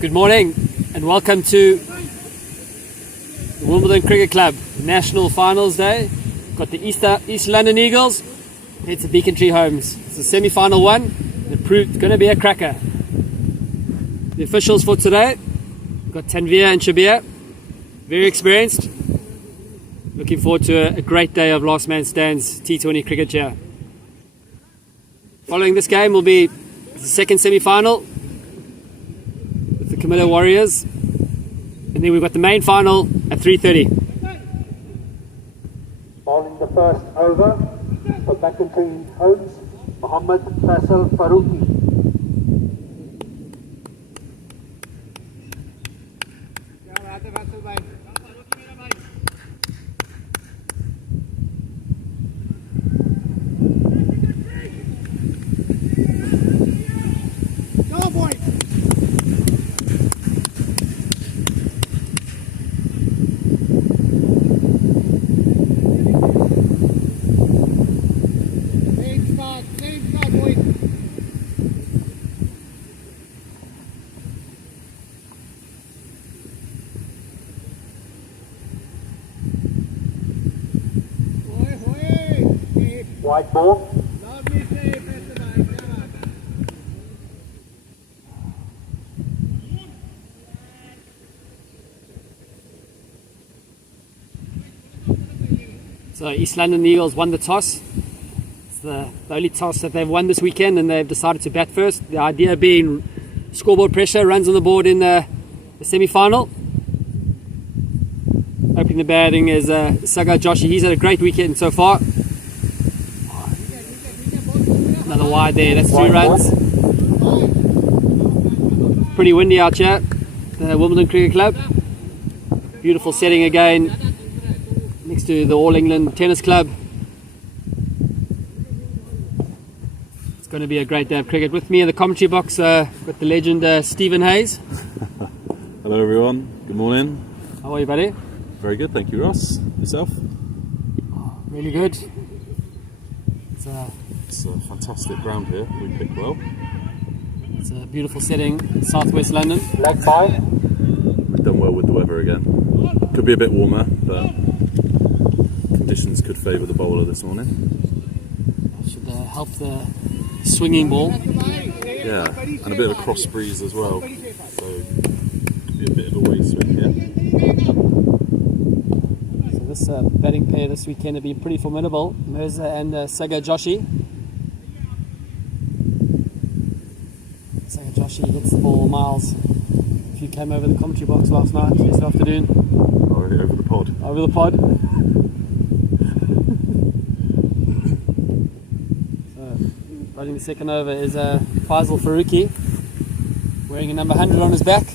Good morning and welcome to the Wimbledon Cricket Club National Finals Day. Got the East London Eagles head to Becontree Homes. It's a semi-final one. It proved going to be a cracker. The officials for today, got Tanvir and Shabir, very experienced. Looking forward to a great day of last man stands T20 cricket here. Following this game will be the second semi-final with the Camilla Warriors, and then we've got the main final at 3:30. Bowling the first over for Becontree Homes, Mohammad Faisal Faruqi. White ball. So East London Eagles won the toss. It's the only toss that they've won this weekend, and they've decided to bat first. The idea being scoreboard pressure, runs on the board in the semi-final. Opening the batting is Saga Joshi. He's had a great weekend so far. Another wide there, that's 3 runs. Pretty windy out here, the Wimbledon Cricket Club. Beautiful setting again, next to the All England Tennis Club. It's going to be a great day of cricket. With me in the commentary box, with the legend Stephen Hayes. Hello everyone, good morning. How are you, buddy? Very good, thank you, Ross. Yourself? Really good. It's a fantastic ground here, we picked well. It's a beautiful setting, southwest London. Leg by. We've done well with the weather again. Could be a bit warmer, but conditions could favour the bowler this morning. Should help the swinging ball. Yeah, and a bit of a cross breeze as well, so could be a bit of a way swing here. So this batting pair this weekend have been pretty formidable. Mirza and Saga Joshi. Saga Joshi hits the ball miles. If you came over the commentary box last night, yesterday afternoon. Oh, over the pod. Over the pod. So, batting the second over is Faisal Faruqi, wearing a number 100 on his back.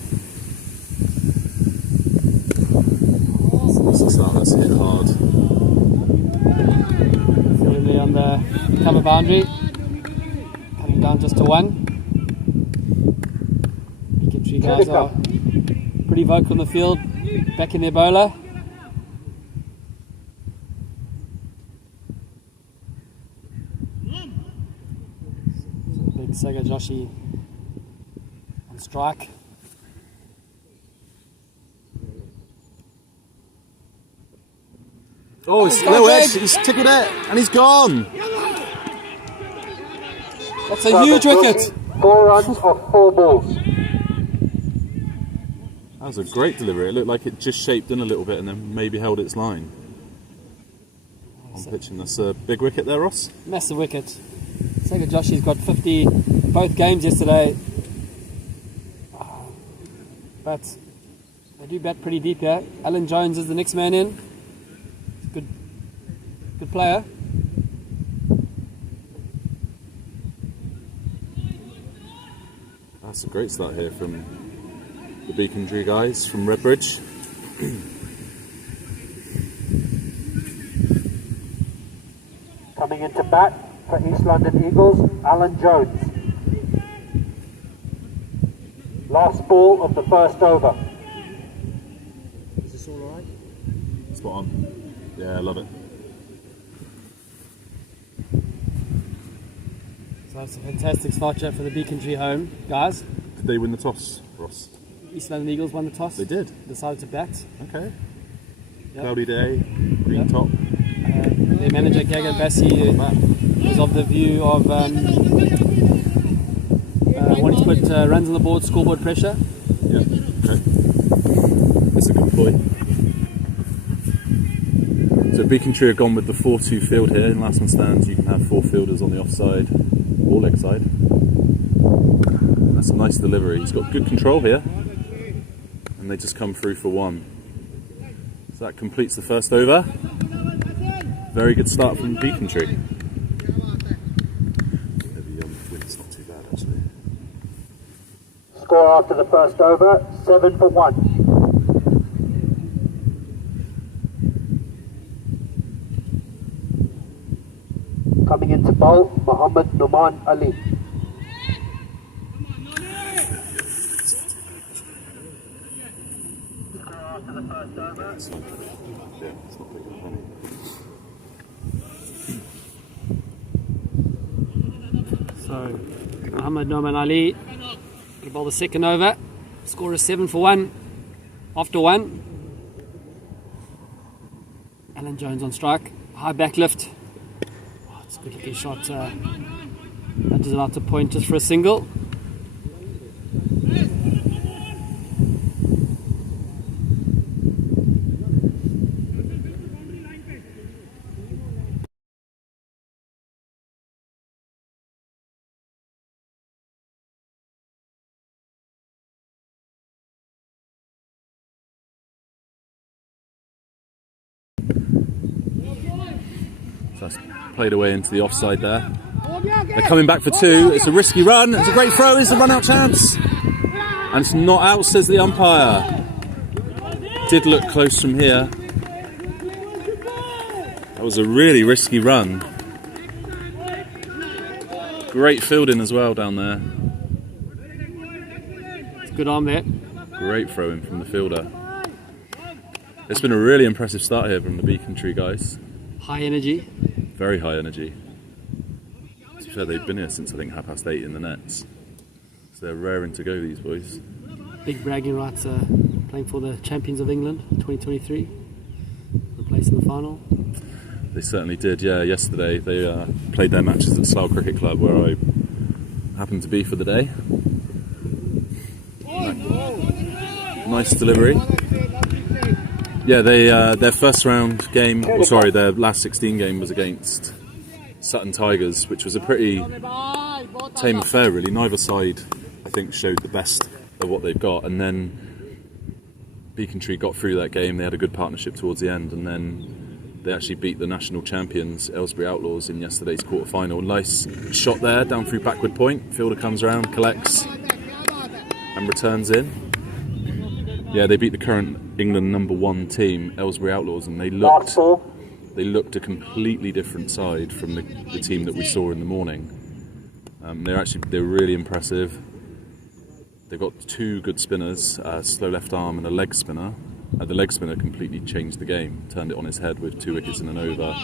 What's the start? That's hit hard. Fielding there on the cover boundary. Coming down just to 1. Becontree guys are pretty vocal in the field, back in their bowler. Big Saga Joshi on strike. Oh, it's no edge, he's tickled it, and he's gone! That's a huge wicket. 4 runs off 4 balls. That was a great delivery. It looked like it just shaped in a little bit and then maybe held its line. On pitching, that's a big wicket there, Ross. Massive wicket. Saga Joshi's got 50 both games yesterday. But they do bat pretty deep here. Alan Jones is the next man in. Good player. That's a great start here from the Becontree guys from Redbridge. Coming into bat for East London Eagles, Alan Jones. Last ball of the first over. Is this all right? Spot on. Yeah, I love it. So that's a fantastic start here for the Becontree home, guys. Did they win the toss, Ross? East London Eagles won the toss. They did. Decided to bat. Okay. Yep. Cloudy day, green top. Their manager Gagan Bassi was of the view of wanting to put runs on the board, scoreboard pressure. Yeah. Okay. That's a good point. So Becontree have gone with the 4-2 field here. In last man stands, you can have 4 fielders on the offside or leg side. And that's a nice delivery. He's got good control here, and they just come through for 1. So that completes the first over. Very good start from Becontree. The wind's not too bad actually. Score after the first over, 7 for 1. Coming into bowl, Muhammad Numan Ali. So Muhammad Numan Ali will bowl the second over. Score is 7 for 1. After 1. Alan Jones on strike. High back lift. Oh, it's a good looking shot. Nudges it out to point just for a single. So that's played away into the offside there. They're coming back for 2. It's a risky run. It's a great throw. It's a run-out chance. And it's not out, says the umpire. Did look close from here. That was a really risky run. Great fielding as well down there. It's good arm there. Great throw-in from the fielder. It's been a really impressive start here from the Becontree guys. High energy. Very high energy. To be fair, they've been here since I think 8:30 in the nets. So they're raring to go, these boys. Big bragging rights playing for the champions of England 2023. The place in the final. They certainly did, yeah. Yesterday they played their matches at Slough Cricket Club where I happened to be for the day. Nice delivery. Yeah, their first round game, their last 16 game was against Sutton Tigers, which was a pretty tame affair really. Neither side, I think, showed the best of what they've got, and then Becontree got through that game. They had a good partnership towards the end, and then they actually beat the national champions, Aylesbury Outlaws, in yesterday's quarter-final. Nice shot there, down through backward point. Fielder comes around, collects, and returns in. Yeah, they beat the current England #1 team, Aylesbury Outlaws, and they looked a completely different side from the team that we saw in the morning. They're really impressive. They've got 2 good spinners, a slow left arm and a leg spinner. The leg spinner completely changed the game, turned it on his head with 2 wickets and an over.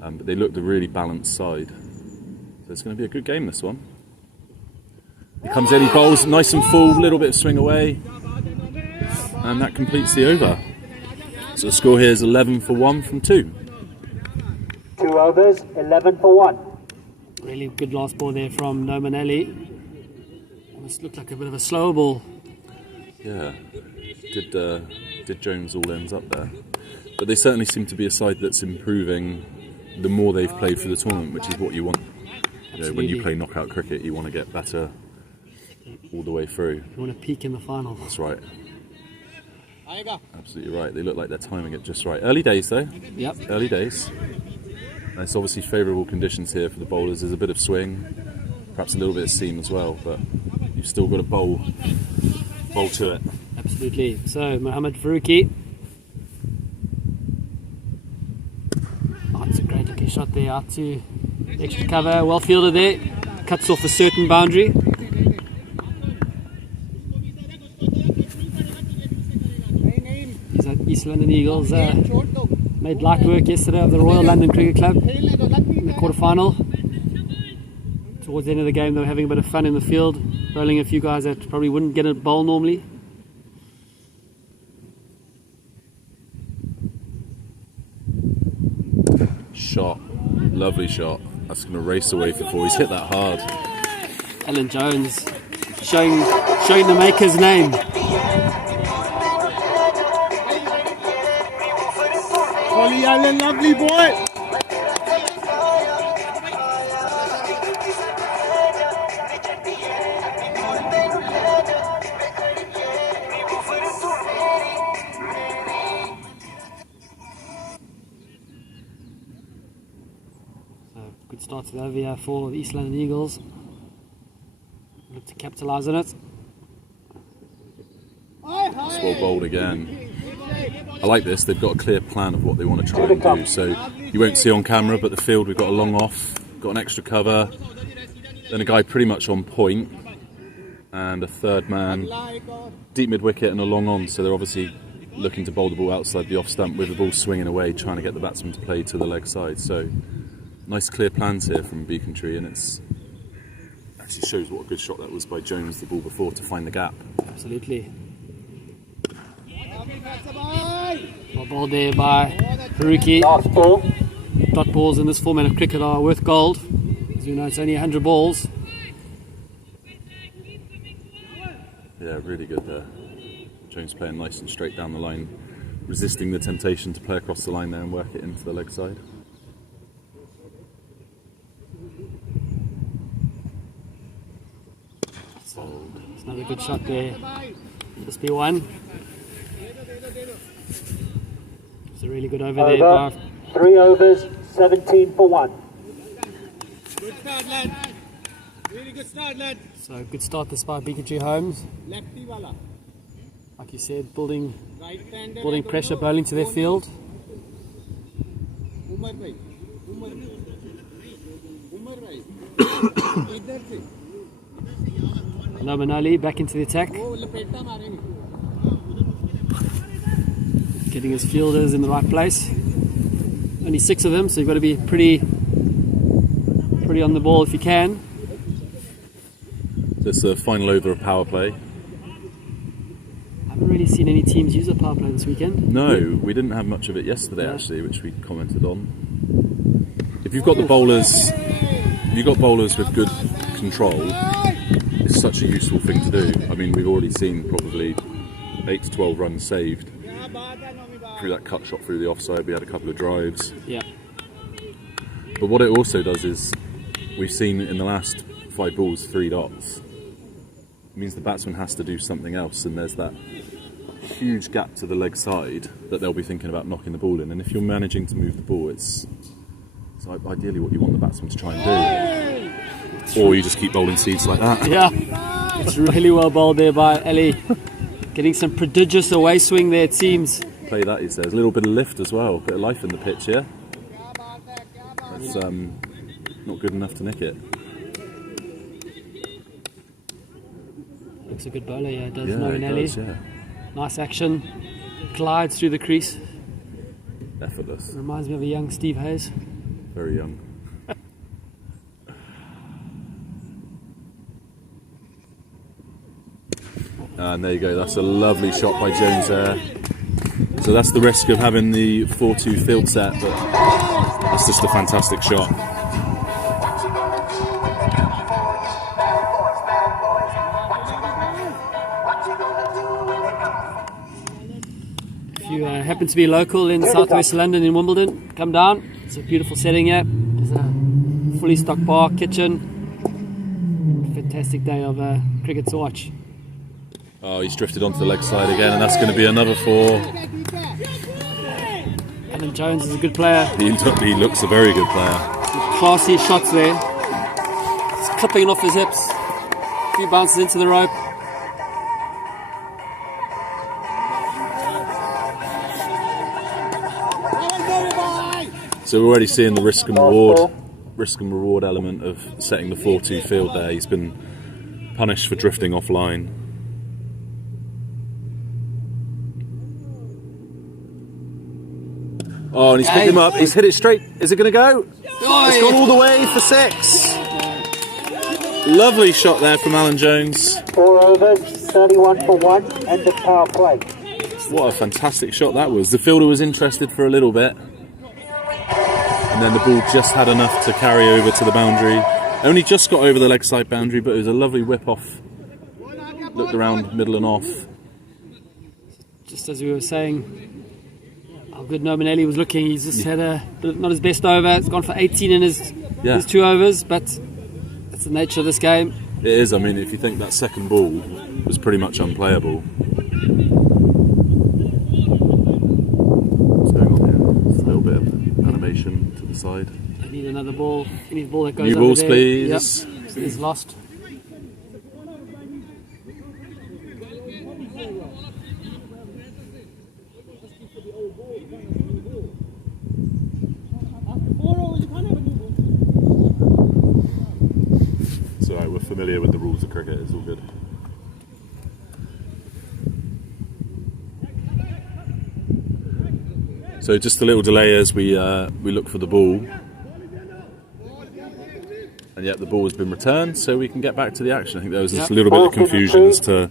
But they looked a really balanced side. So it's going to be a good game, this one. He comes in, he bowls nice and full, little bit of swing away. And that completes the over. So the score here is 11 for 1 from 2. 2 overs, 11 for 1. Really good last ball there from Noman Ali. This looked like a bit of a slow ball. Yeah, did Jones all ends up there. But they certainly seem to be a side that's improving the more they've played through the tournament, which is what you want. You know, when you play knockout cricket, you want to get better all the way through. You want to peak in the final. That's right. Absolutely right. They look like they're timing it just right. Early days though. Yep. Early days. And it's obviously favourable conditions here for the bowlers. There's a bit of swing, perhaps a little bit of seam as well, but you've still got to bowl to it. Absolutely. So Mohammed Faruqi. Oh, it's a great looking shot there. Out to extra cover. Well fielded there. Cuts off a certain boundary. East London Eagles made light work yesterday of the Royal London Cricket Club in the quarter-final. Towards the end of the game, they were having a bit of fun in the field, bowling a few guys that probably wouldn't get a bowl normally. shot. Lovely shot. That's going to race away for 4. He's hit that hard. Alan Jones showing the maker's name. Ollie Allen, lovely boy. Good start to the over here for the East London Eagles. Look to capitalise on it. It's well bowled again. I like this. They've got a clear plan of what they want to try and do. So you won't see on camera, but the field, we've got a long off, got an extra cover, then a guy pretty much on point, and a third man, deep mid-wicket and a long on. So they're obviously looking to bowl the ball outside the off stump with the ball swinging away, trying to get the batsman to play to the leg side. So nice clear plans here from Becontree, and it's actually shows what a good shot that was by Jones, the ball before, to find the gap. Absolutely. Well ball there by Haruki. Last ball. Dot balls in this format of cricket are worth gold. As you know, it's only 100 balls. Yeah, really good there. Jones playing nice and straight down the line, resisting the temptation to play across the line there and work it into the leg side. It's another good shot there. This be one. It's a really good over there. Over. 3 overs, 17 for 1. Good start, lad. Really good start, lad. So good start this by Becontree Homes. Lefty wala. Like you said, building Right-hander. pressure, bowling to their field. Umar bhai. Umar bhai. Idhar se. Hello Manali, back into the attack. Oh, lapeta marenge. Getting his fielders in the right place. Only 6 of them, so you've got to be pretty on the ball if you can. So it's the final over of power play. I haven't really seen any teams use a power play this weekend. No, we didn't have much of it yesterday Yeah. actually, which we commented on. If you've got bowlers with good control, it's such a useful thing to do. I mean, we've already seen probably 8 to 12 runs saved through that cut shot through the offside. We had a couple of drives. Yeah. But what it also does is, we've seen in the last 5 balls 3 dots. It means the batsman has to do something else, and there's that huge gap to the leg side that they'll be thinking about knocking the ball in. And if you're managing to move the ball, it's ideally what you want the batsman to try and do. Or you just keep bowling seeds like that. Yeah. It's really well bowled there by Ali. Getting some prodigious away swing there, it seems. Play that, he says. A little bit of lift as well, a bit of life in the pitch here. That's not good enough to nick it. Looks a good bowler, yeah, it does. Yeah, Knowing it Ali. does, yeah. Nice action. Glides through the crease. Effortless. Reminds me of a young Steve Hayes. Very young. And there you go, that's a lovely shot by Jones there. So that's the risk of having the 4-2 field set, but that's just a fantastic shot. If you happen to be local in southwest London in Wimbledon, come down. It's a beautiful setting here. There's a fully stocked bar, kitchen. Fantastic day of cricket to watch. Oh, he's drifted onto the leg side again, and that's going to be another 4. Alan Jones is a good player. He looks a very good player. Classy shots there. He's clipping it off his hips. A few bounces into the rope. So we're already seeing the risk and reward element of setting the 4-2 field there. He's been punished for drifting offline. Oh, and he's picked him up. He's hit it straight. Is it going to go? It's gone all the way for 6. Lovely shot there from Alan Jones. 4 overs, 31 for 1, end of power play. What a fantastic shot that was. The fielder was interested for a little bit. and then the ball just had enough to carry over to the boundary. Only just got over the leg side boundary, but it was a lovely whip off. Looked around, middle and off. Just as we were saying, how good Nominelli was looking. He's just had not his best over. It's gone for 18 in his 2 overs, but that's the nature of this game. It is. I mean, if you think that second ball was pretty much unplayable. What's going on here? Just a little bit of animation to the side. I need another ball. I need a ball that goes New over balls, there. please. Yep. He's lost. It's alright, we're familiar with the rules of cricket, it's all good. So just a little delay as we look for the ball. And yet the ball has been returned, so we can get back to the action. I think there was just a little bit of confusion as to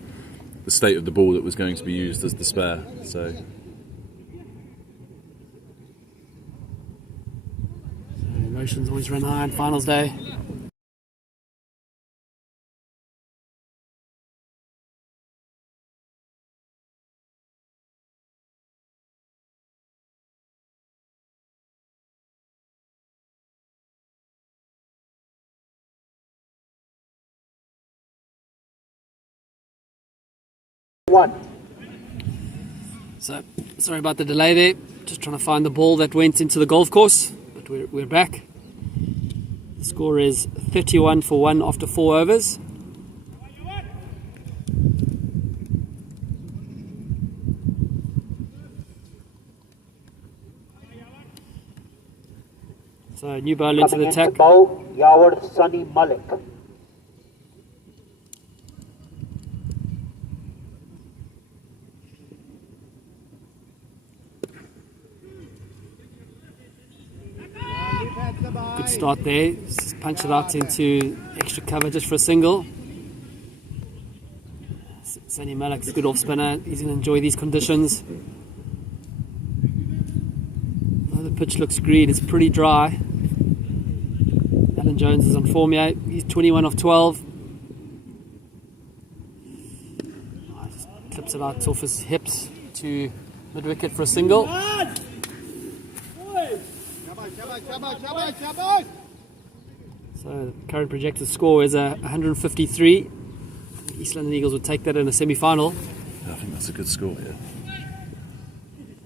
the state of the ball that was going to be used as the spare. So Emotions always run high on finals day. So, sorry about the delay there. Just trying to find the ball that went into the golf course, but we're back. The score is 31 for 1 after 4 overs. So, new bowler into the attack. Bowl, Yawar Sunny Malik. Good start there. Just punch it out into extra cover just for a single. Sunny Malik's a good off spinner. He's going to enjoy these conditions. Though the pitch looks green, it's pretty dry. Alan Jones is on form here. He's 21 off 12. Just clips it out off his hips to mid wicket for a single. So the current projected score is 153. East London Eagles would take that in a semi-final. I think that's a good score, yeah.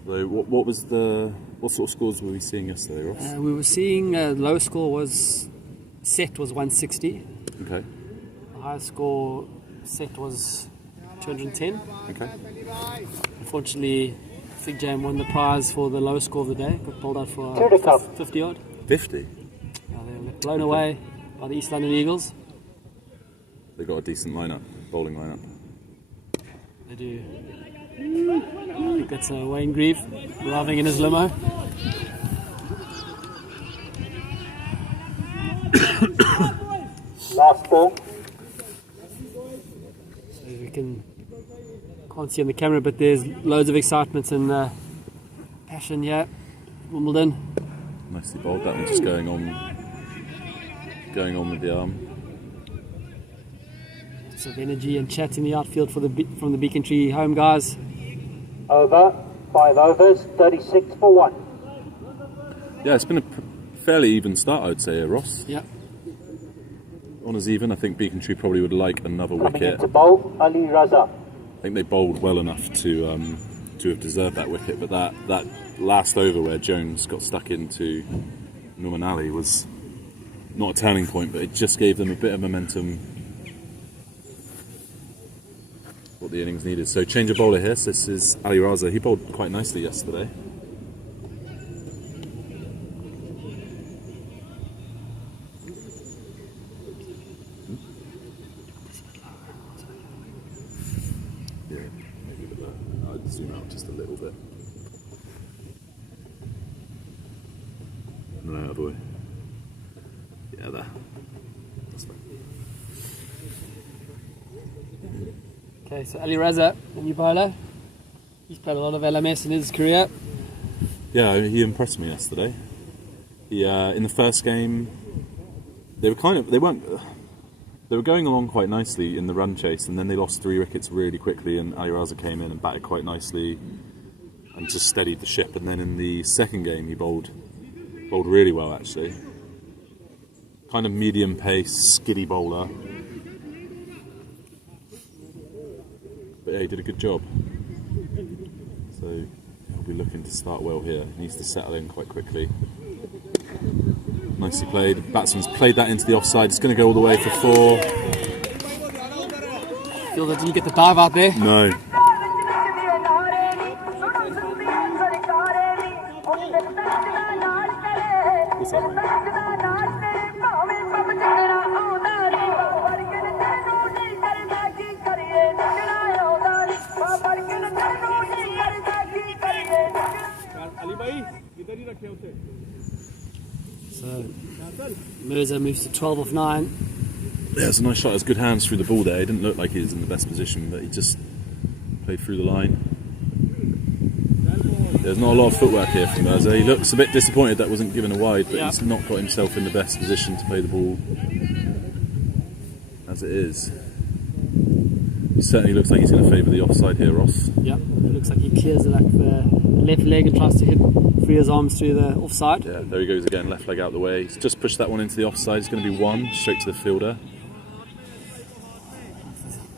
So what sort of scores were we seeing yesterday, Ross? We were seeing the lowest score was 160. Okay. The highest score set was 210. Okay. Unfortunately, Fig Jam won the prize for the lowest score of the day. Got bowled out for 50 odd. 50? Yeah, they were blown away by the East London Eagles. They got a decent lineup, bowling lineup. They do. I think that's Wayne Grieve arriving in his limo. Last ball. So we can't see on the camera, but there's loads of excitement and passion here. Wimbledon. Nicely bowled. That one just going on with the arm. Lots of energy and chat in the outfield from the Becontree home guys. Over. 5 overs. 36 for 1. Yeah, it's been a fairly even start, I would say, Ross. Yeah. On as even. I think Becontree probably would like another Coming wicket. into bowl, Ali Raza. I think they bowled well enough to have deserved that wicket, but that last over where Jones got stuck into Norman Ali was not a turning point, but it just gave them a bit of momentum. What the innings needed. So change of bowler here. So this is Ali Raza. He bowled quite nicely yesterday. Yeah, maybe a bit low. I'd zoom out just a little bit. No, boy. Yeah, there. That's fine. Okay, so Ali Raza, the new bowler. He's played a lot of LMS in his career. Yeah, he impressed me yesterday. In the first game, they were going along quite nicely in the run chase, and then they lost 3 wickets really quickly, and Ali Raza came in and batted quite nicely and just steadied the ship. And then in the second game, he bowled really well, actually. Kind of medium pace, skiddy bowler. But yeah, he did a good job. So he'll be looking to start well here. He needs to settle in quite quickly. Nicely played. Batsman's played that into the offside. It's going to go all the way for 4. Feel that, did you get the dive out there? No. So Mirza moves to 12 of 9. Yeah, it was a nice shot. It was good hands through the ball there. He didn't look like he was in the best position, but he just played through the line. There's not a lot of footwork here from Mirza. He looks a bit disappointed that wasn't given a wide, but he's not got himself in the best position to play the ball as it is. He certainly looks like he's going to favour the offside here, Ross. Yep, it looks like he clears like the left leg and tries to hit free his arms through the offside. Yeah, there he goes again, left leg out the way. He's just pushed that one into the offside. It's going to be 1, straight to the fielder.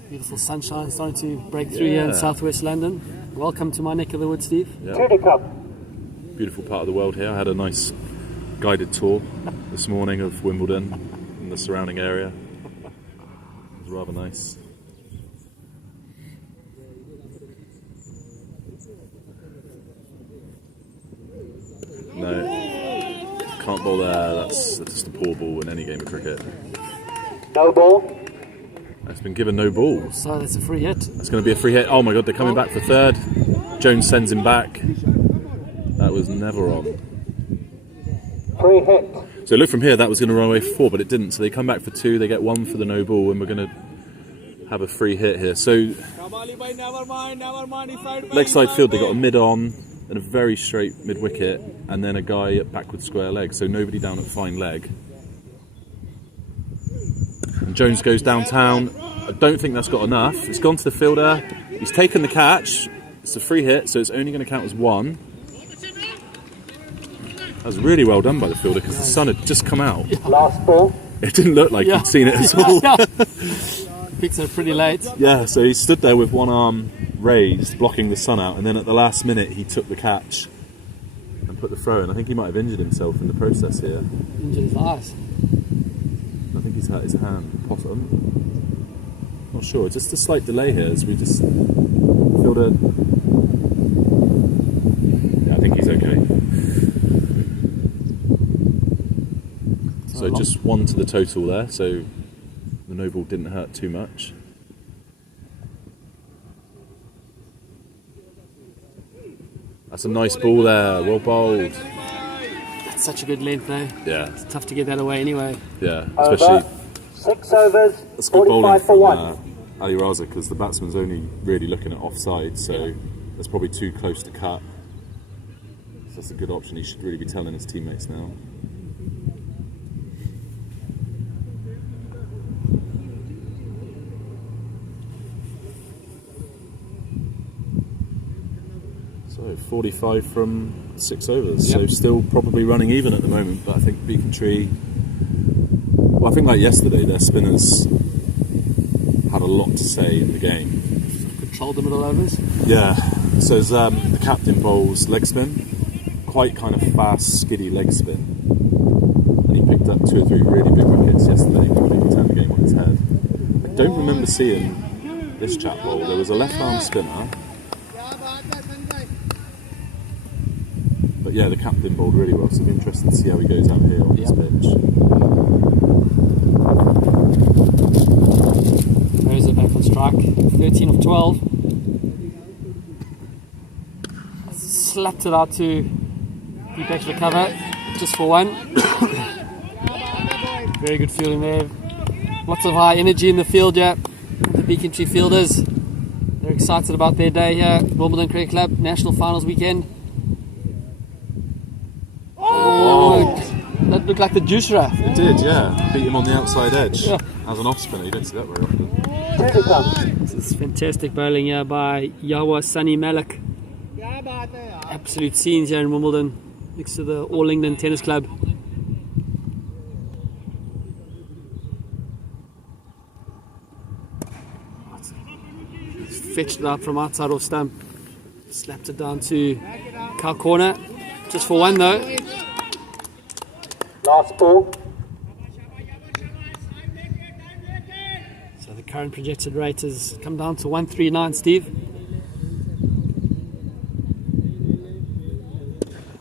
Beautiful sunshine starting to break through here in southwest London. Welcome to my neck of the woods, Steve. Yeah. Beautiful part of the world here. I had a nice guided tour this morning of Wimbledon and the surrounding area. It was rather nice. No, can't bowl there. That's just a poor ball in any game of cricket. No ball. It's been given no ball. So that's a free hit. It's going to be a free hit. Oh my God, they're coming back for 3rd. Jones sends him back. That was never on. Free hit. So look from here, that was going to run away for 4, but it didn't. So they come back for 2. They get 1 for the no ball, and we're going to have a free hit here. So leg side field, they got a mid on and a very straight mid wicket, and then a guy at backward square leg. So nobody down at fine leg. And Jones goes downtown. I don't think that's got enough. It's gone to the fielder. He's taken the catch. It's a free hit, so it's only going to count as 1. That was really well done by the fielder because the sun had just come out. Last ball. It didn't look like he'd seen it at all. Picks it pretty late. Yeah, so he stood there with one arm raised, blocking the sun out, and then at the last minute he took the catch and put the throw in. I think he might have injured himself in the process here. Injured his eyes. I think he's hurt his hand, bottom. Not sure, just a slight delay here as we just fielder. Yeah, I think he's okay. So just 1 to the total there, so the no ball didn't hurt too much. That's a nice ball there, well bowled. That's such a good length though. Yeah. It's tough to get that away anyway. Yeah, especially... 6 overs, That's good bowling 45 for from 1. Ali Raza, because the batsman's only really looking at offside, so that's probably too close to cut. So that's a good option. He should really be telling his teammates now. So 45 from 6 overs, so still probably running even at the moment, but I think Becontree, well, I think like yesterday their spinners had a lot to say in the game. Controlled the middle overs. Yeah, so as, the captain bowls leg spin, quite kind of fast, skiddy leg spin, and he picked up 2 or 3 really big wickets yesterday, completely turned the game on its head. I don't remember seeing this chap bowl. There was a left arm spinner. But yeah, the captain bowled really well, so it'll be interesting to see how he goes out here on this pitch. Mirza back on strike, 13 of 12. Slapped it out to Deepak to cover, just for 1. Very good fielding there. Lots of high energy in the field here. The Becontree fielders, they're excited about their day here. Wimbledon Cricket Club, National Finals weekend. Oh. looked like the juicer. It did, yeah. Beat him on the outside edge. Yeah. As an off spinner, you don't see that very often. This is fantastic bowling here by Yawa Sunny Malik. Absolute scenes here in Wimbledon, next to the All England Tennis Club. He's fetched it out from outside off stump, slapped it down to cow corner, just for one though. Last ball. So the current projected rate has come down to 139, Steve.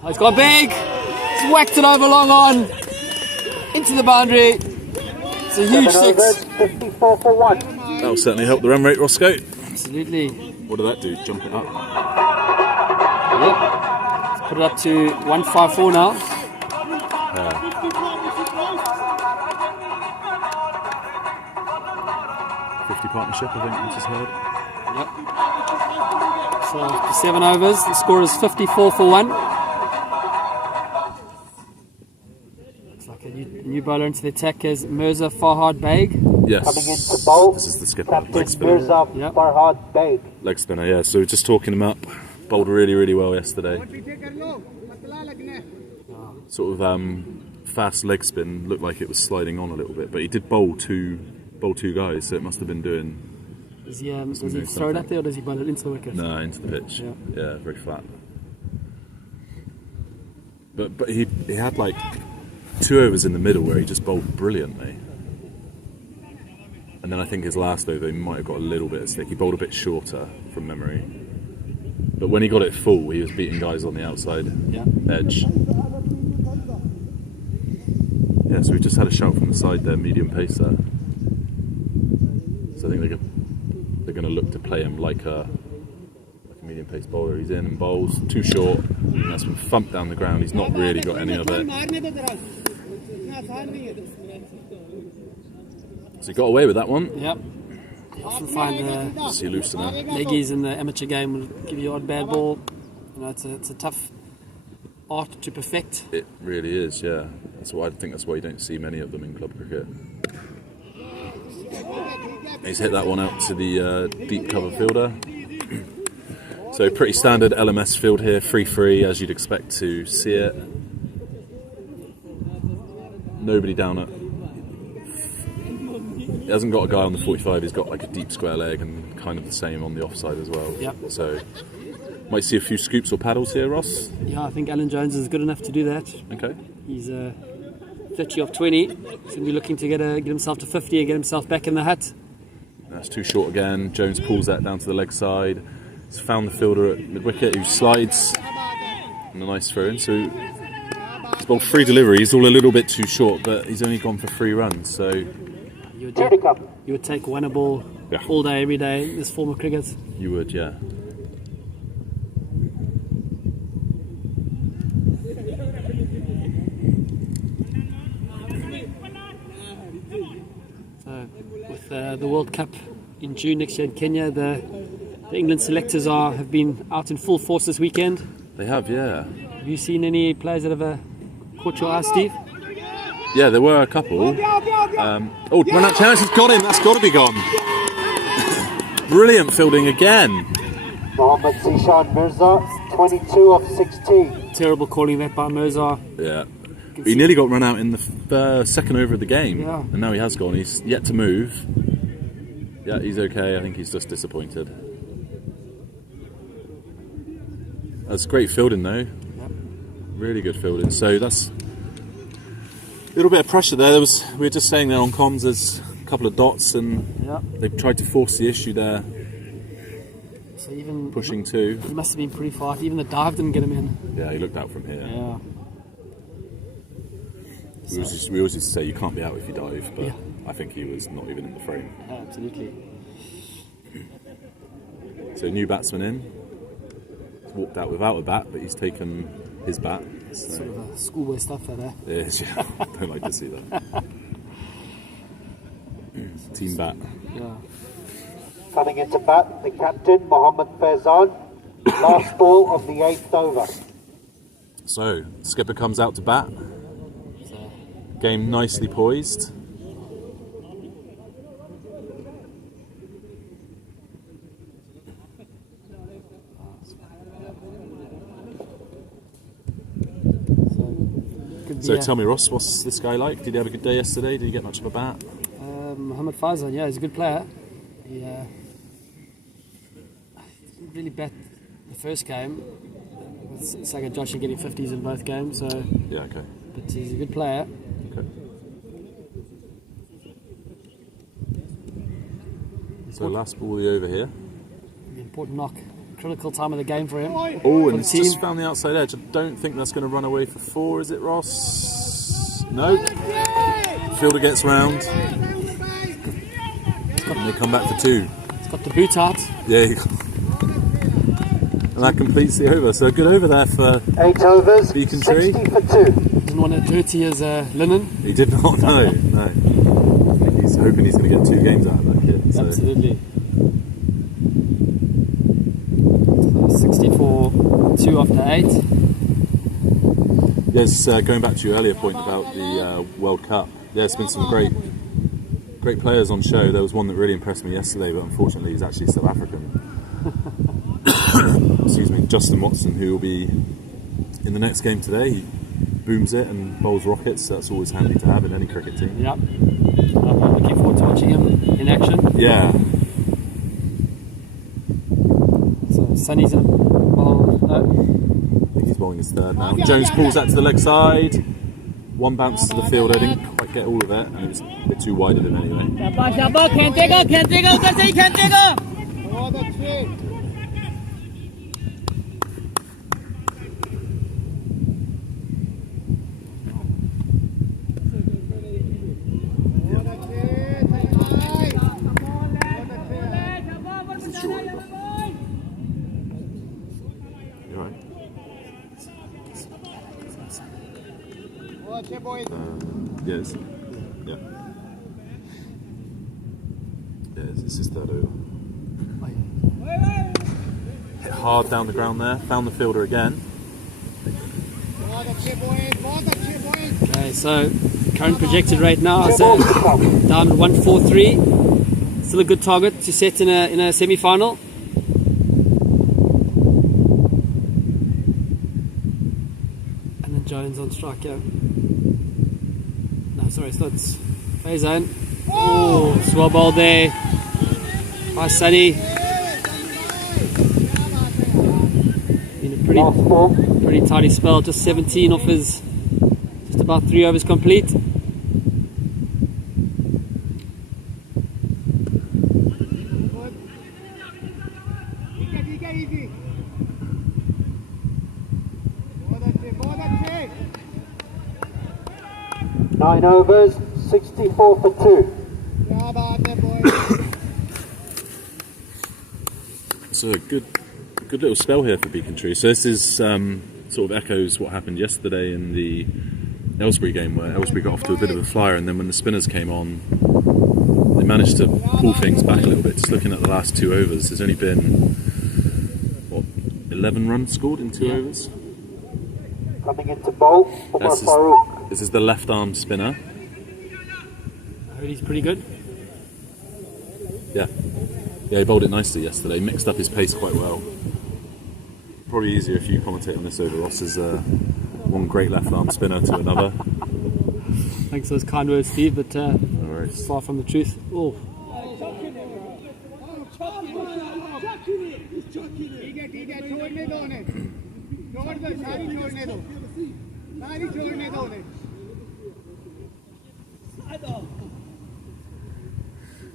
Oh, he's got big! He's whacked it over long on! Into the boundary. It's a huge 7 six. overs, 54 for 1. That'll certainly help the run rate, Roscoe. Absolutely. What did that do? Jump it up? Yep. Let's put it up to 154 now. 50 partnership, I think, I just heard. Yep. So after 7 overs, the score is 54 for 1. Looks like a new bowler into the attack is Mirza Farhad Baig. Yes. Coming into bowl, This is the skipper. Captain Leg spinner. Mirza Yep. Farhad Baig. Leg spinner, yeah. So just talking him up. Bowled really, really well yesterday. Sort of fast leg spin. Looked like it was sliding on a little bit, but he did bowl two guys, so it must have been doing. Does he throw it up there or does he bowl it into the wicket? No, into the pitch. Yeah. Yeah, very flat. But he had like 2 overs in the middle where he just bowled brilliantly. And then I think his last over he might have got a little bit of stick. He bowled a bit shorter from memory. But when he got it full, he was beating guys on the outside edge. Yeah, so we just had a shout from the side there, medium pacer. So I think they're going to look to play him like a medium pace bowler. He's in and bowls, too short, and that's been thumped down the ground. He's not really got any of it. So he got away with that one. Yep. You often find the Just see loosener. leggies in the amateur game will give you odd bad ball. You know, it's a tough art to perfect. It really is, yeah. That's why I think that's why you don't see many of them in club cricket. He's hit that one out to the deep cover fielder. So pretty standard LMS field here, free as you'd expect to see it. Nobody down at. He hasn't got a guy on the 45. He's got like a deep square leg and kind of the same on the offside as well. Yep. So might see a few scoops or paddles here, Ross. Yeah, I think Alan Jones is good enough to do that. Okay. He's 30 off 20. He's going to be looking to get himself to 50 and get himself back in the hut. That's too short again. Jones pulls that down to the leg side. He's found the fielder at mid-wicket who slides. And a nice throw in. So he's bowled 3 deliveries. He's all a little bit too short, but he's only gone for 3 runs. So You would take one a ball all day, every day in this form of cricket. you would, yeah. So with the World Cup in June next year in Kenya, the England selectors have been out in full force this weekend. They have, yeah. Have you seen any players that have caught your eye, Steve? Yeah, there were a couple. Run out chance, he's got him. That's got to be gone. Brilliant fielding again. Mohammad Zishan Mirza, 22 of 16. Terrible calling that by Mirza. Yeah. He nearly got run out in the second over of the game. Yeah. And now he has gone. He's yet to move. Yeah, he's okay. I think he's just disappointed. That's great fielding though. Yep. Really good fielding. So that's a little bit of pressure there. We were just saying there on comms there's a couple of dots and they've tried to force the issue there. So even Pushing 2. he must have been pretty fast. Even the dive didn't get him in. Yeah, he looked out from here. Yeah. We always used to say you can't be out if you dive, but I think he was not even in the frame. Absolutely. So new batsman in. He's walked out without a bat, but he's taken his bat. So Sort of schoolboy stuff there. it is, yeah. Don't like to see that. Team bat. Yeah. Coming into bat, the captain, Mohammad Faizan. Last ball of the 8th over. So skipper comes out to bat. So Game nicely poised. So tell me, Ross, what's this guy like? Did he have a good day yesterday? Did he get much of a bat? Mohammed Faizan, yeah, he's a good player. He didn't really bat the first game. It's like Josh and getting 50s in both games, so yeah, okay. But he's a good player. Okay. So last ball over here. The important knock, critical time of the game for him. Oh, and it's just found the outside edge. I don't think that's going to run away for 4, is it, Ross? No. Fielder gets round. And they come back for 2. He's got the boot out. Yeah. And that completes the over. So a good over there for 8 overs, Becontree. 60 for 2. Didn't want to dirty his linen. He did not, no. I think he's hoping he's going to get 2 games out of that kid. So. Absolutely. 64 2 after 8. Yes, going back to your earlier point about the World Cup, there's been some great players on show. There was one that really impressed me yesterday, but unfortunately he's actually South African. Excuse me, Justin Watson, who will be in the next game today. He booms it and bowls rockets, so that's always handy to have in any cricket team. Yep. I'm looking forward to watching him in action. Yeah. So Sunny's in bowl. I think he's bowling his 3rd now. Jones pulls that to the leg side. One bounce to the field. I didn't quite get all of it, and it was a bit too wide of him anyway. Yes. Yeah. Yes, this is 3rd over. Hit hard down the ground there. Found the fielder again. Okay, so current projected rate now is down at 143. Still a good target to set in a semi-final. And then Jones on strike here. No, sorry, it's not Faizan. Oh, swell ball there. By Sunny. Been a pretty tidy spell. Just 17 off his. Just about 3 overs complete. Nine overs, 64 for 2. So a good little spell here for Becontree. So this is sort of echoes what happened yesterday in the Aylesbury game, where Aylesbury got off to a bit of a flyer, and then when the spinners came on, they managed to pull things back a little bit. Just looking at the last 2 overs, there's only been 11 runs scored in 2 overs. Coming into bowl, This is the left arm spinner. I heard he's pretty good. Yeah, he bowled it nicely yesterday. Mixed up his pace quite well. Probably easier if you commentate on this over, Ross, as one great left arm spinner to another. Thanks for those kind words, Steve, but it's far from the truth. Oh.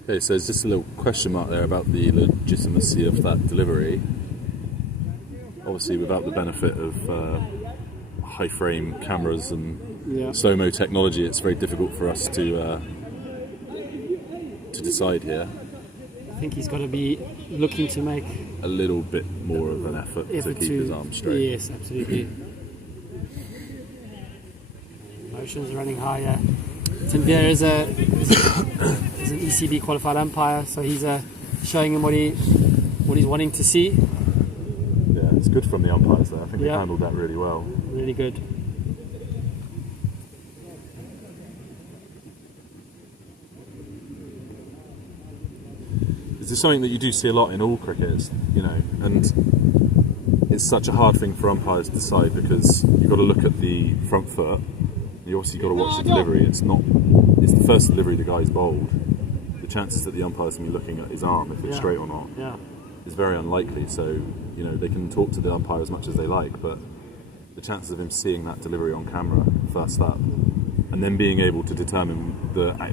Okay, so there's just a little question mark there about the legitimacy of that delivery. Obviously, without the benefit of high frame cameras and slow-mo technology, it's very difficult for us to decide here. I think he's got to be looking to make a little bit more of an effort to keep his arms straight. Yes, absolutely. Motions are running higher. Tinvier is an ECB qualified umpire, so he's showing him what he's wanting to see. Yeah, it's good from the umpires there. I think they handled that really well. Really good. This is something that you do see a lot in all crickets, you know, and it's such a hard thing for umpires to decide because you've got to look at the front foot. You obviously got to watch the delivery. It's the first delivery the guy's bowled. The chances that the umpire's going to be looking at his arm, if it's straight or not, is very unlikely. So, you know, they can talk to the umpire as much as they like, but the chances of him seeing that delivery on camera first up, and then being able to determine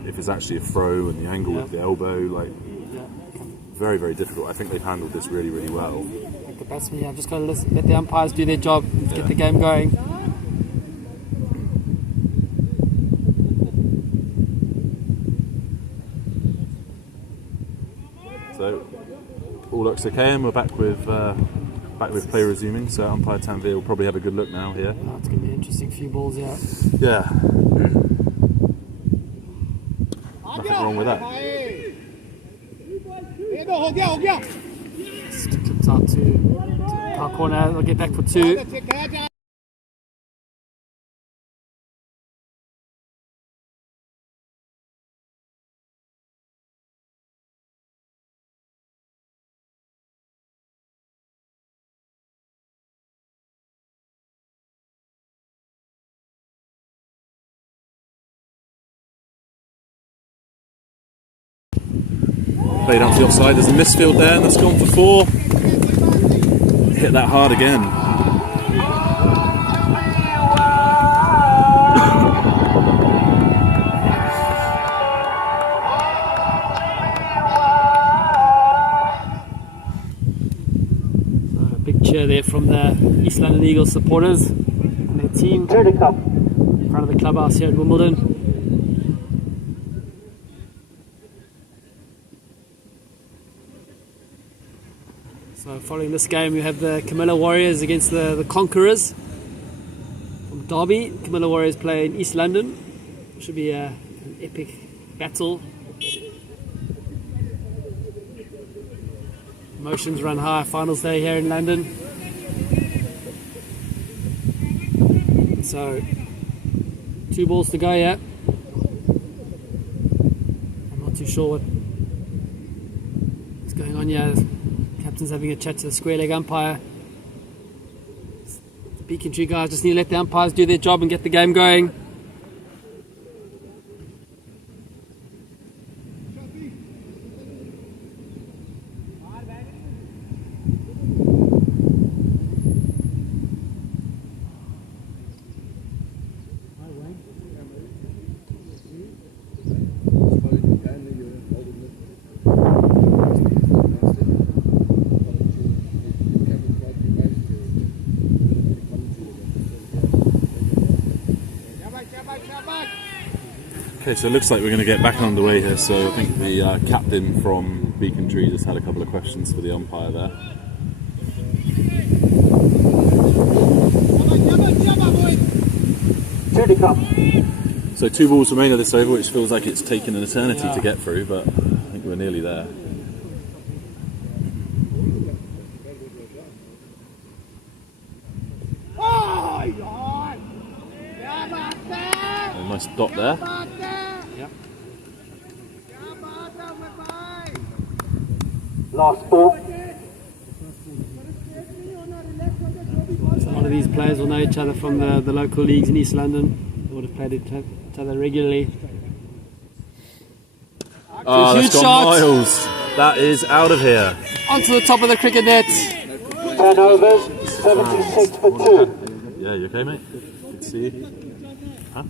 if it's actually a throw and the angle of the elbow, like, very, very difficult. I think they've handled this really, really well. Like the batsmen, I've just got to let the umpires do their job, get the game going. So all looks okay, and we're back with play resuming. So umpire Tanvir will probably have a good look now here. Oh, it's going to be an interesting few balls out. Yeah. Nothing wrong with that. Clips out to our corner. They'll get back for 2. Played out to the offside. There's a misfield there, and that's gone for 4. Hit that hard again. So a big cheer there from the East London Eagles supporters and their team in front of the clubhouse here at Wimbledon. So following this game, we have the Camilla Warriors against the Conquerors from Derby. Camilla Warriors play in East London. Should be an epic battle. Emotions run high. Finals day here in London. So 2 balls to go yet. I'm not too sure what's going on here. Captain's having a chat to the square leg umpire. The Becontree guys just need to let the umpires do their job and get the game going. Okay, so it looks like we're going to get back underway here. So I think the captain from Becontree just had a couple of questions for the umpire there. So 2 balls remain of this over, which feels like it's taken an eternity to get through, but I think we're nearly there. A nice dot there. Last ball. So a lot of these players will know each other from the local leagues in East London. They would have played each other regularly. Oh, huge that's gone shot. miles. That is out of here. Onto the top of the cricket net. 10 overs, 76 for 2. Yeah, you okay, mate? Good to see you. Huh?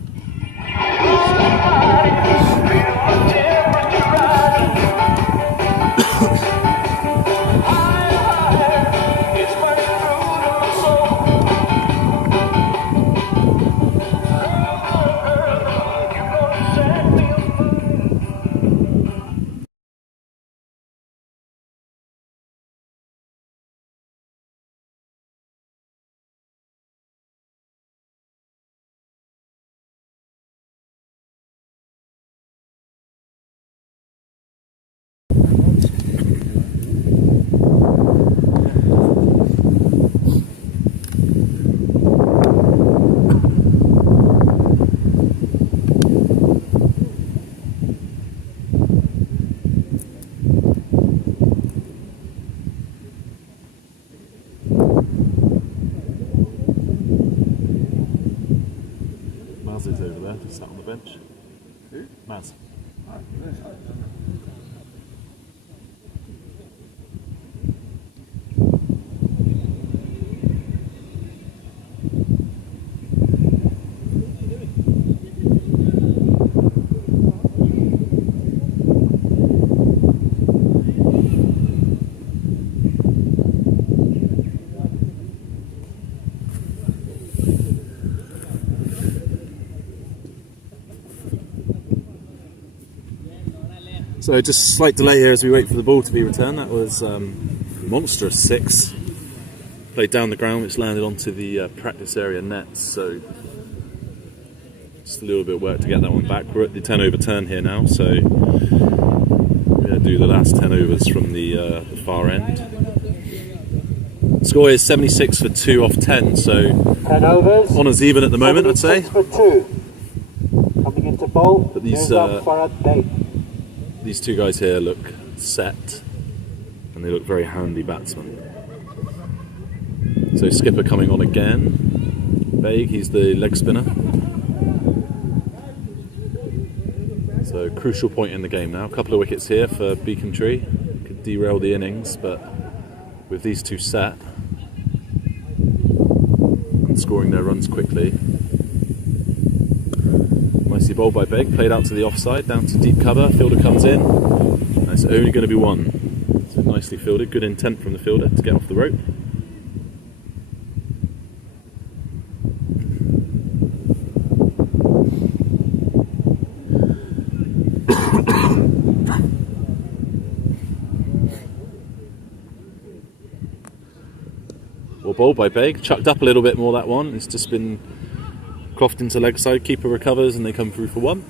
Sat on the bench. Who? Maz. So just a slight delay here as we wait for the ball to be returned. That was monstrous 6. Played down the ground, which landed onto the practice area nets. So just a little bit of work to get that one back. We're at the 10 over turn here now, so we're going to do the last 10 overs from the far end. Score is 76 for 2 off 10, so 10 overs. honours even at the moment, I'd say. 76 for 2. Coming into bowl. But these two guys here look set, and they look very handy batsmen. So skipper coming on again. Baig, he's the leg spinner. So crucial point in the game now. A couple of wickets here for Becontree. Could derail the innings, but with these two set and scoring their runs quickly. Nicely bowled by Baig, played out to the offside, down to deep cover. Fielder comes in, and it's only going to be 1. So nicely fielded, good intent from the fielder to get off the rope. Well bowled by Baig, chucked up a little bit more that one. It's just been croft into leg side, keeper recovers, and they come through for 1.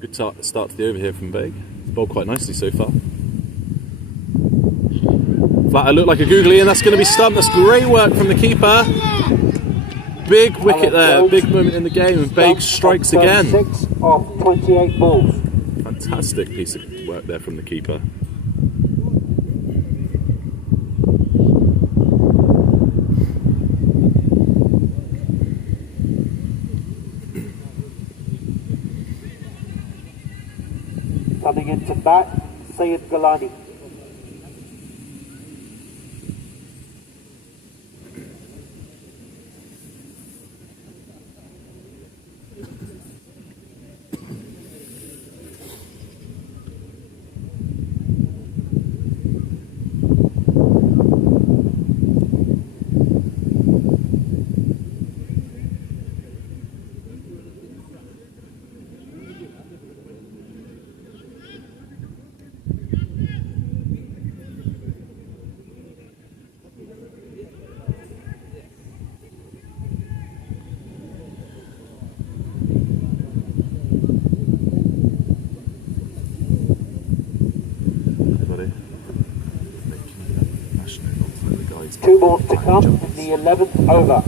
Good start to the over here from Baig. Bowled quite nicely so far. Flatter looked like a googly, and that's going to be stumped. That's great work from the keeper. Big wicket there, big moment in the game, and Baig strikes again. 6 off 28 balls. Fantastic piece of work there from the keeper. Coming into bat, Syed Galani. Two balls to come in the 11th over.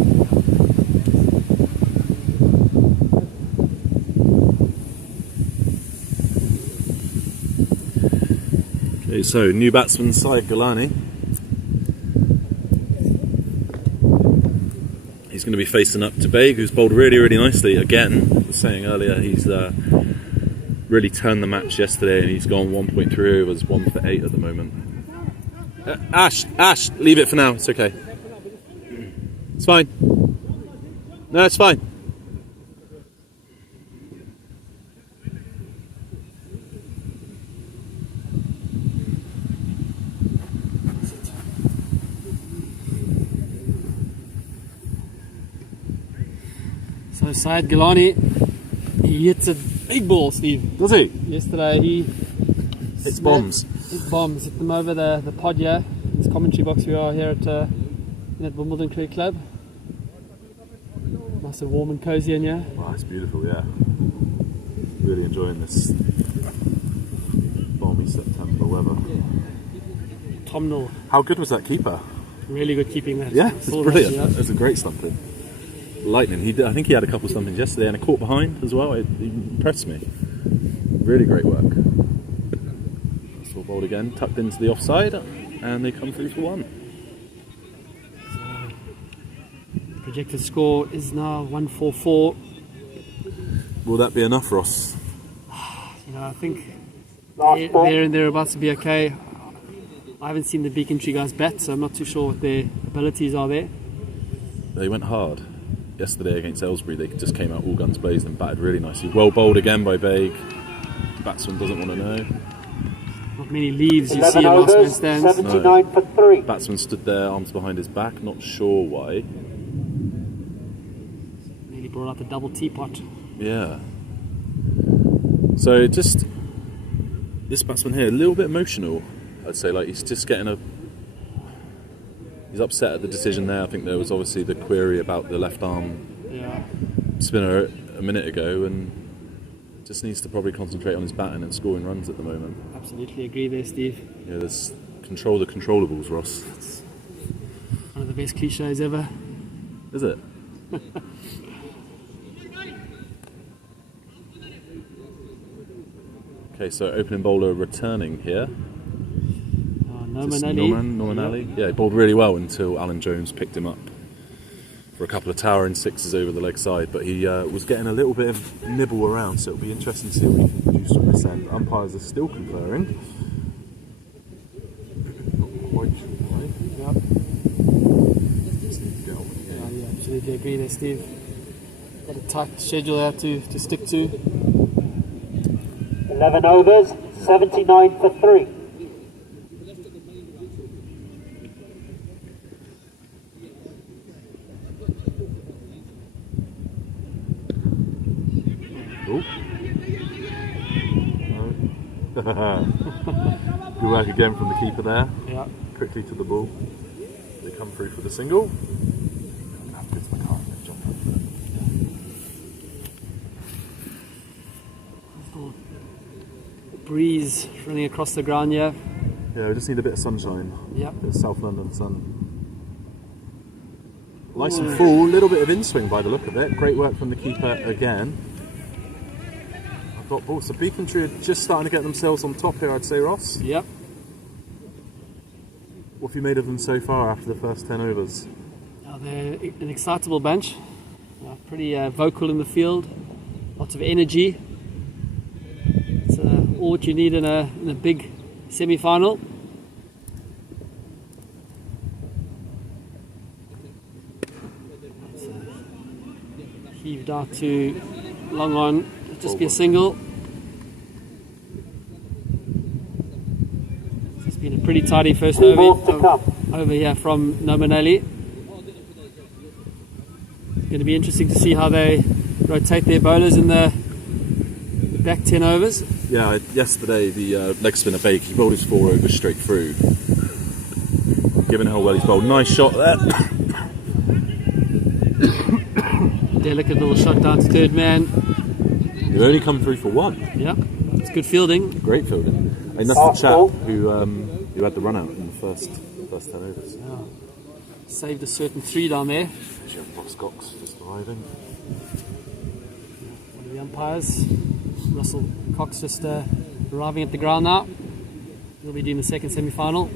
Okay, so new batsman Syed Galani. He's going to be facing up to Baig, who's bowled really, really nicely again. I was saying earlier, he's really turned the match yesterday, and he's gone 1.3 overs, 1 for 8 at the moment. Ash, leave it for now. It's okay. It's fine. No, it's fine. So Syed Galani, he hits a big ball, Steve. Does he? Yesterday he It's bombs. Hit bombs, hit them over the pod here. This commentary box we are here at Wimbledon Cricket Club. Nice and warm and cosy in here. Wow, it's beautiful, yeah. Really enjoying this balmy September weather. Autumnal. How good was that keeper? Really good keeping that. Yeah, it's brilliant. Yeah. It was a great stumping. Lightning. I think he had a couple of stumpings yesterday and a caught behind as well. He impressed me. Really great work. bowled again, tucked into the offside, and they come through for 1. Projected score is now 144. Will that be enough, Ross? You know, I think Last ball. they're about to be okay. I haven't seen the Becontree guys bat, so I'm not too sure what their abilities are there. They went hard. Yesterday against Aylesbury, they just came out all guns blazing and batted really nicely. Well bowled again by Baig. Batsman doesn't want to know. Not many leaves you 11 see in last man overs, stands. 79 for 3. Batsman stood there, arms behind his back, not sure why. Nearly brought out the double teapot. Yeah. So just this batsman here, a little bit emotional, I'd say. Like he's just getting he's upset at the decision there. I think there was obviously the query about the left arm spinner a minute ago, and just needs to probably concentrate on his batting and scoring runs at the moment. Absolutely agree there, Steve. Yeah, there's control the controllables, Ross. It's one of the best cliches ever. Is it? Okay, so opening bowler returning here. Norman Ali. Yeah, he bowled really well until Alan Jones picked him up for a couple of towering sixes over the leg side, but he was getting a little bit of nibble around, so it'll be interesting to see what he can produce from this end. Umpires are still conferring. Not quite sure why. Just need to get on with the game. Yeah, absolutely agree there, Steve. Got a tight schedule there to stick to. 11 overs, 79 for 3. Oh. Good work again from the keeper there. Yeah. Quickly to the ball. They come through for the single. Breeze running across the ground here. Yeah, we just need a bit of sunshine. Yeah. A bit of South London sun. Nice and full, a little bit of in-swing by the look of it. Great work from the keeper again. I've got balls. So Becontree are just starting to get themselves on top here, I'd say, Ross. Yep. What have you made of them so far after the first 10 overs? They're an excitable bunch. Pretty vocal in the field. Lots of energy. It's all what you need in a big semi-final. Heaved out to long on. It'll just be a single. It's been a pretty tidy first over here from Nomanelli. It's going to be interesting to see how they rotate their bowlers in the back 10 overs. Yeah, yesterday the leg spinner Baker, he bowled his 4 overs straight through. Given how well he's bowled. Nice shot there. Delicate little shot down to third man. They've only come through for 1. Yeah, it's good fielding. Great fielding. And that's the chap who had the run out in the first 10 overs. Yeah. Saved a certain 3 down there. Ross Cox just arriving. One of the umpires, Russell Cox, just arriving at the ground now. He'll be doing the second semi-final.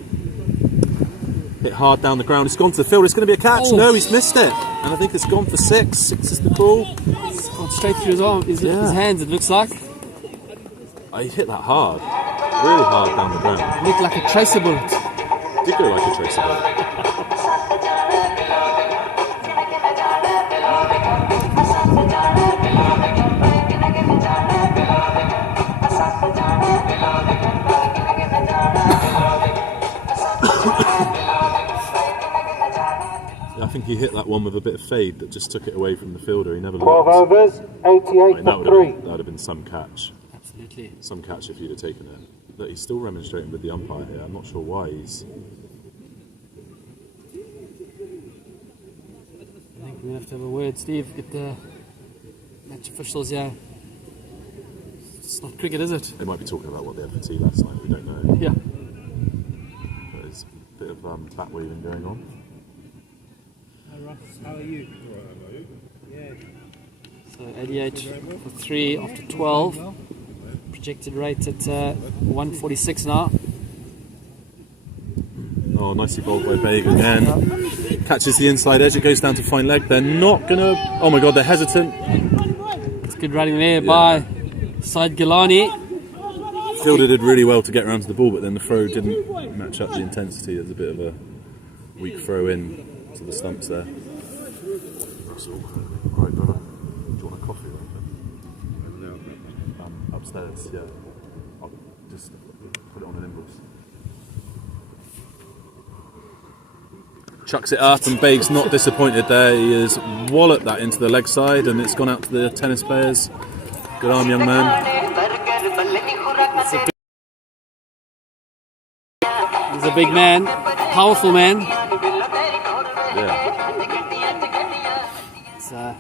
Hit hard down the ground. It's gone to the field. It's going to be a catch. Oh. No, he's missed it. And I think it's gone for 6. 6 is the call. It's gone straight through his arm, his hands, it looks like. He hit that hard. Really hard down the ground. It looked like a tracer bullet. Did go like a tracer bullet. I think he hit that one with a bit of fade that just took it away from the fielder. He never 12 looked. overs, 88 for 3. That would have been some catch. Absolutely. Some catch if he'd have taken it. But he's still remonstrating with the umpire here. I'm not sure why he's... I think we have to have a word, Steve. Get the match officials here. It's not cricket, is it? They might be talking about what they had for tea last night. We don't know. Yeah. There's a bit of bat waving going on. Hi Ross, how are you? Yeah. So 88 for 3 after 12. Projected rate at 146 now. Oh, nicely bowled by Baig again. Catches the inside edge, it goes down to fine leg. They're not gonna. Oh my god, they're hesitant. It's good running there by Said Gilani. Fielder did really well to get around to the ball, but then the throw didn't match up the intensity. There's a bit of a weak throw in to the stumps there. Russell, right, brother. Do you want a coffee? No. Upstairs, yeah. I'll just put it on an invoice. Chucks it up, and Baig's not disappointed there. He has walloped that into the leg side, and it's gone out to the tennis players. Good arm, young man. He's a big man, powerful man.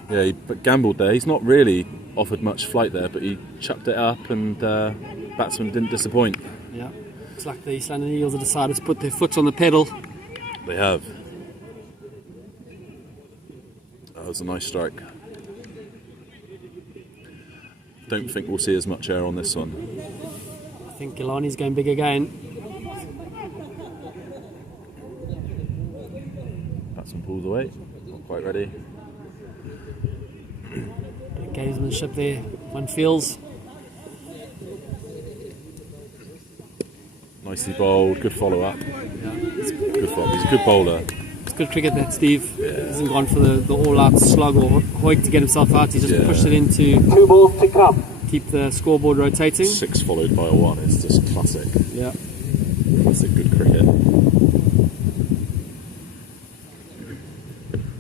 Yeah, he gambled there. He's not really offered much flight there, but he chucked it up, and batsman didn't disappoint. Yeah, it's like the East London Eagles have decided to put their foot on the pedal. They have. That was a nice strike. Don't think we'll see as much air on this one. I think Gilani's going big again. Batsman pulls away, not quite ready. Bit of gamesmanship there, one feels. Nicely bowled, good follow up. Good follow. He's a good bowler. It's good cricket that Steve hasn't gone for the all-out slug or hoik to get himself out. He just pushed it into 2 balls to come. keep the scoreboard rotating. 6 followed by a 1 is just classic. Yeah. Classic good cricket.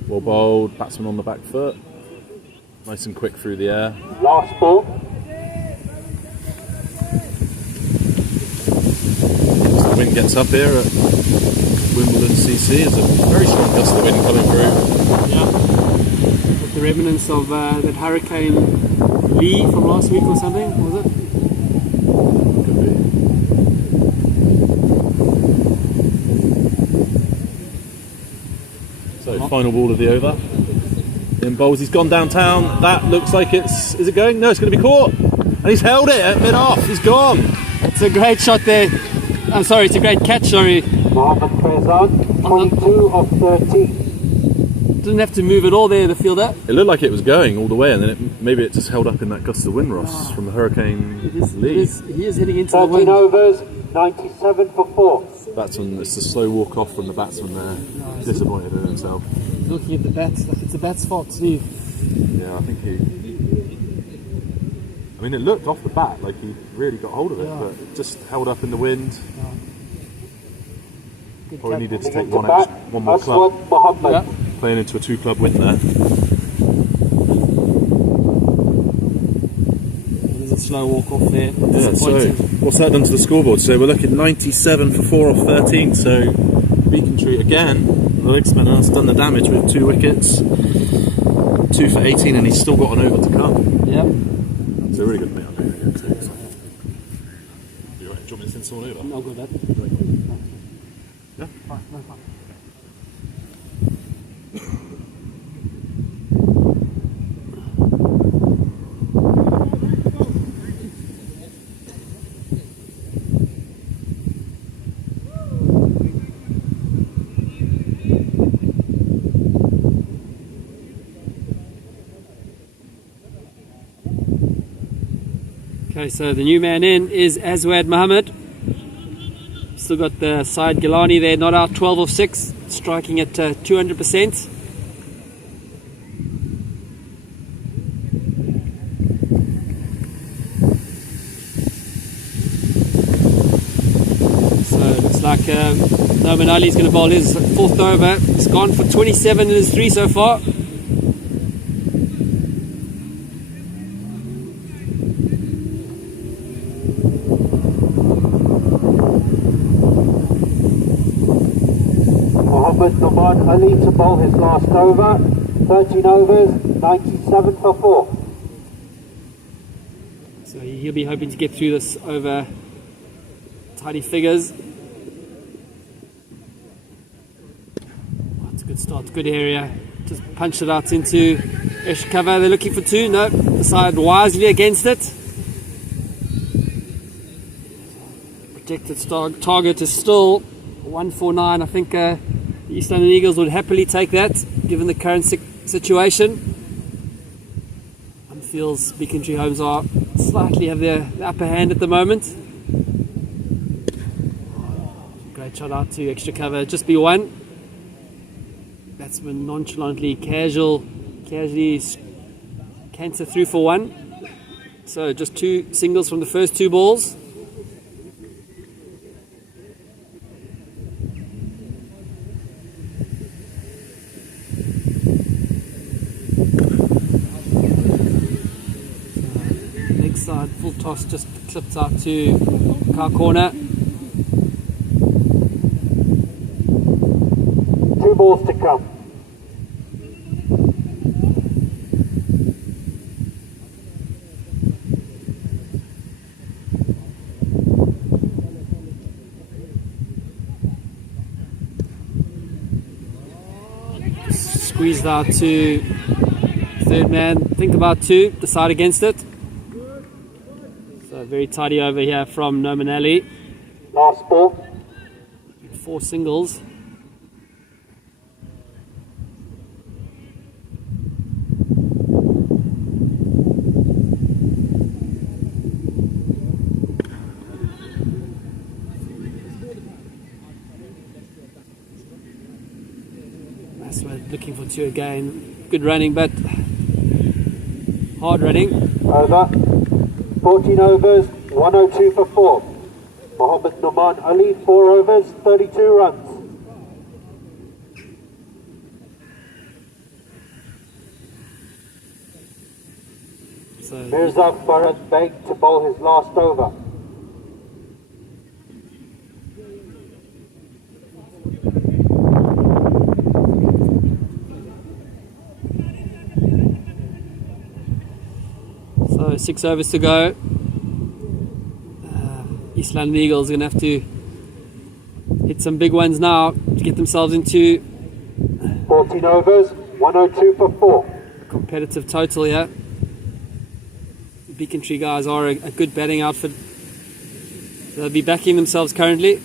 Well bowled, batsman on the back foot. Nice and quick through the air. Last ball. As the wind gets up here at Wimbledon CC, there's a very strong gust of wind coming through. Yeah. With the remnants of that Hurricane Lee from last week or something, was it? Could be. So, final ball of the over. In bowls, he's gone downtown. That looks like it's. Is it going? No, it's going to be caught. And he's held it at mid off. He's gone. It's a great shot there. I'm sorry, it's a great catch, sorry. Mohammed Faizan, 22 of 13. Didn't have to move at all there, the fielder. It looked like it was going all the way, and then maybe it just held up in that gust of wind, Ross, from the Hurricane Lee. He is hitting into the 13 wind. overs, 97 for 4. Batsman, it's a slow walk off from the batsman there. Disappointed in himself. Looking at the bat, like it's the bat's fault, Steve. Yeah, I think he. I mean, it looked off the bat like he really got hold of it, but it just held up in the wind. Probably needed to take one more club. Mohammed. Playing into a 2-club win there. There's a slow walk off there. Yeah, so what's that done to the scoreboard? So we're looking 97 for 4 off 13. So Becontree again, the leg spinner, has done the damage with 2 wickets. 2 for 18, and he's still got an over to come. Yeah. It's a really good mate. Do you want me to send someone over? No good, that. Yeah. Fine, no, fine. Okay, so the new man in is Azwad Mohammed. Still got the side Gilani there, not out, 12 of 6, striking at 200%. So it looks like Noman Ali's going to bowl his 4th over. He's gone for 27 in his 3 so far. Noman Ali to bowl his last over, 13 overs, 97 for 4. So he'll be hoping to get through this over tidy figures. That's a good start, good area. Just punched it out into extra cover. They're looking for 2. No, decided wisely against it. Projected target is still 149. I think the East London Eagles would happily take that, given the current situation. Feels Becontree Homes are slightly have the upper hand at the moment. Great shot out to extra cover, just be one. Batsman nonchalantly, casually canter through for one. So just 2 singles from the first 2 balls. Side full toss just clipped out to car corner. 2 balls to come. Squeezed out to third man. Think about 2. Decide against it. Very tidy over here from Noman Ali. Last ball. 4 singles. That's what looking for 2 again. Good running, but hard running. Over. 14 overs, 102 for 4. Mohammed Noman Ali, 4 overs, 32 runs. So Mirza Farad Beg to bowl his last over. So 6 overs to go. East London Eagles are going to have to hit some big ones now to get themselves into 14 overs, 102 for 4. competitive total here. The Becontree guys are a good batting outfit. They'll be backing themselves currently.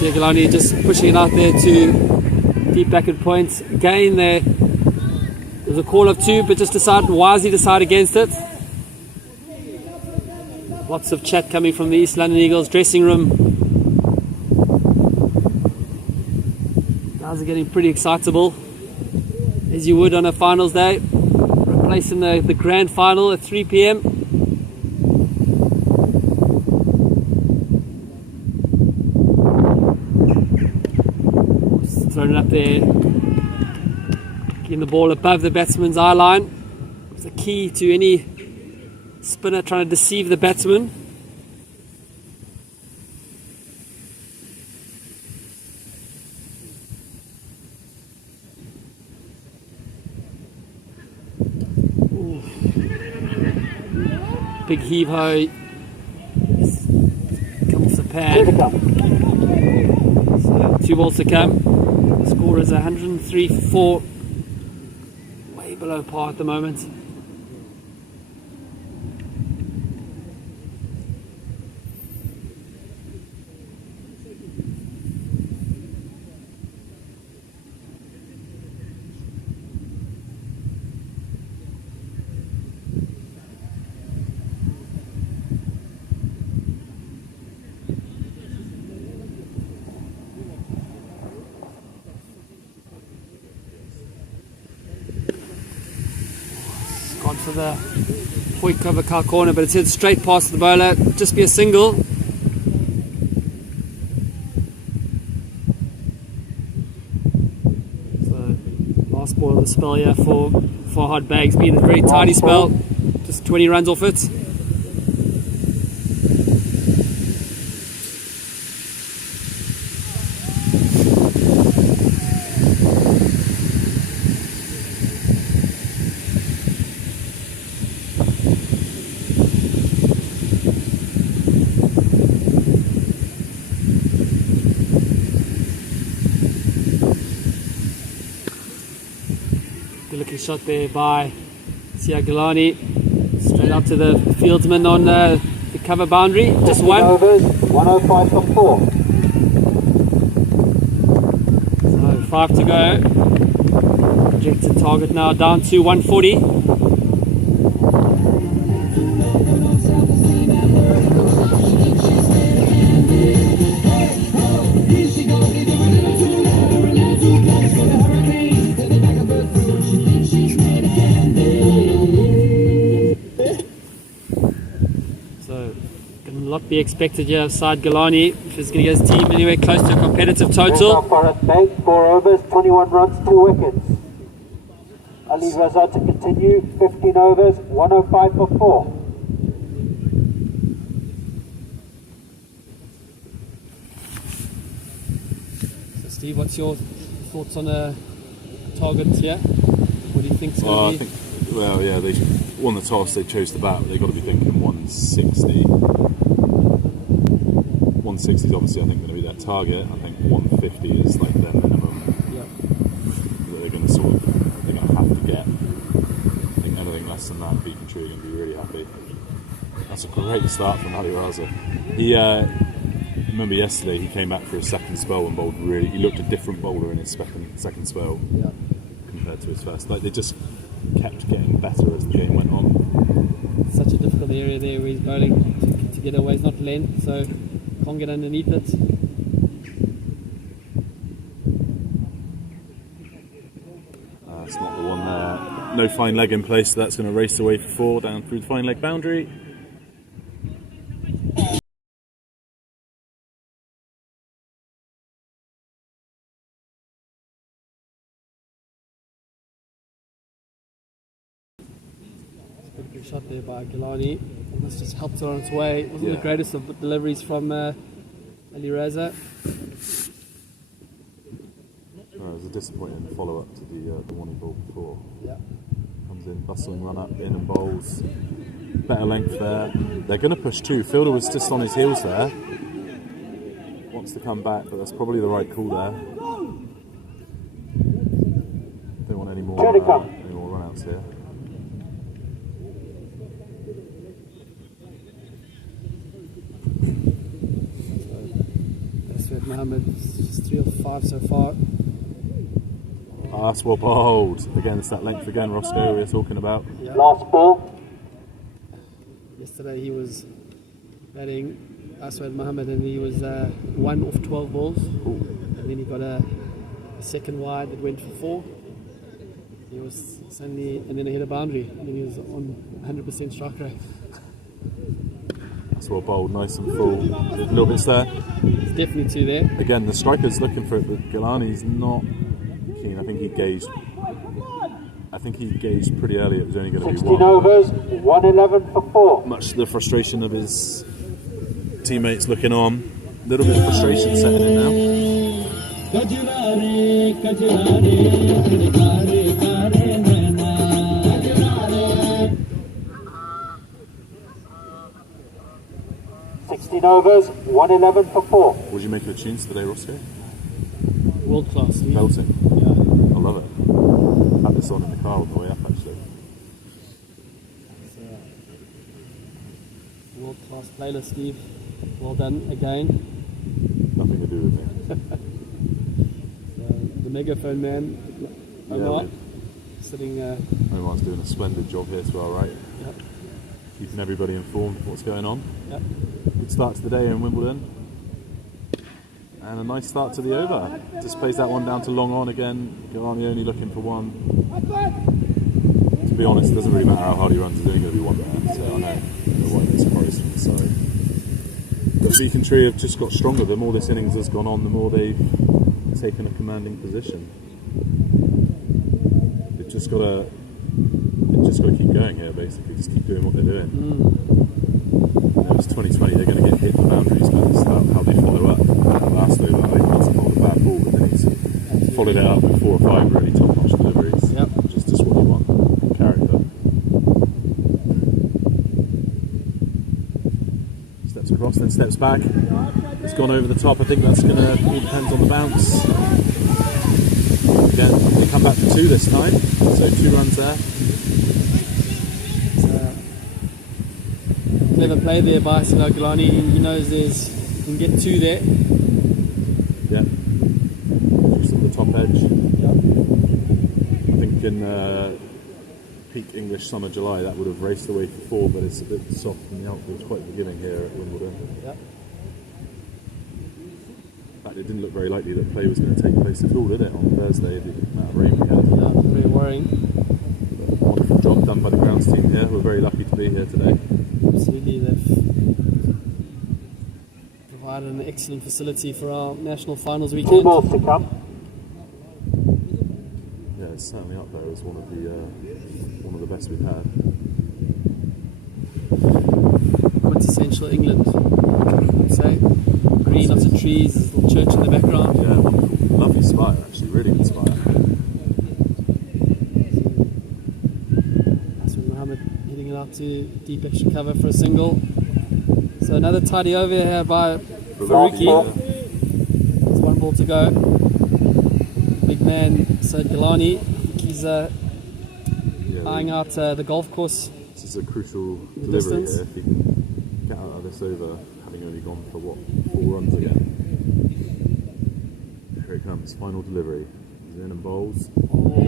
Galani just pushing it out there to deep back at points. Again, there was a call of 2, but just wisely decide against it. Lots of chat coming from the East London Eagles dressing room. Guys are getting pretty excitable, as you would on a finals day, replacing the grand final at 3 p.m. Thrown it up there, getting the ball above the batsman's eye line. It's the key to any spinner trying to deceive the batsman. Ooh. Big heave ho. Come off the pad. 2 balls to come. The score is 103 for 4. Way below par at the moment. Gone for the point cover car corner, but it's hit straight past the bowler. Just be a single. So last ball of the spell here for Farhad Bags, being a very tidy spell. Just 20 runs off it. shot there by Siagilani. Straight up to the fieldsman on the cover boundary. Just 15 one. overs, 105 for 4. So 5 to go. Projected target now down to 140. So can not be expected here side Galani, which is going to get his team anywhere close to a competitive total. Forest Bank, 4 overs, 21 runs, 2 wickets. Ali Raza to continue, 15 overs, 105 for 4. So Steve, what's your thoughts on a target here? What do you think's going to be? Well, yeah, they won the toss, they chose the bat, but they've got to be thinking 160. 160 is obviously, I think, going to be their target. I think 150 is like their minimum. Yeah. That they're going to they're going to have to get. I think anything less than that, Becontree are going to be really happy. That's a great start from Ali Raza. He, remember yesterday, he came back for his second spell and bowled really. He looked a different bowler in his second spell compared to his first. Like they just kept getting better as the game went on. Such a difficult area there where he's bowling to get away. He's not length, so can't get underneath it. That's not the one there. No fine leg in place, so that's going to race away for 4 down through the fine leg boundary. Good shot there by Gilani. Almost just helped her on its way. It wasn't the greatest of deliveries from Ali Raza. It was a disappointing follow-up to the one he bowled before. Yeah. Comes in, bustling run up, in and bowls. Better length there. They're going to push 2. Fielder was just on his heels there. Wants to come back, but that's probably the right call there. Don't want any more run-outs here. Mohammed, just 3 or 5 so far. That's well bowled. Again, it's that length again, Roscoe, we were talking about. Yeah. Last ball. Yesterday he was batting Aswad Mohammed and he was 1 off 12 balls. Ooh. And then he got a second wide that went for 4. He was suddenly, and then he hit a boundary and then he was on 100% strike rate. That's well bowled, nice and full. A little bit there. There's definitely 2 there. Again, the striker's looking for it, but Gilani's not keen. I think he gauged pretty early it was only going to be 16 1. overs, 111 for 4. Much to the frustration of his teammates looking on. A little bit of frustration setting in now. 16 overs, 111 for 4. What did you make of the tunes today, Roscoe? World class. Belting. Yeah. I love it. Had this on in the car on the way up, actually. World class playlist, Steve. Well done again. Nothing to do with me. So, the megaphone man, Omar, sitting. Omar's doing a splendid job here to our right. Yep. Keeping everybody informed of what's going on. Yep. Good start to the day in Wimbledon. And a nice start to the over. Just plays that one down to long on again. Gilani only looking for 1. To be honest, it doesn't really matter how hard he runs, there's only going to be 1 there. So I know it won't be surprising. So the Becontree have just got stronger. The more this innings has gone on, the more they've taken a commanding position. They've just got to keep going here, basically. Just keep doing what they're doing. You know, it's 2020, they're going to get hit for boundaries, but it's how they follow up. Last over, I think that's a bad ball, but then he's followed it up with 4 or 5 really top-notch deliveries. Yep. Just what you want. Character. Steps across, then steps back. It's gone over the top. I think that's going to all depends on the bounce. Again, they come come back for 2 this time, so 2 runs there. Clever play there by Gilani. He knows he can get 2 there. Yeah, just at the top edge. Yep. I think in peak English summer July that would have raced away for 4, but it's a bit soft and the outfield's quite forgiving here at Wimbledon. Yep. In fact, it didn't look very likely that play was going to take place at all, did it, on Thursday, the amount of rain we had. Yeah, very worrying. But wonderful job done by the grounds team here. We're very lucky to be here today. Absolutely, they've provided an excellent facility for our national finals 2 weekend. balls to come. Yeah, it's certainly up there as one of the best we've had. Quintessential England, I'd say. Green, lots of trees, little church in the background. Yeah, wonderful. Lovely spire, actually, really good spire. That's when Mohammed hitting it out to deep extra cover for a single. So another tidy over here by Faruqi. There's 1 ball to go. Big man, Said Gilani. I think he's eyeing out the golf course. This is a crucial The delivery distance. here. If he can get out of this over, having only gone for 4 runs again. Here it comes, final delivery. He's in and bowls.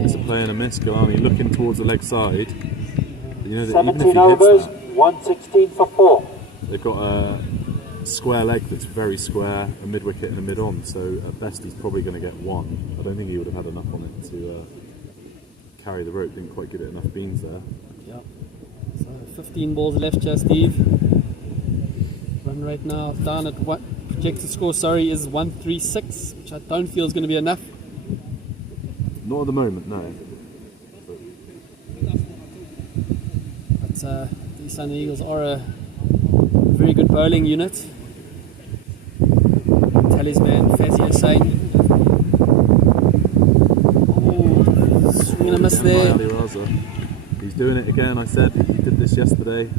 It's a play and a miss. Gilani looking towards the leg side. But you know that even if 17 he overs, hits that, 116 for 4. they've got a square leg that's very square, a mid wicket and a mid on. So at best he's probably going to get 1. I don't think he would have had enough on it to carry the rope. Didn't quite give it enough beans there. Yep. So 15 balls left here, Steve. Run rate now down at what projected score, is 136, which I don't feel is going to be enough. Not at the moment, no. But the East London Eagles are a very good bowling unit. Talisman, Fazia Hussain. Oh, swing and a miss there. Ali Raza. He's doing it again. I said he did this yesterday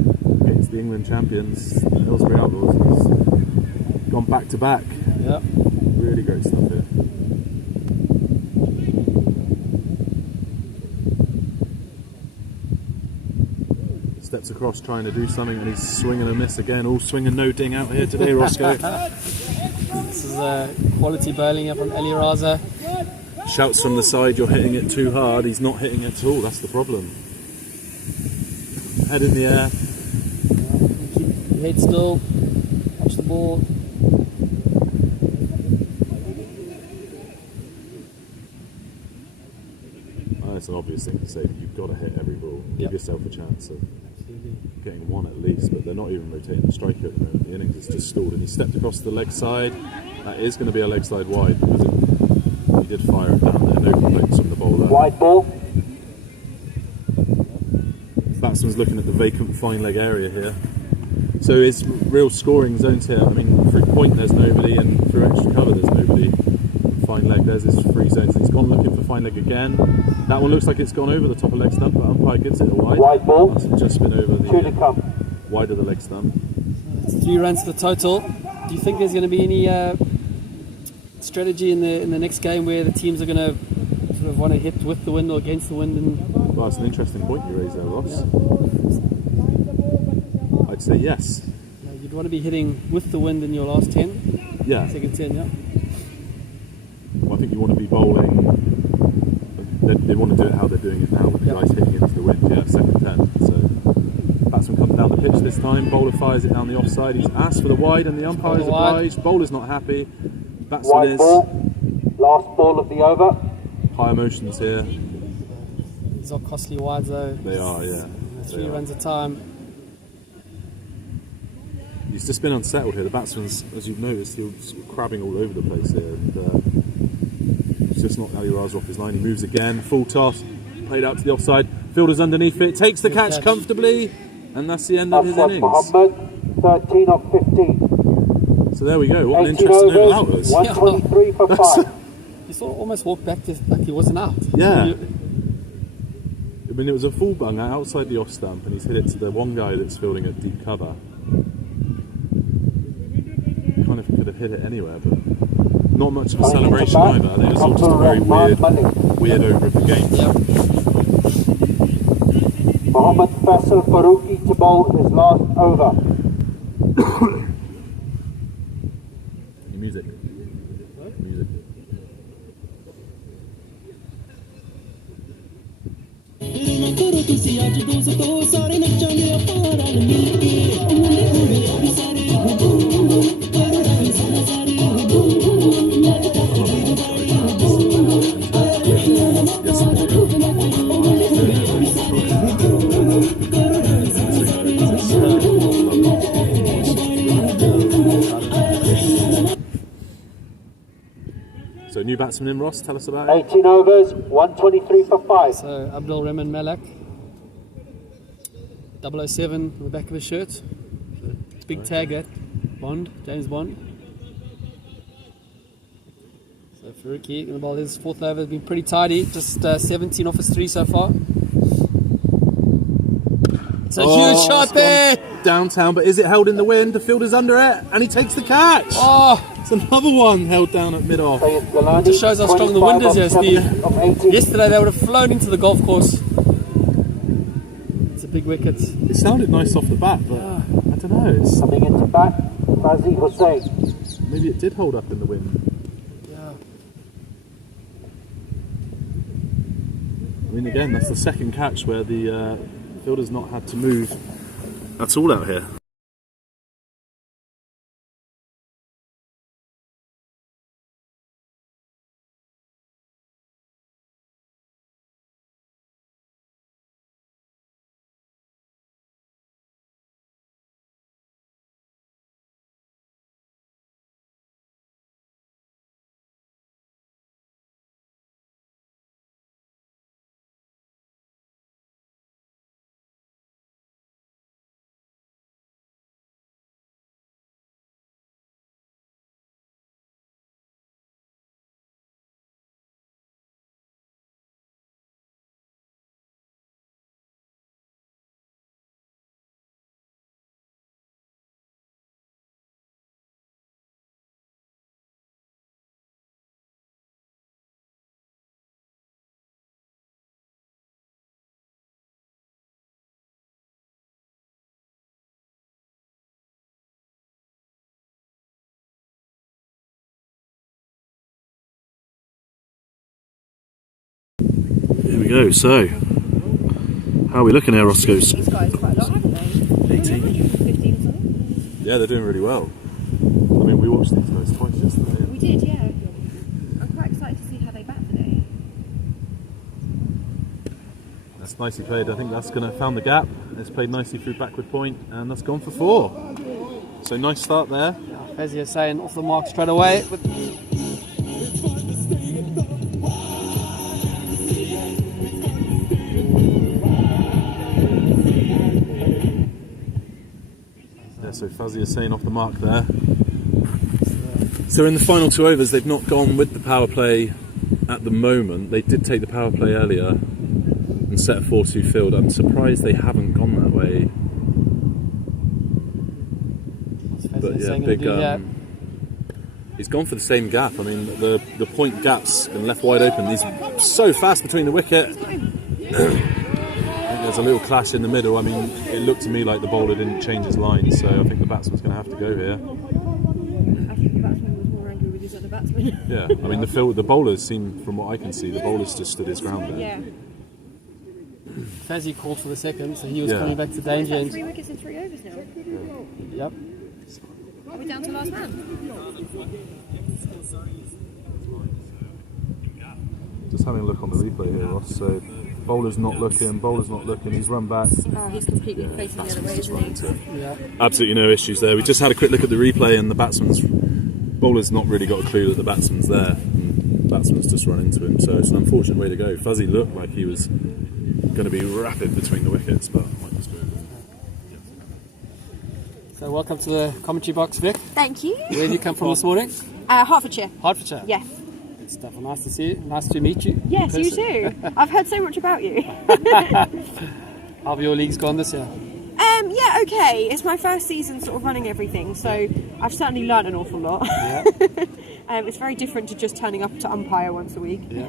against the England champions, the Hillsbury Outlaws. He's gone back to back. Yep. Really great stuff here. Steps across trying to do something and he's swinging a miss again. All swing and no ding out here today, Roscoe. This is quality bowling here from Ali Raza. Shouts from the side, you're hitting it too hard. He's not hitting it at all, that's the problem. Head in the air. Keep your head still. Watch the ball. It's an obvious thing to say that you've got to hit every ball. Give yourself a chance of getting 1 at least, but they're not even rotating the striker at the moment. The innings is just stalled and he stepped across the leg side. That is going to be a leg side wide because he did fire it down there. No complaints from the bowler. Wide ball. Batsman's looking at the vacant fine leg area here. So it's real scoring zones here. I mean, through point there's nobody and through extra cover there's nobody. Fine leg, there's his free zones. He's gone looking for fine leg again. That one looks like it's gone over the top of leg stump, but umpire gives it a wide. Wide ball. Must have just been over 2 to the come. wide of the leg stump. It's 3 runs for total. Do you think there's going to be any strategy in the next game where the teams are going to sort of want to hit with the wind or against the wind? And Well, it's an interesting point you raise there, Ross. I'd say yes. you'd want to be hitting with the wind in your last 10, Yeah. second 10, yeah. Well, I think you want to be bowling. They want to do it how they're doing it now with the guys hitting into the wind. Yeah, second 10. So batsman comes down the pitch this time. Bowler fires it down the offside. He's asked for the wide, and the umpire is obliged. Bowler's not happy. Batsman Wide is. ball. Last ball of the over. High emotions here. These are costly wides though. They are, yeah. 3 runs a time. He's just been unsettled here. The batsman's, as you've noticed, he's crabbing all over the place here. And, it's just not Ali Raza off his line. He moves again. Full toss. Played out to the offside. Fielder's underneath it. Takes the catch comfortably. And that's the end of his innings. Mohammed, 13 of 15. So there we go. What an 18 interesting overs, out was. 123 for 5. You sort of almost walked back to like he wasn't out. Yeah. I mean, it was a full bung outside the off stump, and he's hit it to the one guy that's fielding at deep cover. Kind of could have hit it anywhere, but not much of a celebration either. I think it was all just a very weird over of the game. Mohammad Faisal Faruqi to bowl his last over. Music. Music. So new batsman in, Ross, tell us about it. 18 overs, 123 for 5. So Abdul Rahman Malak, 007 on the back of his shirt. So, big tag at Bond, James Bond. So Faruqi going to bowl his 4th over, has been pretty tidy, just 17 off his 3 so far. It's a huge shot there! Downtown, but is it held in the wind? The fielder's under it, and he takes the catch! Oh! It's another one held down at mid-off. It just shows how strong the wind is here, Steve. Yesterday they would have flown into the golf course. It's a big wicket. It sounded nice off the bat, but I don't know. It's, Coming into bat, Fazi Hussain. maybe it did hold up in the wind. Yeah. I mean, again, that's the second catch where the fielder's not had to move at all out here. Here we go, so how are we looking here, Roscoe's? These guys quite a lot, haven't they? 18. 15 or something? Yeah, they're doing really well. I mean, we watched these guys twice yesterday. We did, yeah. I'm quite excited to see how they bat today. That's nicely played. I think that's going to found the gap. It's played nicely through backward point, and that's gone for 4. So nice start there. As you're saying, off the mark straight away. So Fuzzy is saying off the mark there. So in the final 2 overs, they've not gone with the power play at the moment. They did take the power play earlier and set a 4-2 field. I'm surprised they haven't gone that way. But yeah, big. He's gone for the same gap. I mean, the point gap's been left wide open. He's so fast between the wicket. There's a little clash in the middle. I mean, it looked to me like the bowler didn't change his line, so I think the batsman's going to have to go here. I think the batsman was more angry with his other batsman. Yeah, I mean, the bowlers seem, from what I can see, the bowlers just stood his ground there. Yeah. Fazzy called for the second, so he was coming back to danger. Is that 3 wickets in 3 overs now? Yep. Are we down to last man? Just having a look on the replay here, Ross. So bowler's not looking, he's run back. Oh, he's completely facing the other way, isn't he? Yeah. Absolutely no issues there. We just had a quick look at the replay, and bowler's not really got a clue that the batsman's there. And the batsman's just run into him, so it's an unfortunate way to go. Fuzzy looked like he was going to be rapid between the wickets, but might just be. So welcome to the commentary box, Vic. Thank you. Where have you come from this morning? Hertfordshire. Hertfordshire. Yes. Good stuff. Well, nice to see you. Nice to meet you. Yes, in you person. too. I've heard so much about you. How have your leagues gone this year? Yeah, okay. It's my first season sort of running everything, so I've certainly learned an awful lot. Yeah. It's very different to just turning up to umpire once a week. Yeah.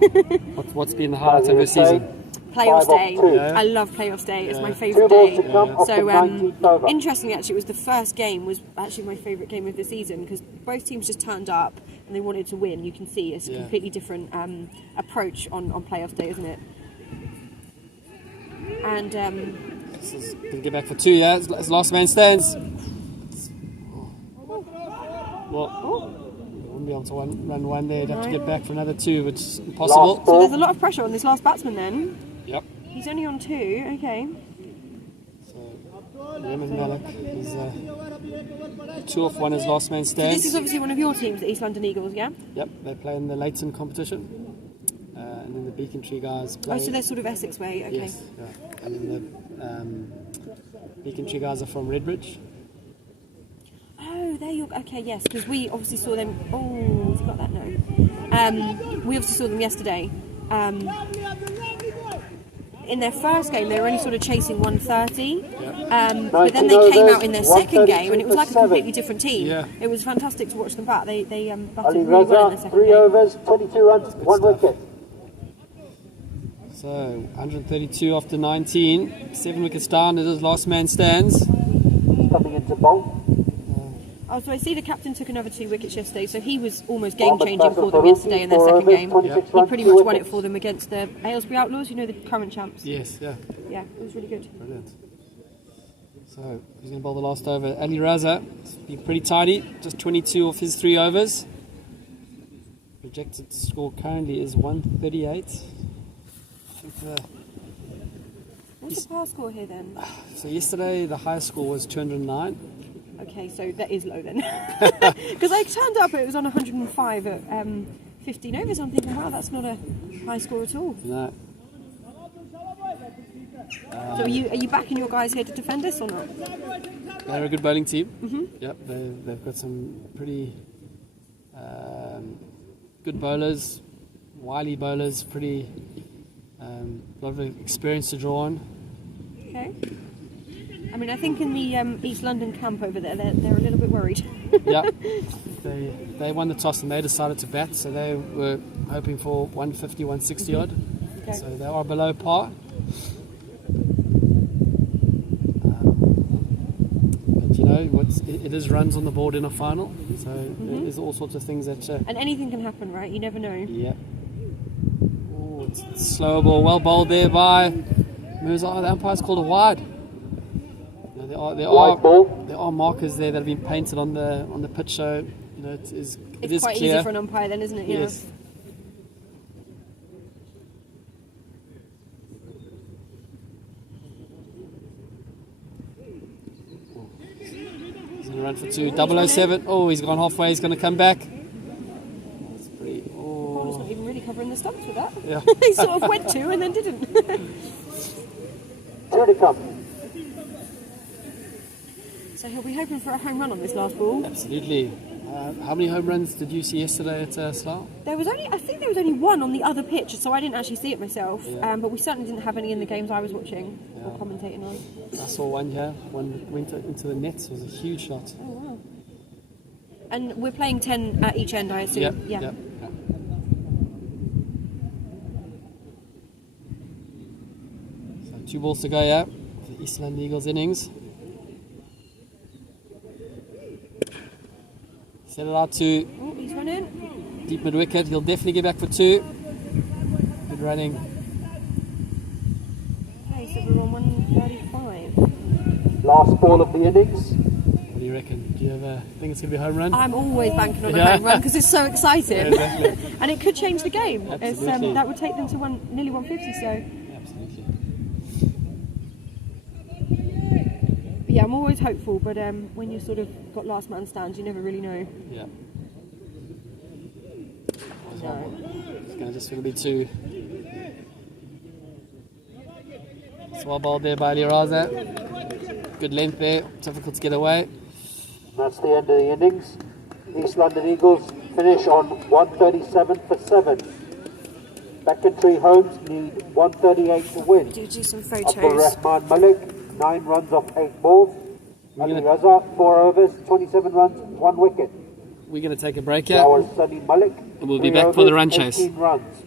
What's been the highlight of your season? Playoffs day. Yeah. I love playoffs day. It's my 2 favourite balls day. to come off the So 19th over. interestingly, actually, it was the first game was actually my favourite game of the season because both teams just turned up and they wanted to win. You can see it's a completely different approach on playoffs day, isn't it? And This is going to get back for 2, yeah? It's last man stands. Well, they wouldn't be able to run one there. They'd have to get back for another 2, which is impossible. so there's a lot of pressure on this last batsman then. Yep. He's only on 2, okay. So, Raymond Malik is 2 off 1 as last man So stands. this is obviously one of your teams, the East London Eagles, yeah? Yep, they play in the Leighton competition. And then the Becontree guys play... Oh, so they're sort of Essex way, okay. Yes, yeah. And then the Becontree guys are from Redbridge. Oh, there you're... Okay, yes, because we obviously saw them... Oh, he's got that no. We obviously saw them yesterday. In their first game, they were only sort of chasing 130. But then they came out in their second game, and it was like a completely different team. Yeah. It was fantastic to watch them back. They batted Ali really well in their Raza, second 3 game. overs, 22 runs, 1 wicket. So 132 after 19, 7 wickets down. It is last man stands. Coming into bowl. Oh, so I see the captain took another 2 wickets yesterday, so he was almost game-changing for them yesterday in their second game. He pretty much won it for them against the Aylesbury Outlaws, you know, the current champs. Yes, yeah, Yeah, it was really good. brilliant. So he's going to bowl the last over. Ali Raza, been pretty tidy, just 22 off his 3 overs. Projected score currently is 138. I think What's the par score here then? so yesterday the highest score was 209. Okay, so that is low then. Because I turned up, it was on 105 at 15 overs. I'm thinking, wow, that's not a high score at all. No. So are you backing your guys here to defend this or not? They're a good bowling team. Yep, they've got some pretty good bowlers, wily bowlers, pretty lot of experience to draw on. Okay. I mean, I think in the East London camp over there, they're a little bit worried. Yeah, they won the toss and they decided to bat, so they were hoping for 150, 160 odd. Okay. So they are below par. But you know, it is runs on the board in a final, so there's all sorts of things that. And anything can happen, right? You never know. Yeah. Oh, it's slow ball, well bowled there by Mirza. The umpire's called a wide. There are markers there that have been painted on the pitch, so you know it is quite clear. easy for an umpire then, isn't it? Yeah. Yes. He's going to run for 2. 007. Oh, he's gone halfway. He's going to come back. That's pretty. Bowler's Oh. not even really covering the stumps with that. Yeah. He sort of went to and then didn't. 2 to come. So he'll be hoping for a home run on this last ball. Absolutely. How many home runs did you see yesterday at Slough? I think there was only 1 on the other pitch, so I didn't actually see it myself. Yeah. But we certainly didn't have any in the games I was watching or commentating on. I saw one here. One went into the nets. It was a huge shot. Oh wow! And we're playing 10 at each end, I assume. Yep. So 2 balls to go, yeah. For the East London Eagles innings. Set it out to Oh, he's running. deep mid wicket. He'll definitely get back for 2. Good running. Okay, so we're on 135. Last ball of the innings. What do you reckon? Do you think it's going to be a home run? I'm always banking on a Yeah. home run because it's so exciting. Yeah, exactly. And it could change the game. It's, Absolutely. that would take them to nearly 150. So Absolutely. but yeah, I'm always hopeful. But when you sort of got last man stands, you never really know. Yeah. No. It's going to just be 2. Swell ball there by Liraza. Good length there. Difficult to get away. That's the end of the innings. East London Eagles finish on 137 for 7. Becontree Homes need 138 to win. Do some Abdul photos. Rahman Malik, 9 runs off 8 balls. Ali Raza, 4 overs, 27 runs, 1 wicket. we're going to take a break here. That was Sunny Malik. And we'll be back for the run chase. 18 runs.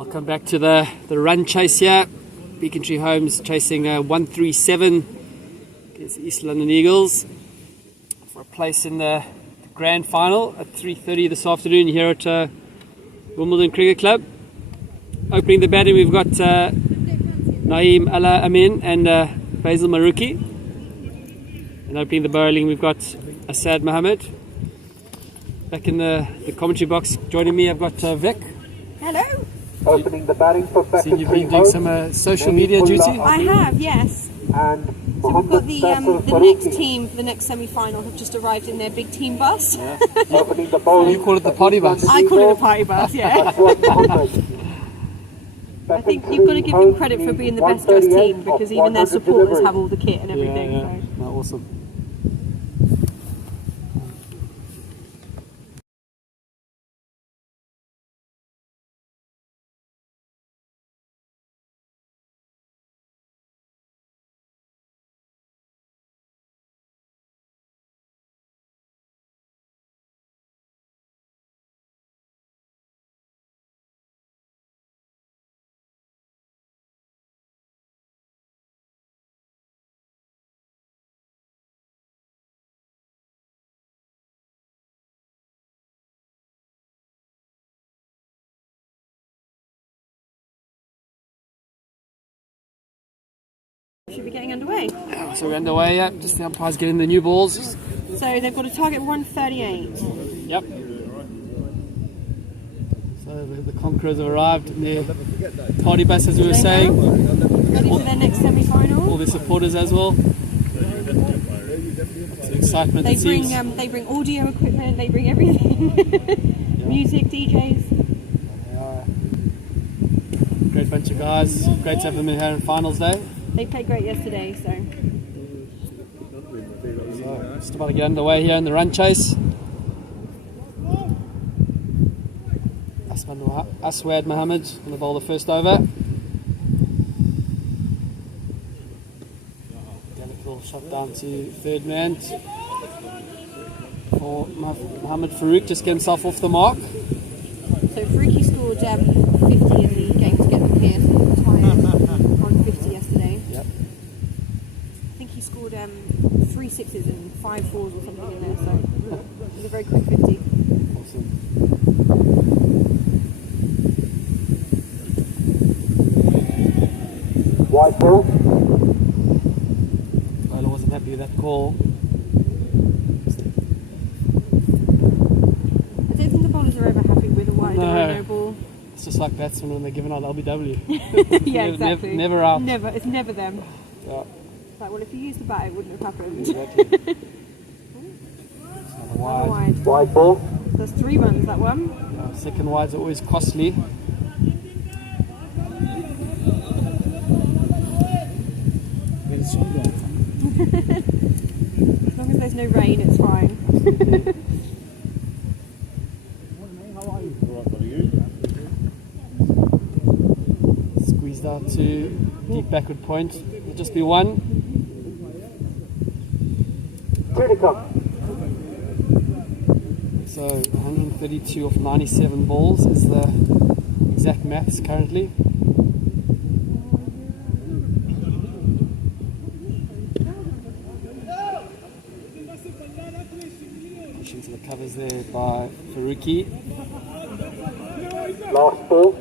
Welcome back to the run chase here. Becontree Homes chasing 137 against the East London Eagles for a place in the grand final at 3:30 this afternoon here at Wimbledon Cricket Club. Opening the batting, we've got Naeem Ala Amin and Faisal Maruki. And opening the bowling, we've got Asad Mohammed. Back in the commentary box, joining me, I've got Vic. Hello. Opening the batting for Becontree. Seen you've been doing some social media duty. I have, yes. And So we've got the next team for the next semi-final have just arrived in their big team bus. opening the bowling. You call it the party bus. I call it a party bus, yeah. I think you've got to give them credit for being the best dressed team because even their supporters have all the kit and everything. Yeah. So. No, awesome. Should be getting underway. So we're underway, yeah. Just the umpires getting the new balls. So they've got a target 138. Yep. So the Conquerors have arrived in their party bus, as we were saying. Ready for their next semi-final. All their supporters as well. It's excitement, They it seems. they bring audio equipment. They bring everything. Music, DJs. Great bunch of guys. Great to have them in here on finals day. They played great yesterday, so. So just about to get underway here in the run chase. Aswad Mohammed going to bowl the first over. Delicate shot down to third man for Mohammed Farouk, just get himself off the mark. So Faruqi scored 50 in the game to get the clear, so tied on 50 yesterday. Yep. I think he scored 3 sixes and 5 fours or something in there, so it was a very quick 50. Awesome. White ball. Bowler wasn't happy with that call. I don't think the bowlers are ever happy with a wide or a no ball. It's just like batsmen when they're giving out LBW. Yeah, exactly. Never out. Never, it's never them. Yeah, It's like, well, if you used the bat, it wouldn't have happened. exactly. Another wide. Wide. White ball. That's 3 runs, that one. Second wides are always costly. As long as there's no rain, it's fine. Squeezed out to deep backward point. It'll just be one. Critical. So 132 off 97 balls is the exact maths currently. Pushing to the covers there by Faruqi. Last ball.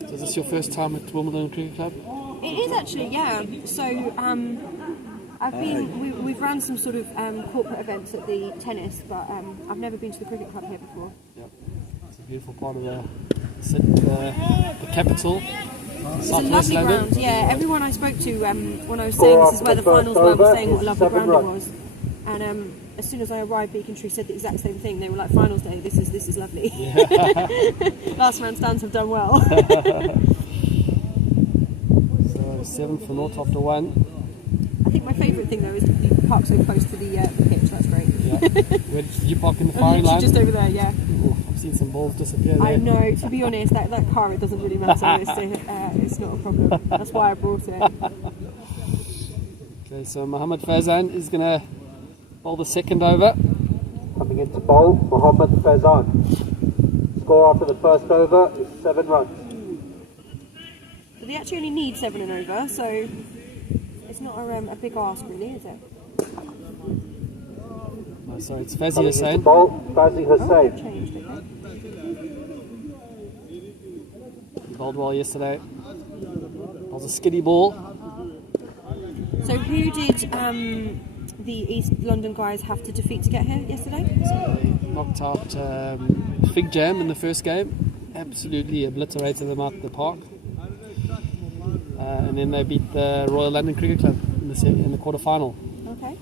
So is this your first time at Wimbledon Cricket Club? It is actually, yeah. So we've ran some sort of corporate events at the tennis, but I've never been to the cricket club here before. Yep. It's a beautiful part of the capital. It's a lovely ground, yeah. Everyone I spoke to when I was saying this is where the finals were was saying what a lovely ground it was. And as soon as I arrived, Becontree said the exact same thing. They were like, finals day, this is lovely. Yeah. Last man stands have done well. So 7 for naught after 1. I think my favourite thing though is to be parked so close to the pitch. That's great. Yeah. Where did you park in the firing line? Just over there, yeah. Ooh, I've seen some balls disappear there. I know. To be honest, that car, it doesn't really matter. It's not a problem. That's why I brought it. Okay, so Mohammed Faizan is going to bowl the second over. Coming into bowl, Mohammed Faizan. Score after the first over is 7 runs. But they actually only need 7 and over, so it's not a big ask, really, is it? Oh, sorry, it's Fazzy Coming into Hussain. bowl, Fazzy Oh, Hussain. they've changed, okay. He bowled well yesterday. That was a skiddy ball. So who did the East London guys have to defeat to get here yesterday? Knocked out Fig Jam in the first game. Absolutely obliterated them out the park. And then they beat the Royal London Cricket Club in the quarter-final. Okay.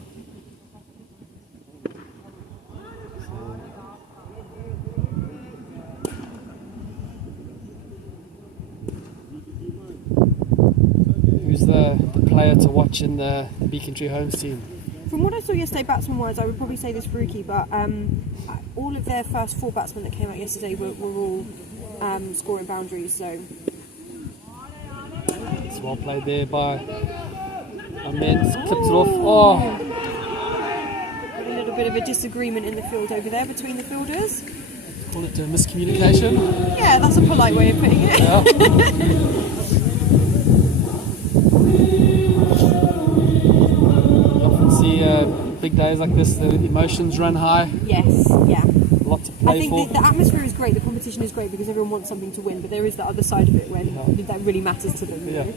Who's the player to watch in the Becontree Homes team? From what I saw yesterday, batsman-wise, I would probably say this Faruqi, but all of their first 4 batsmen that came out yesterday were all scoring boundaries, so... It's well played there by Ahmed. Clipped it off. Oh, A little bit of a disagreement in the field over there between the fielders. call it a miscommunication. Yeah, that's a polite way of putting it. Yeah. You often see big days like this, the emotions run high, Yes, yeah. lots to I play think for. the atmosphere is great, the competition is great because everyone wants something to win, but there is that other side of it when that really matters to them. You Yeah. know?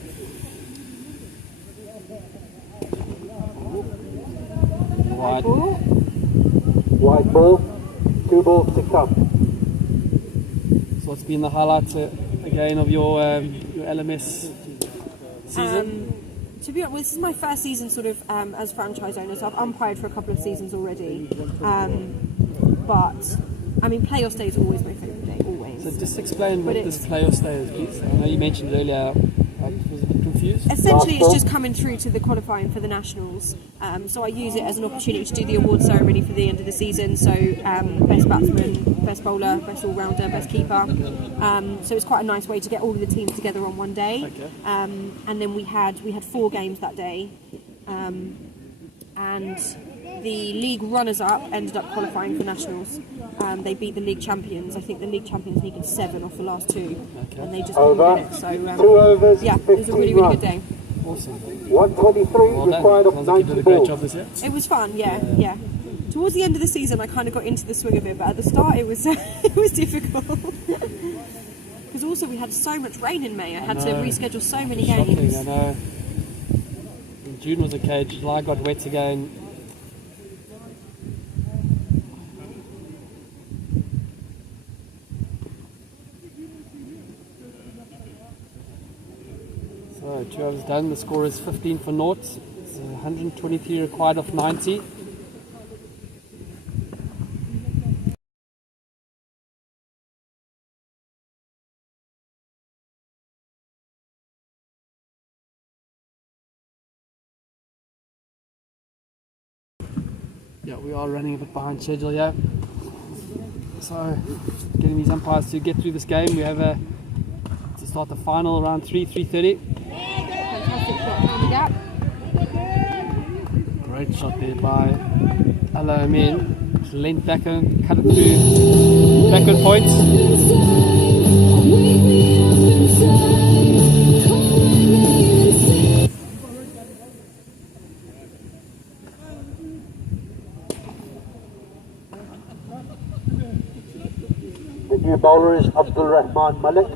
Wide. Ball. Wide ball, 2 balls to come. So what's been the highlight again of your LMS season? To be honest, this is my first season sort of as franchise owner, so I've umpired for a couple of seasons already. But, I mean, playoff day is always my favourite day, always. So just explain what But this playoff day is, please. I know you mentioned earlier, I was a bit confused. Essentially, it's just coming through to the qualifying for the Nationals. So I use it as an opportunity to do the award ceremony for the end of the season. So best batsman, best bowler, best all-rounder, best keeper. So it's quite a nice way to get all of the teams together on one day. Okay. And then we had 4 games that day. And the league runners-up ended up qualifying for Nationals. They beat the league champions. I think the league champions needed 7 off the last 2, and they just couldn't Over. get it. So 2 overs, yeah, it was a really, 15 really good runs. day. Awesome. 123 Well done. required of Sounds like you 90 did a great balls. job this year. It was fun, yeah. Towards the end of the season, I kind of got into the swing of it, but at the start, it was it was difficult. Because also we had so much rain in May. I had to reschedule so many Shocking, games. I know. June was okay, July got wet again. So 2 overs done, the score is 15 for naught. It's 123 required of 90. Yeah, we are running a bit behind schedule, yeah. So, getting these umpires to get through this game. We have to start the final around 3:30. Fantastic shot from the gap. Great shot there by Ala Amin. Leant back and cut it through. Backward points. The new bowler is Abdul Rahman Malik.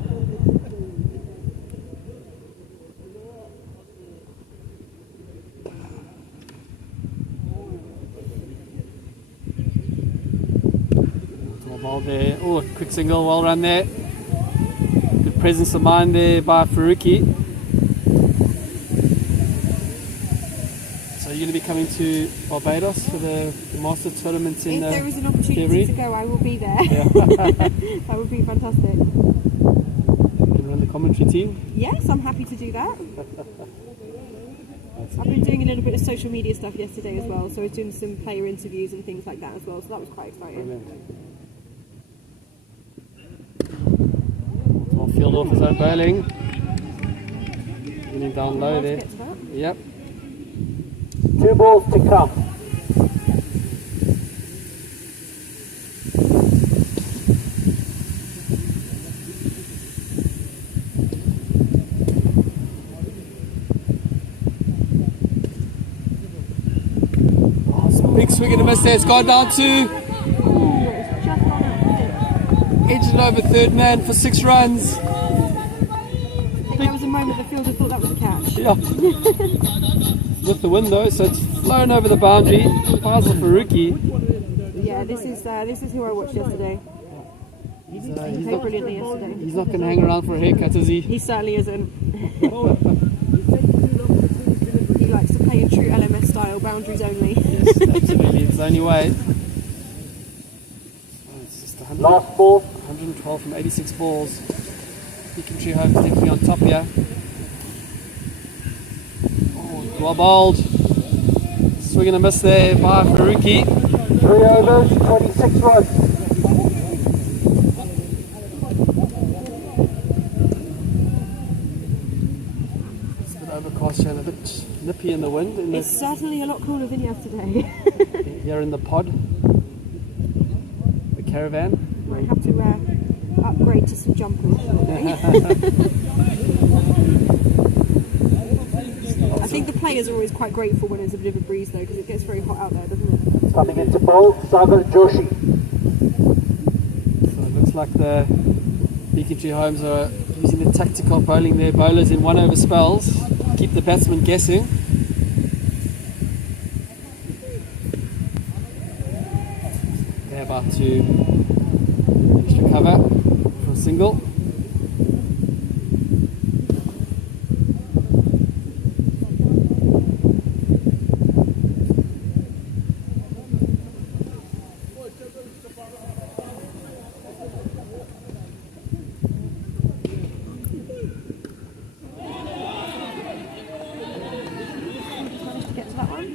Ball there. Oh, quick single, well run there. Good presence of mind there by Faruqi. So you're going to be coming to Barbados for the Master Tournament in If there is an opportunity February? to go, I will be there. Yeah. That would be fantastic. You can run the commentary team. Yes, I'm happy to do that. I've been doing a little bit of social media stuff yesterday as well, so I was doing some player interviews and things like that as well, so that was quite exciting. Brilliant. Well, field off his own bowling. Getting down low there. Get to that. Yep. 2 balls to come. Big swing and a miss there. It's gone down to Ooh, it's just gone out. edged it over third man for 6 runs. I think there was a moment the fielder thought that was a catch. Yeah. With the wind though, so it's flown over the boundary. Faisal Faruqi. Yeah, this is who I watched yesterday. He played brilliantly yesterday. He's not going to hang around for a haircut, is he? He certainly isn't. He likes to play in true LMS style, boundaries only. Yes, absolutely. It's the only way. Oh, it's just Last ball. 112 from 86 balls. Becontree Homes definitely on top here. Oh, well bowled. Swing and a miss there by Faruqi. 3 overs, 26 runs. It's a bit overcast here and a bit nippy in the wind. It's certainly a lot cooler than yesterday. Here in the pod. The caravan. Might have to upgrade to some jumpers. I think the players are always quite grateful when there's a bit of a breeze though, because it gets very hot out there, doesn't it? Coming into bowl, Sagar Joshi. So it looks like the Becontree Homes are using the tactical bowling their bowlers in 1 over spells. Keep the batsmen guessing. They're about to extra cover for a single. Managed to get to that one.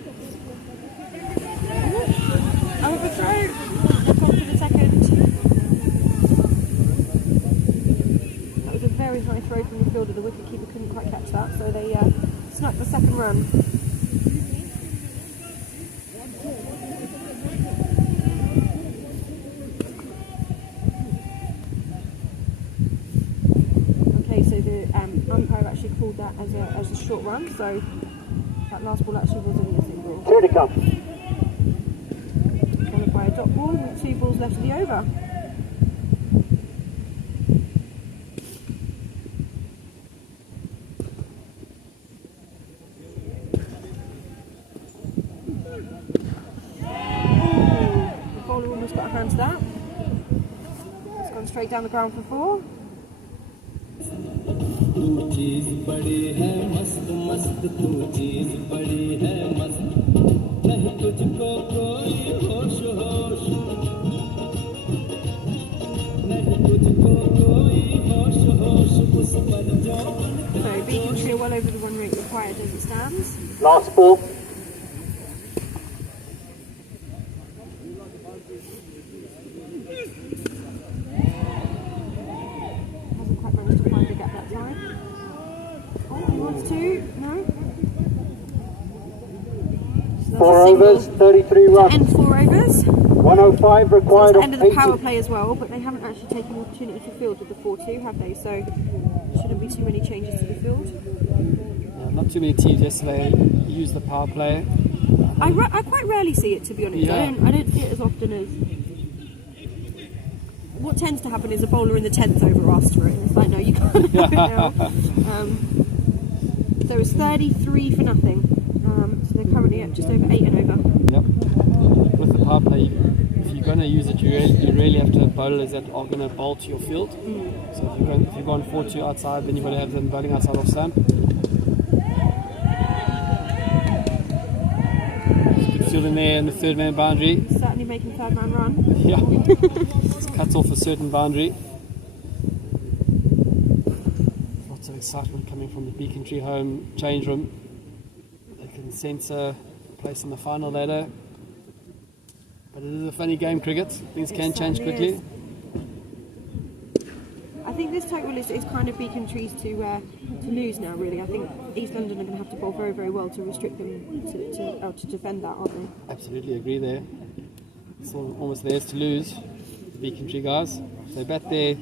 Overthrow. Gone for the second. That was a very high throw from the fielder. The wicketkeeper couldn't quite catch that, so they snuck the second run. Okay, so the umpire actually called that as a short run, so that last ball actually was only a single. Here to come. Followed by a dot ball with 2 balls left of the over. The bowler almost got a hand to that. It's gone straight down the ground for 4. तू चीज बड़ी है मस्त मस्त तू चीज बड़ी है मस्त नहीं तुझको कोई होश होश नहीं तुझको कोई होश होश उस पर जो So Becontree are well over the run rate required as it stands. Last ball. Hasn't quite managed to find a gap that time. Oh, he wants to. No. So that's 4 a single overs, 33 to runs. end 4 overs. 105 So required that's the of end of the power 80. play as well, but they haven't actually taken the opportunity to field with the 4-2, have they? So shouldn't be too many changes to the field. Yeah, not too many teams yesterday use the power play. I quite rarely see it, to be honest. Yeah. I don't see it as often as. What tends to happen is a bowler in the 10th over asks for it, and it's like, no, you can't have it now. So it's 33 for nothing. So they're currently at just over 8 and over. Yep. With the power play, if you're going to use it, you really have to have bowlers that are going to bowl to your field. So if you're going 4-2 outside, then you've got to have them bowling outside off stump. Good field in there in the third man boundary. Certainly making third man run. Yeah. It's cut off a certain boundary. Lots of excitement coming from the Becontree home change room. They can sense a place in the final ladder. But it is a funny game, cricket. Things can change certainly quickly. is. I think this total is kind of Becontree's to lose now, really. I think East London are going to have to bowl very, very well to restrict them to defend that, aren't they? Absolutely agree there. It's almost theirs to lose, the Becontree guys. If they bat their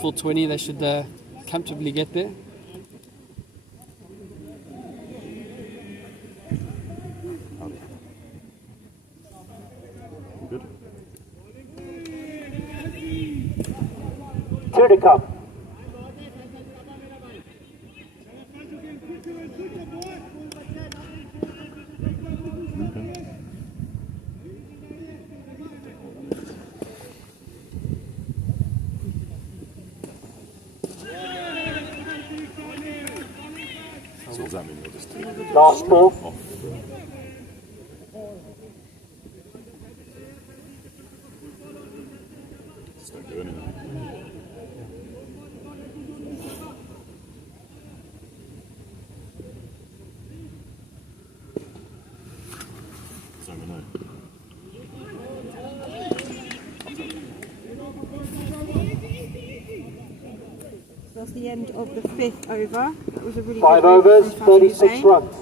full 20, they should comfortably get there. Two to come. So what does that mean? They'll just Last ball. off. Just don't do anything. So we know. That's the end of the 5th over. That was a really 5 good move overs, from Fatih 36 Hussain. runs.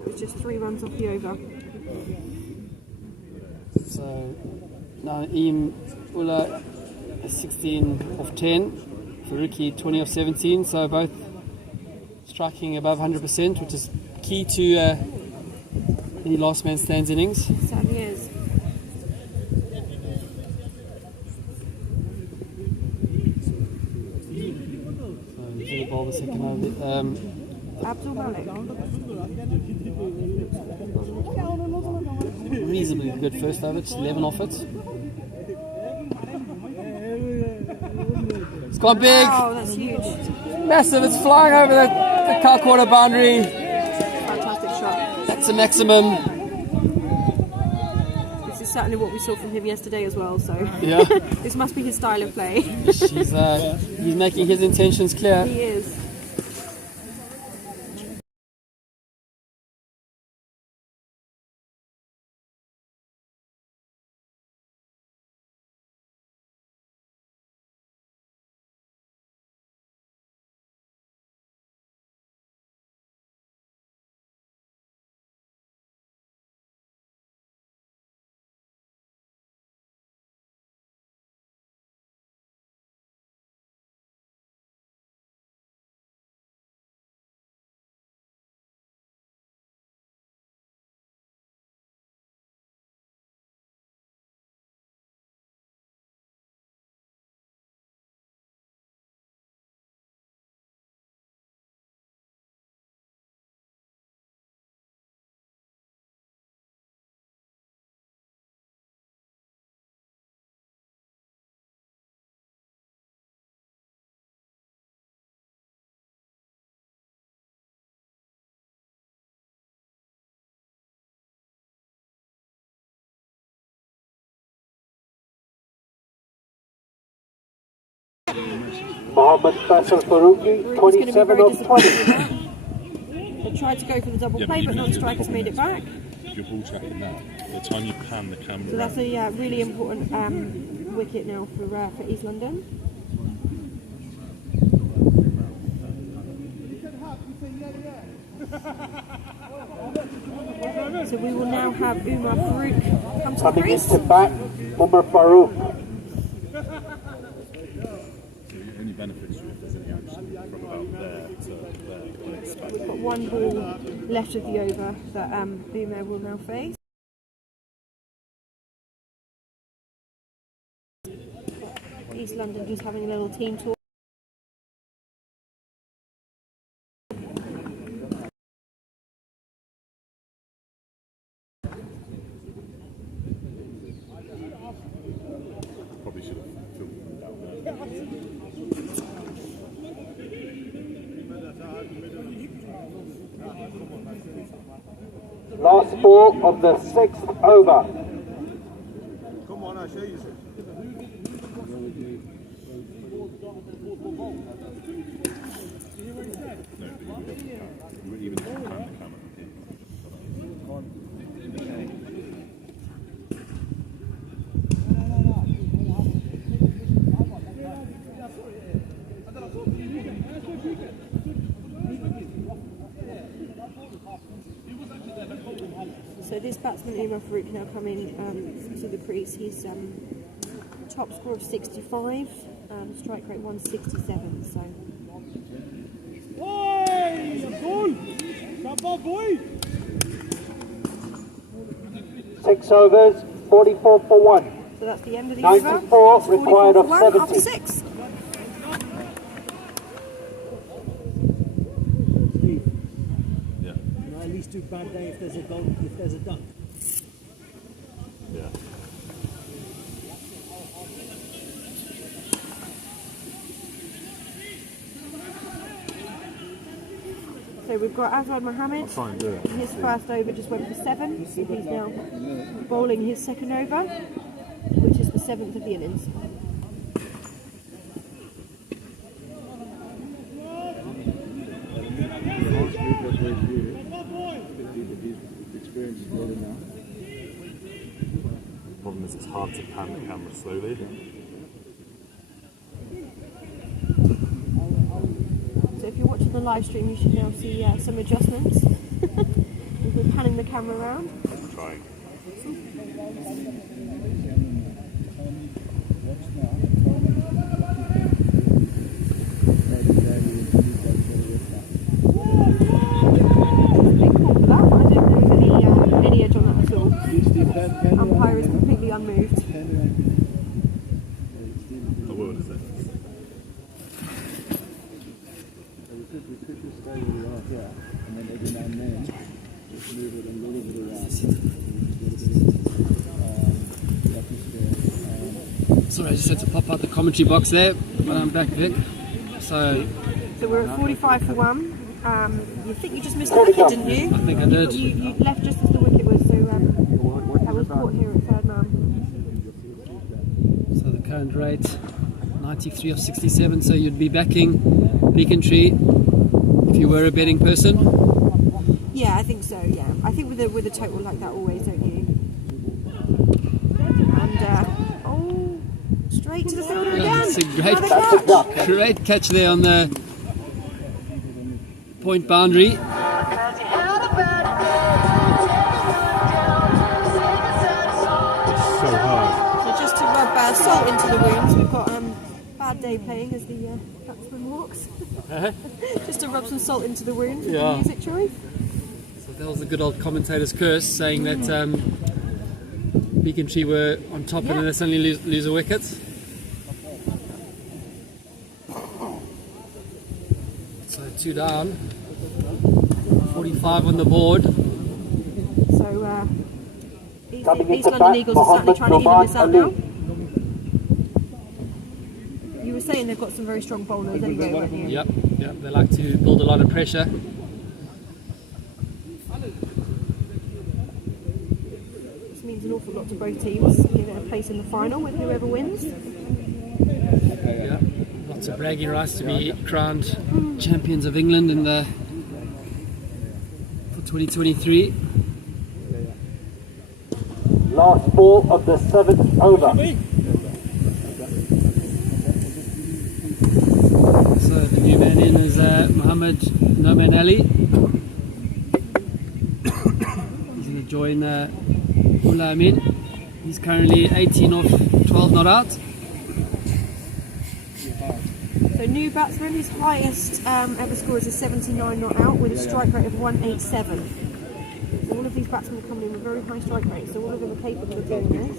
It was just 3 runs off the over. So Naeem Ullah 16 of 10, Faruqi 20 of 17, so both striking above 100%, which is key to any last man stands innings. It certainly is. So he's going to bowl the second over. Abdul Malik. Reasonably good first over, just 11 off it. It's gone big, Oh, that's huge. massive, it's flying over the car quarter boundary. Fantastic shot. That's a maximum. This is certainly what we saw from him yesterday as well, so Yeah, this must be his style of play. he's making his intentions clear. He is. Mohammad Faisal Faruqi, Faruqi's going to be 27 very of disappointed 20. with that. They tried to go for the double Yeah, play, but you but can do non-strikers double made it back. If you're ball tracking now, by the time you pan the camera So that's around, a really important wicket now for East London. So we will now have Umar Farouk come to the Coming crease. into bat, Umar Farouk. it only benefits you if there's any action from about there to there. When it's back. We've got one ball left of the over that Umar will now face. East London just having a little team talk. Probably should have filmed them down there. Last ball of the 6th over. Come on, I'll show you. You wouldn't even pan the camera. So this batsman Umar Farouk now coming to the crease. He's top score of 65, strike rate 167. So 6 overs, 44 for 1. that's the end of the over. 94 required of 44 for 1 after 70. 6. at least do bad day if there's a goal, if there's a duck. Yeah. So we've got Azad Mohammed. Try and do it. His first over just went for 7. So he's now bowling his second over, which is the 7th of the innings. The problem is it's hard to pan the camera slowly. So if you're watching the live stream, you should now see some adjustments. We're panning the camera around. I'm trying. Any edge on that at all. Umpire is completely unmoved. I will in a second. Sorry, I just had to pop out the commentary box there, but I'm back, Vic. So we're at 45 for 1. You think you just missed the wicket, didn't you? I think I did. You left just as the wicket was, so I was caught here at third man. So the current rate, 93 of 67. So you'd be backing Becontree if you were a betting person. Yeah, I think so. Yeah, I think with a total like that, always, don't you? And straight to the fielder again. It's a Another great catch there on the point boundary. So just to rub salt into the wounds, we've got bad day playing as the batsman walks. Just to rub some salt into the wound with the music choice. So that was the good old commentator's curse, saying that Becontree were on top and then they suddenly lose a wicket. So 2 down, 45 on the board. So East London Eagles are certainly trying to even this out now. You were saying they've got some very strong bowlers anyway, weren't you? Yep, they like to build a lot of pressure. This means an awful lot to both teams, a place in the final with whoever wins. Yeah, lots of bragging rights to be crowned champions of England in for 2023. Last ball of the 7th over. So the new man in is Mohammed Noman Ali. He's going to join Ullah Amin. He's currently 18 off 12 not out. So new batsman, his highest ever score is a 79 not out with a strike rate of 187. So all of these batsmen are coming in with very high strike rates, so all of them are capable of doing this.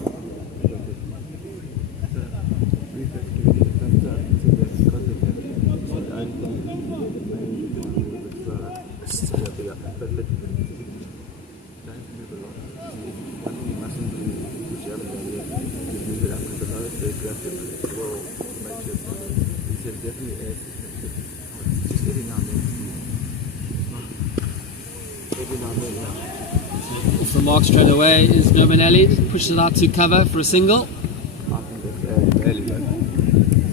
Off the mark straight away is Noman Ali, pushes it out to cover for a single.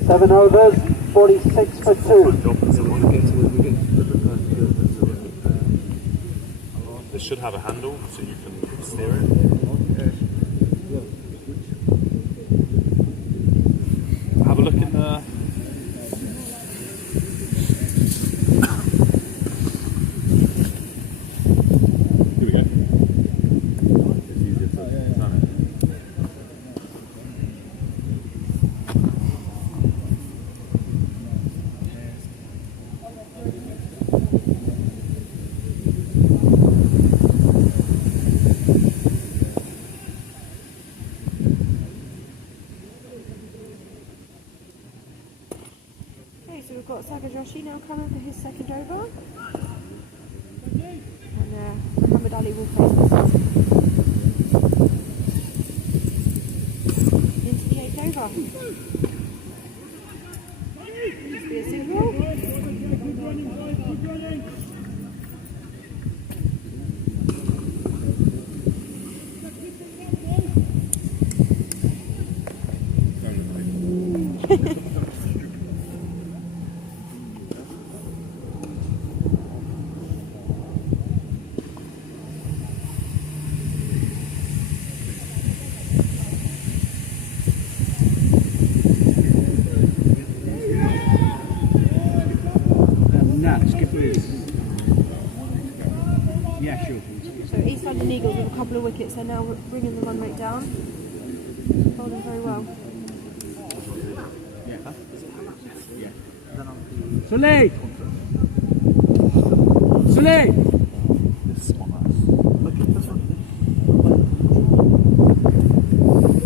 7 overs, 46 for 2. They should have a handle so you can steer it. Have a look in the... Here we go. It's easier to turn it. Okay, so we've got Sagar Joshi now coming for his second over. And Ollie will place this into the 8th over. Must be a single. Yeah, sure. So East London Eagles with a couple of wickets, they're now bringing the run rate down. Bowling very well. Soleil! Soleil!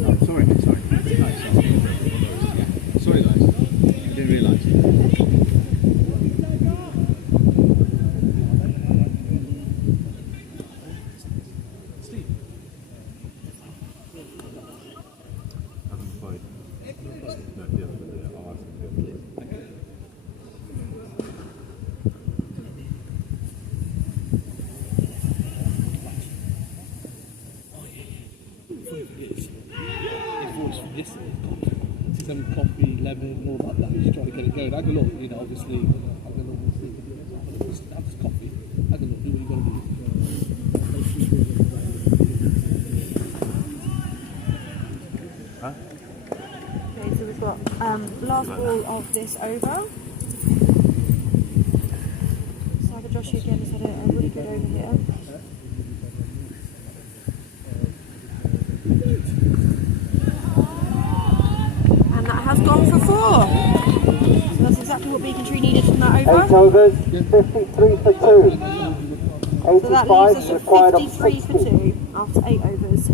Oh, sorry, mate, sorry. Sorry, guys. I didn't realise. Some coffee, lemon, all about that. Just trying to get it going. I go, look, you know, obviously, I go, look, just have this coffee. I go, look, do what you got to do. Okay, so we've got last ball of this over. Cyber Joshua again has had a really good over here. And that has gone for 4. So that's exactly what Becontree needed from that 8 over. overs, 53 for 2. So that leaves 85 us required with of 53 for 60. 2 after 8 overs.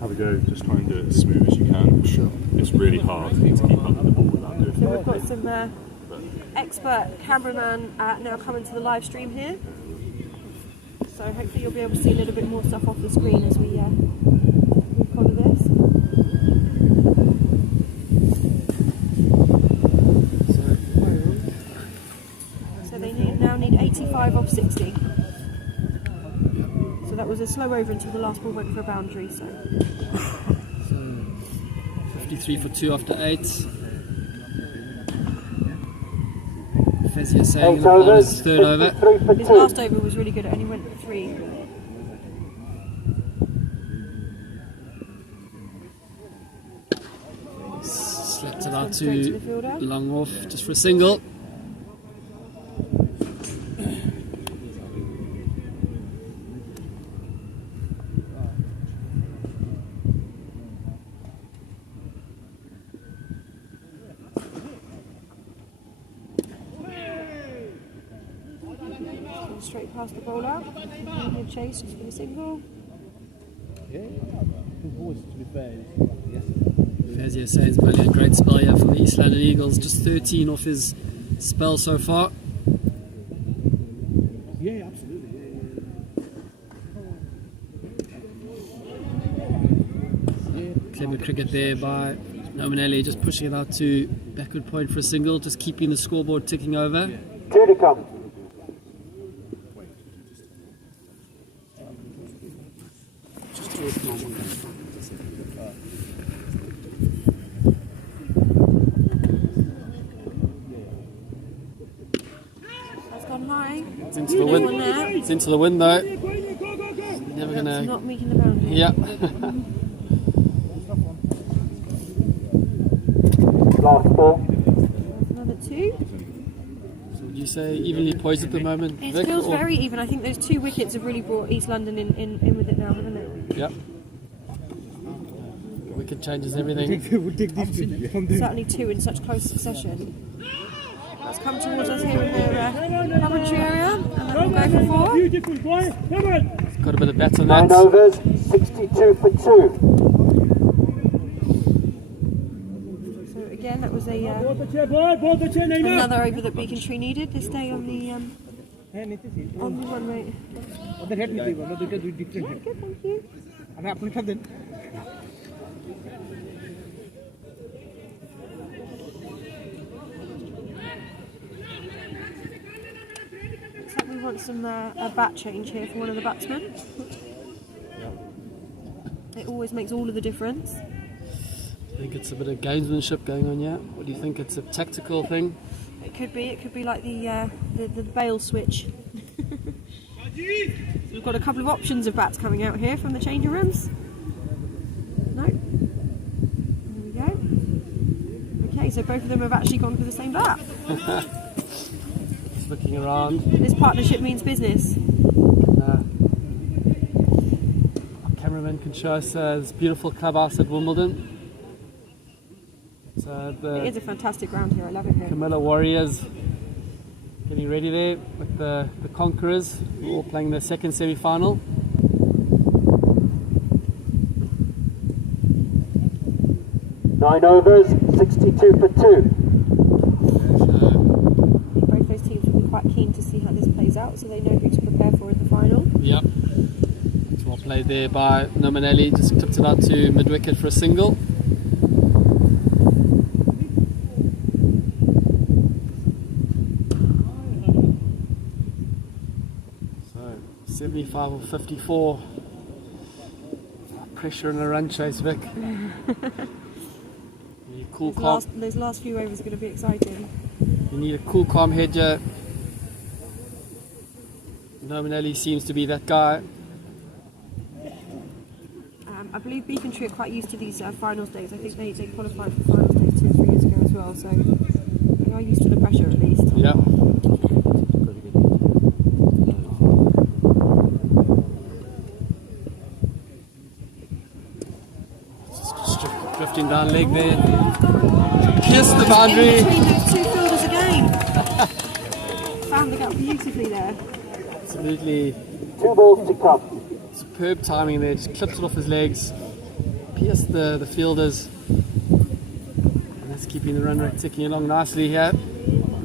Have a go, just try and do it as smooth as you can. Sure. It's really hard to keep up with the ball without doing So we've got some expert cameraman now coming to the live stream here. So hopefully you'll be able to see a little bit more stuff off the screen as we follow this. So they now need 85 off 60. So that was a slow over until the last ball went for a boundary. So 53 for 2 after 8. Fezia saying 8 overs, his third over. 53 for his 2. last over was really good. It only went for 3. Slapped it out Straight to to the fielder. long off just for a single. Straight past the bowler. Medium chase just for the single. Good voice, to be fair. Yes. Fezia saying a great spell here from the East London Eagles. Just 13 off his spell so far. Yeah, absolutely. Clever cricket there by Nominelli, just pushing it out to backward point for a single, just keeping the scoreboard ticking over. 2 to come. That's gone high. It's into the wind. It's into the wind though. Never It's gonna. not making the boundary. Yeah. Last ball. Another 2. So would you say evenly poised at the moment, It Vic? feels or- very even. I think those 2 wickets have really brought East London in with it now, haven't it? Yeah. Wicket changes everything. Certainly 2 in such close succession. Let's come towards us here in the commentary area, and then we'll go for 4. Beautiful boy, come on. Got a bit of bat on 9 that. overs, 62 for 2. So again, that was a Board the chair, boy, board the chair, Nina. another over that Becontree needed this day on the On the one, mate. ওদের head নিতে হবে, দুটো different head. Good, thank you. আমি আপনি সব দেন। Looks like we want some a bat change here for one of the batsmen. It always makes all of the difference. I think it's a bit of gamesmanship going on here. What do you think? It's a tactical thing? It could be. It could be like the bail switch. So we've got a couple of options of bats coming out here from the changing rooms. No. There we go. Okay, so both of them have actually gone for the same bat. Just looking around. This partnership means business. Our cameraman can show us this beautiful clubhouse at Wimbledon. So It is a fantastic ground here. I love it here. Camilla Warriors getting ready there with the Conquerors, all playing their second semi-final. Nine overs, 62 for 2. Both those teams will be quite keen to see how this plays out, so they know who to prepare for in the final. Yep. It's well played there by Nominelli, just clipped it out to mid-wicket for a single. So 75 or 54. Pressure and a run chase, Vic. You need cool, calm. Those last few overs are going to be exciting. You need a cool, calm head here. Nominelli seems to be that guy. I believe Becontree are quite used to these finals days. I think they qualified for finals days 2 or 3 years ago as well, so they are used to the pressure at least. Yeah. Drifting down leg there. Kiss the boundary. Between those two fielders again. Found the gap beautifully there. Absolutely 2 balls to come. superb timing there. Just clipped it off his legs. Pierced the fielders. And that's keeping the run rate ticking along nicely here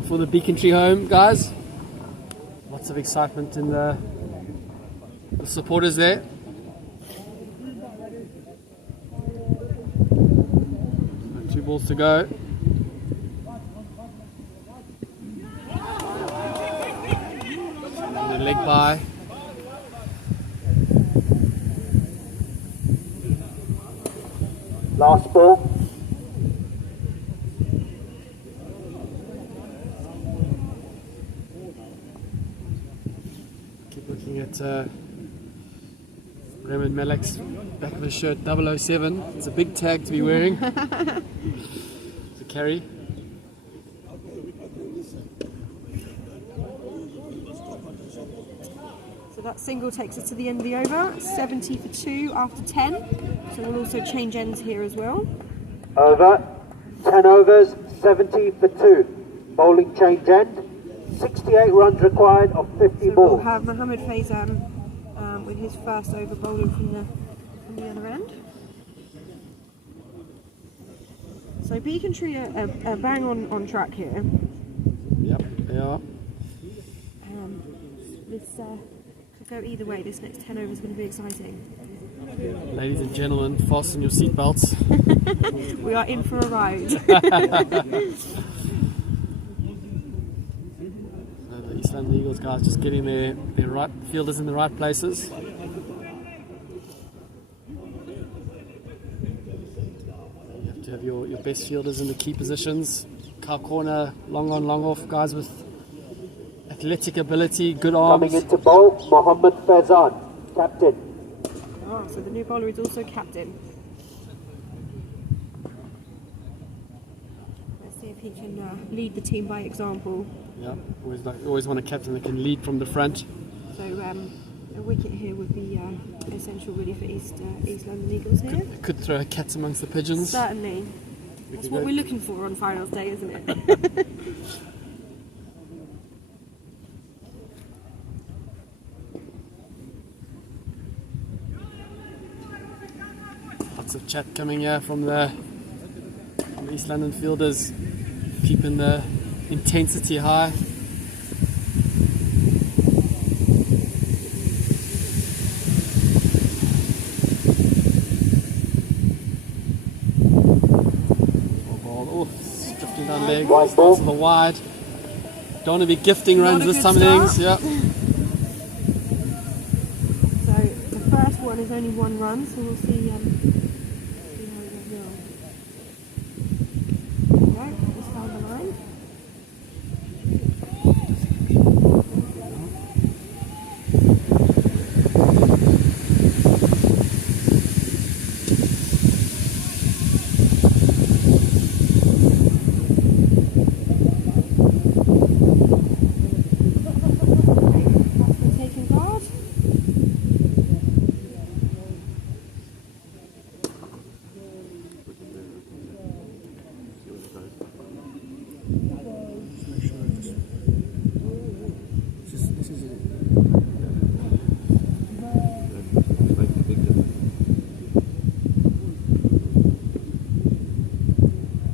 for the Becontree home, guys. Lots of excitement in the supporters there. 2 balls to go. And a leg by. Last ball. Keep looking at Raymond Malek's back of his shirt, 007. It's a big tag to be wearing. It's a carry. So that single takes us to the end of the over. 70 for 2 after 10. So we'll also change ends here as well. Over. 10 overs, 70 for 2. Bowling change end. 68 runs required of 50 So we'll balls. have Mohammed Faizan with his first over bowling from the other end. So Becontree are bang on track here. Yep, they are. This could go either way. This next 10 overs is going to be exciting. Ladies and gentlemen, fasten your seatbelts. We are in for a ride. The East London Eagles guys just getting their right fielders in the right places. You have to have your best fielders in the key positions. Cow corner, long on, long off, guys with athletic ability, good arms. Coming into bowl, Mohammed Faizan, captain. Oh, so the new bowler is also captain. Let's see if he can lead the team by example. Yeah, always want a captain that can lead from the front. So a wicket here would be essential really for East London Eagles here. Could throw cats amongst the pigeons. Certainly. That's what we're looking for on finals day, isn't it? Lots of chat coming here from the East London fielders, keeping the intensity high. Wide ball. To the wide. Don't want to be gifting runs Not a this good time of start. things. Yeah. So the first one is only one run, so we'll see how it goes now. Right, just down the line. That's the taking guard.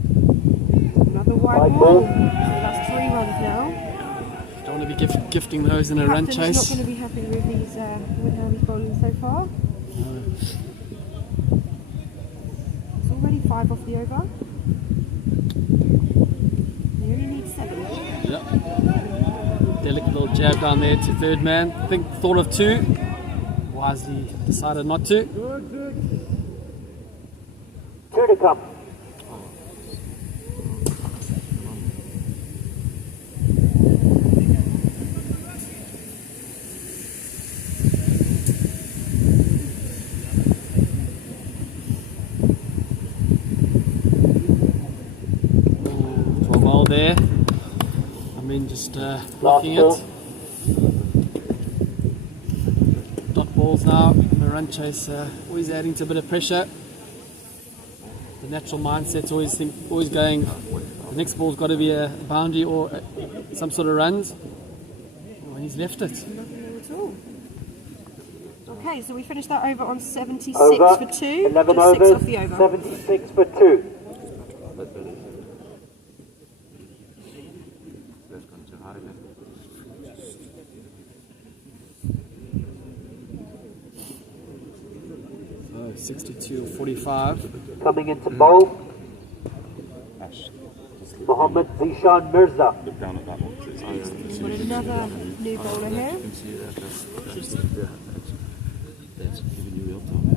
Another wide Wide ball. ball. So that's 3 runs now. Don't want to be gifting those in a run Captain's chase. not going to be happy with these with how he's bowling so far. It's already 5 off the over. They only need 7. Yep. Delicate little jab down there to third man. I think thought of 2. Wisely decided not to. 2 to come. Well there. I mean, just blocking ball. it. Dot balls now. The run chase always adding to a bit of pressure. The natural mindset's always going. The next ball's got to be a boundary or some sort of runs. Well, he's left it. Nothing there at all. Okay, so we finished that over on 76 Over. for 2. 11 just 6 overs. off the over. 76 for 2. So 62 or 45. Coming into bowl. Mohammad Zishan Mirza. Look down at that one. We've got another new bowler here.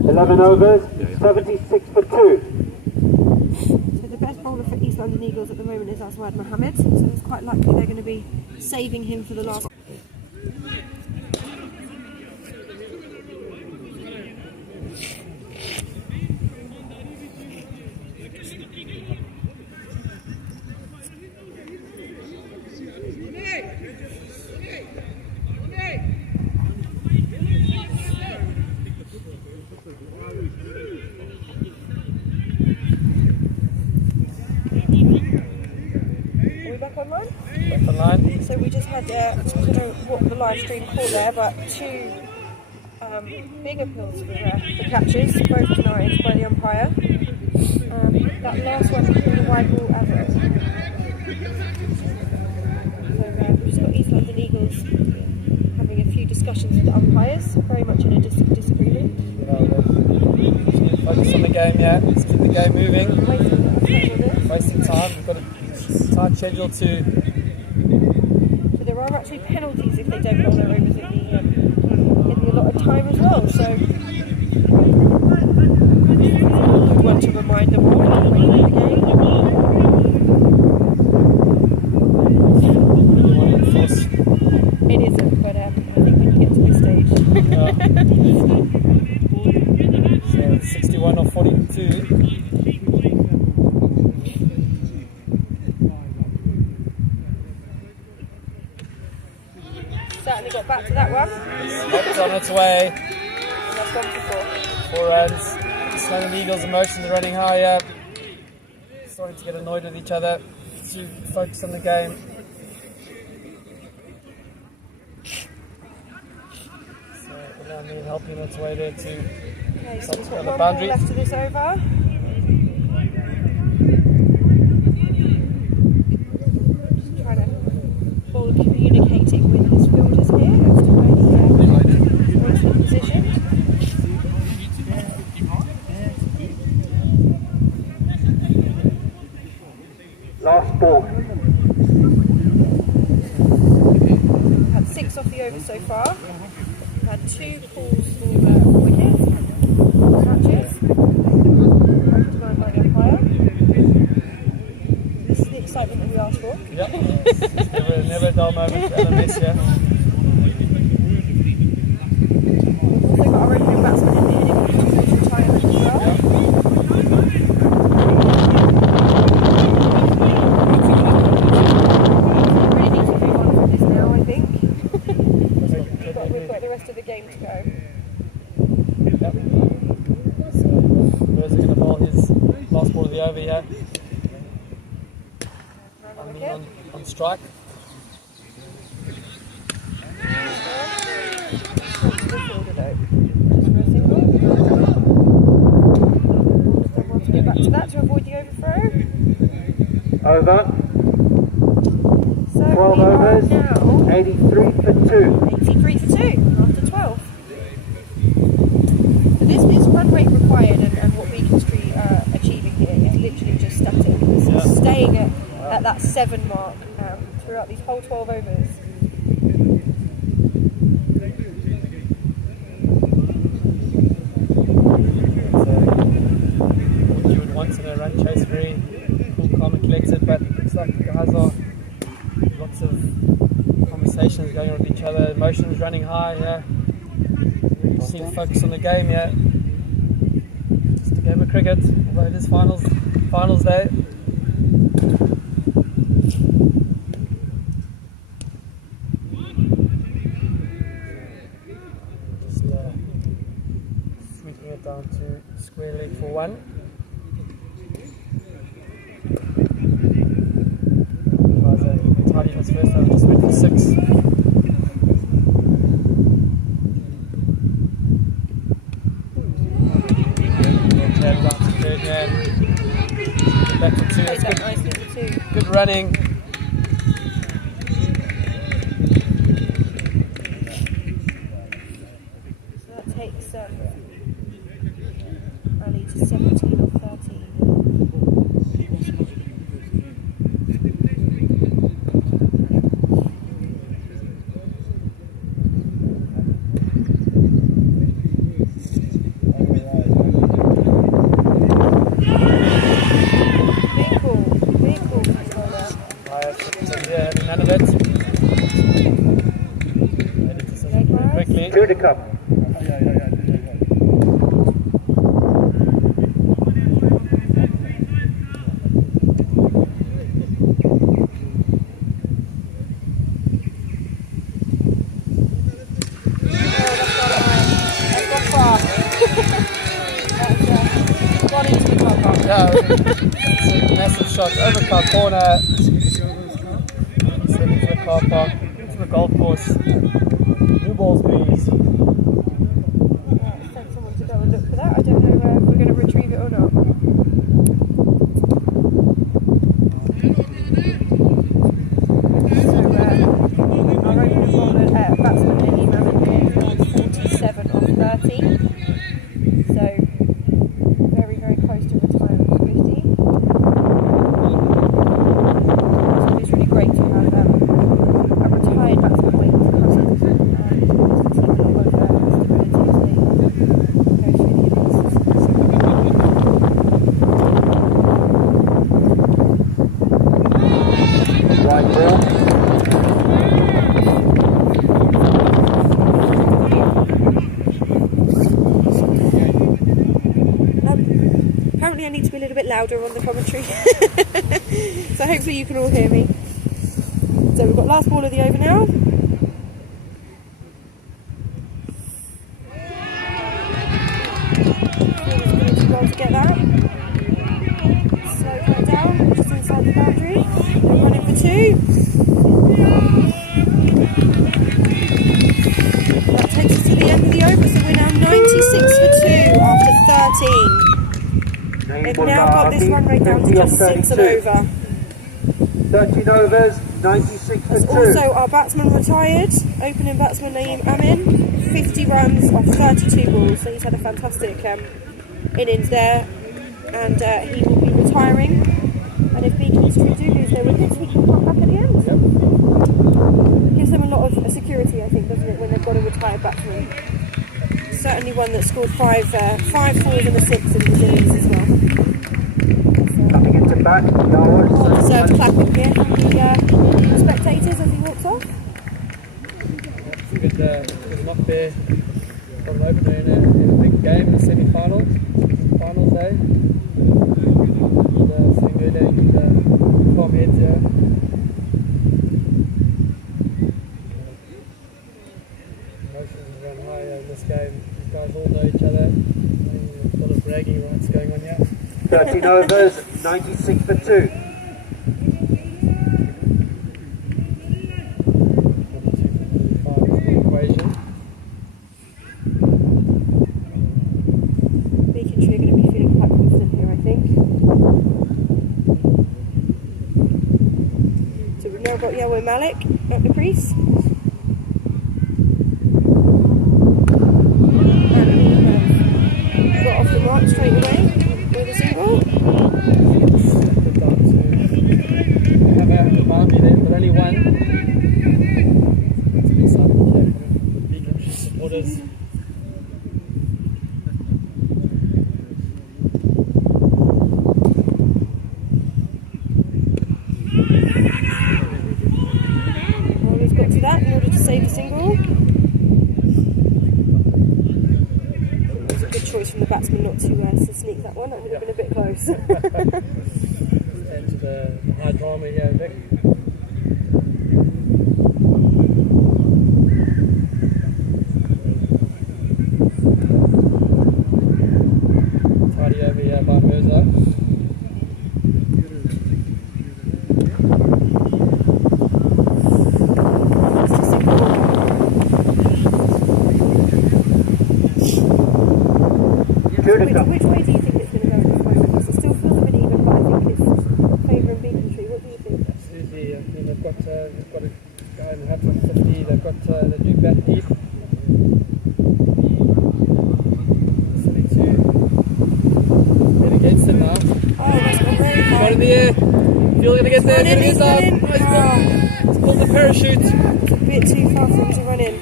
11 overs. 76 for 2. So the best bowler for East London Eagles at the moment is Aswad Mohammed. So it's quite likely they're going to be saving him for the last. Are we back online? Back online. So we just had, I don't know what the live stream called there, but 2 big appeals for catches, both denied by the umpire. That last one was a wide ball average. So we've just got East London Eagles having a few discussions with the umpires, very much in a disagreement. Focus on the game, yeah. Let's keep the game moving. Wasting Wasting time. We've got a tight schedule to. So there are actually penalties if they don't bowl their overs in the allotted time as well. So good one to remind them of when they're playing the game. It isn't, but I think when you get to this stage. So 61 or 42. Certainly got back to that one. It's on its way. And that's 1 for 4. 4 runs. East London Eagles' emotions are running higher. Starting to get annoyed with each other. To focus on the game. So Alani helping its way there too. Okay, so we've On got the 1 ball boundary. left to this over. Just trying to bowl communicating with his fielders here as to where he wants to be positioned. Last ball. 2 calls for wickets, catches, both denied by the umpire. This is the excitement that we asked for. Yep. never a dull moment at a mess here. We've also got our opening batsman in the inning, which is retirement as well. Really need to move on from this now, I think. We've got the rest of the game to go. Yep. So, Burrs are going to bowl his last ball of the over here. On strike. Want to go back to that to avoid the overthrow. Over. So 12 we are overs, now 83 for 2. 83 for 2 after 12. So this run rate required and what Becontree are achieving here is literally just static. It's staying at that 7 mark throughout these whole 12 overs. What you would want in a run chase, very cool, calm and collected, but it looks like the guys are lots of conversations going on with each other, emotions running high, yeah. You seem to focus on the game, yeah. Just a game of cricket, although it is finals day. Just sweeping it down to square leg for 1. Tidy was first over, just went for 6. Down to third hand. Back to 2. That's good. Nicely for 2. Good running. So that takes Ali to 17 or 13. None of it. Quickly. 2 to come. Gone into the car park. Yeah, it's a massive shot. Over car corner. Into the car park, into the golf course. New balls, please. Send someone to go and look for that. I don't know if we're going to retrieve it or not. So, our opening bowler, batsman Naeem Amin is 47 on 13. So, very, very close to retirement at 50. So it's really great to have a retired batsman waiting to come in and give the team a lot of stability as they go through the innings. Right ball. Apparently I need to be a little bit louder on the commentary. So hopefully you can all hear me. So we've got last ball of the over now. Too well to get that. Slow cut down, just inside the boundary. They're running for 2. That takes us to the end of the over, so we're now 96 for 2 after 13. They've now got this run rate down to just 6 and over. 13 overs, 96 for 2. There's also our batsman retired, opening batsman Naeem Amin, 50 runs off 32 balls, so he's had a fantastic innings there, and he will be retiring. And if Becontree do lose their wickets, he can come back at the end. Gives them a lot of security, I think, doesn't it, when they've got a retired batsman. Certainly one that scored five fours and a 6 in his innings as well. Coming into bat, Yawar. Deserved clapping here from the spectators as he walks off. It's a good knock there from an opener in a big game, the semi-finals, finals day. Singula, calm heads here. Emotions run high in this game. These guys all know each other. A lot of bragging rights going on here. 13 overs, 96 for 2. Becontree are going to be feeling quite confident here, I think. So we've now got Yawar Malik at the crease. And we have got off the mark straight away with a single. Put down to have a boundary then, but only one. It's a big side of the Becontree supporters. To that in order to save the single. It was a good choice from the batsman not to sneak that one. That would have been a bit close. Into the high drama here, Vic. Tidy over here by Mirza. Which way do you think it's going to go at this moment? Because it still feels a bit even, but I think it's favouring Becontree. What do you think? Absolutely. I mean, they've got a guy in the hat on 50. They've got they do bat deep. 72. Get against it now. Oh, that's gone very high. Got in the air. Feel going to get there. Get his out. It's pulled the parachute. It's a bit too far for him to run in.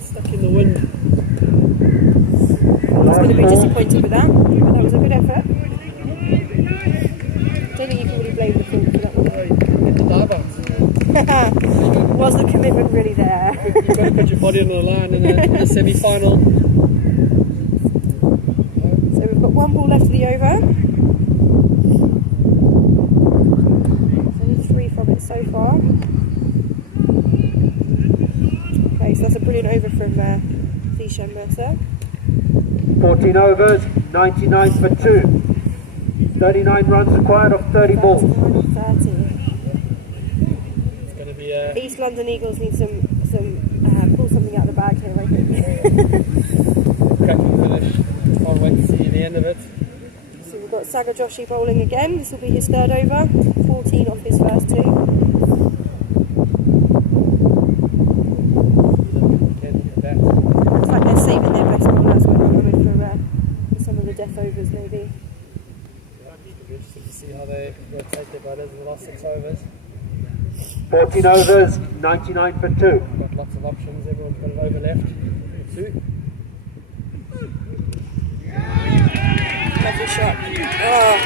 Stuck in the wind. He's going to be disappointed with that, but that was a good effort. Don't think you can really blame the field for that one. Get the dive out. Was the commitment really there? You've got to put your body on the line in the semi-final. So we've got one ball left of the over. There's only 3 from it so far. Okay, so that's a brilliant over from Zishan Mercer. 14 overs, 99 for 2. 39 runs required of 30 balls. 30. It's going to be East London Eagles need some pull something out of the bag here, I think. cracking finish. Can't wait to see the end of it. So we've got Sagar Joshi bowling again. This will be his 3rd over. 14 off his first 2. Looks like they're saving their best bowlers when they're going for some of the death overs, maybe. It'll be interesting to see how they rotate their bowlers in the last 6 overs. 14 overs, 99 for 2. Got lots of options. Everyone's got an over left. 2. Lovely shot. Oh.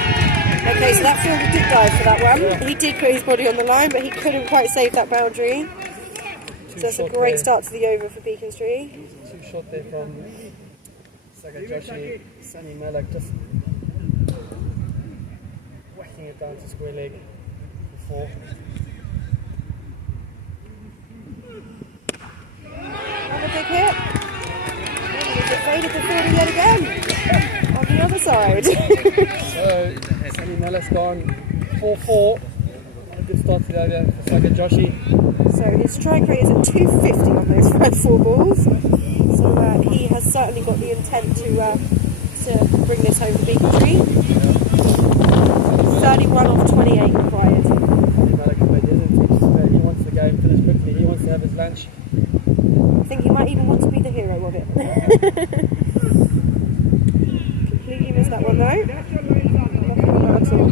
Okay, so that fielder did dive for that one. He did put his body on the line, but he couldn't quite save that boundary. So that's a great start to the over for Becontree. Too short there from Sagar Joshi. Sunny Malak just whacking it down to square leg for 4. Have a big hit. He's afraid of the fielder yet again. On the other side. So Sunny Malak's gone 4-4. A good start to the over for Sagar Joshi. So his strike rate is at 250 on those first 4 balls. So he has certainly got the intent to bring this home for Becontree. 31 off 28 required. He wants the game finished quickly. He wants to have his lunch. I think he might even want to be the hero of it. Completely missed that one though. Nothing at all.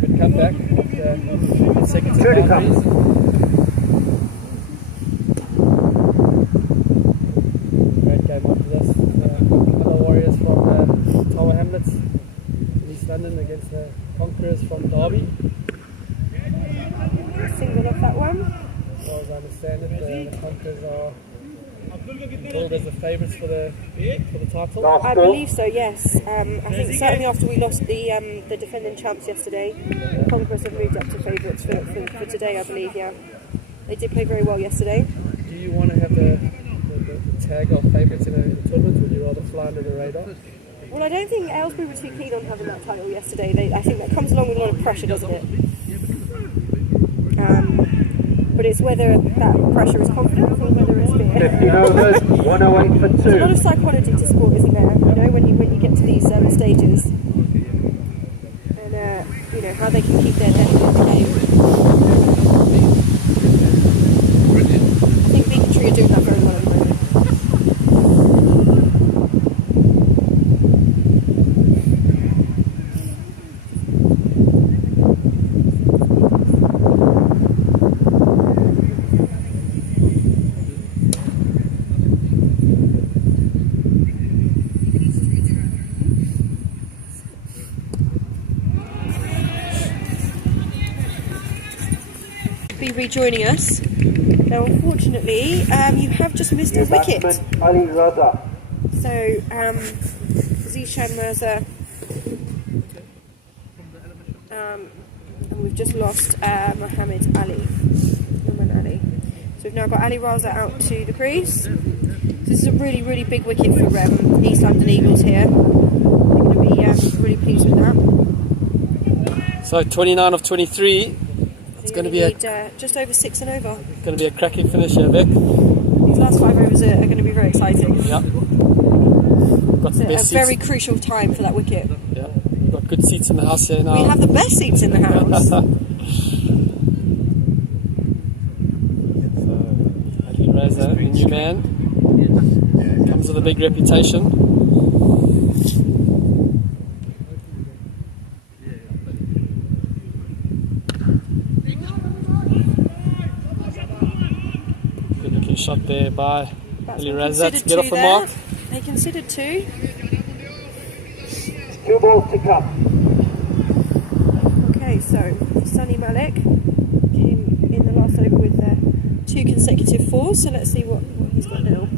Good comeback after Two to come. Great game after this. Hello Warriors from Tower Hamlets, East London against the Conquerors from Derby. Single of that one. As far as I understand it, the Conquerors are billed as the favourites for the title. I believe so, yes. I think certainly after we lost the defending champs yesterday, the Conquerors have moved up to favourites for today, I believe, yeah. They did play very well yesterday. Do you want to have the tag of favourites in a tournament, or would you rather fly under the radar? Well, I don't think Aylesbury were too keen on having that title yesterday. I think that comes along with a lot of pressure, doesn't it? But it's whether that pressure is confidence or whether it's fear. 50 overs, 108 for There's a lot of psychology to sport, isn't there? You know, when you get to these stages, and you know how they can keep their head in the game. I think Becontree are doing that very well at the moment. Be rejoining us. Now, unfortunately, you have just missed a wicket. Ali Raza. So, Zishan Mirza, and we've just lost Mohammed Ali. So we've now got Ali Raza out to the crease. So this is a really, really big wicket for East London Eagles here. They're going to be really pleased with that. So 29 of 23. It's going to be just over 6 and over. Going to be a cracking finish here, Vic. These last 5 overs are going to be very exciting. Yeah. Got the best a very crucial time for that wicket. Yeah. We've got good seats in the house here now. We have the best seats in the house. So, Ali Raza, the new man, comes with a big reputation. Shot there by Ali Raza to get off the mark. They considered 2. 2 balls to come. Okay, so Sunny Malik came in the last over with 2 consecutive 4s, so let's see what he's got now.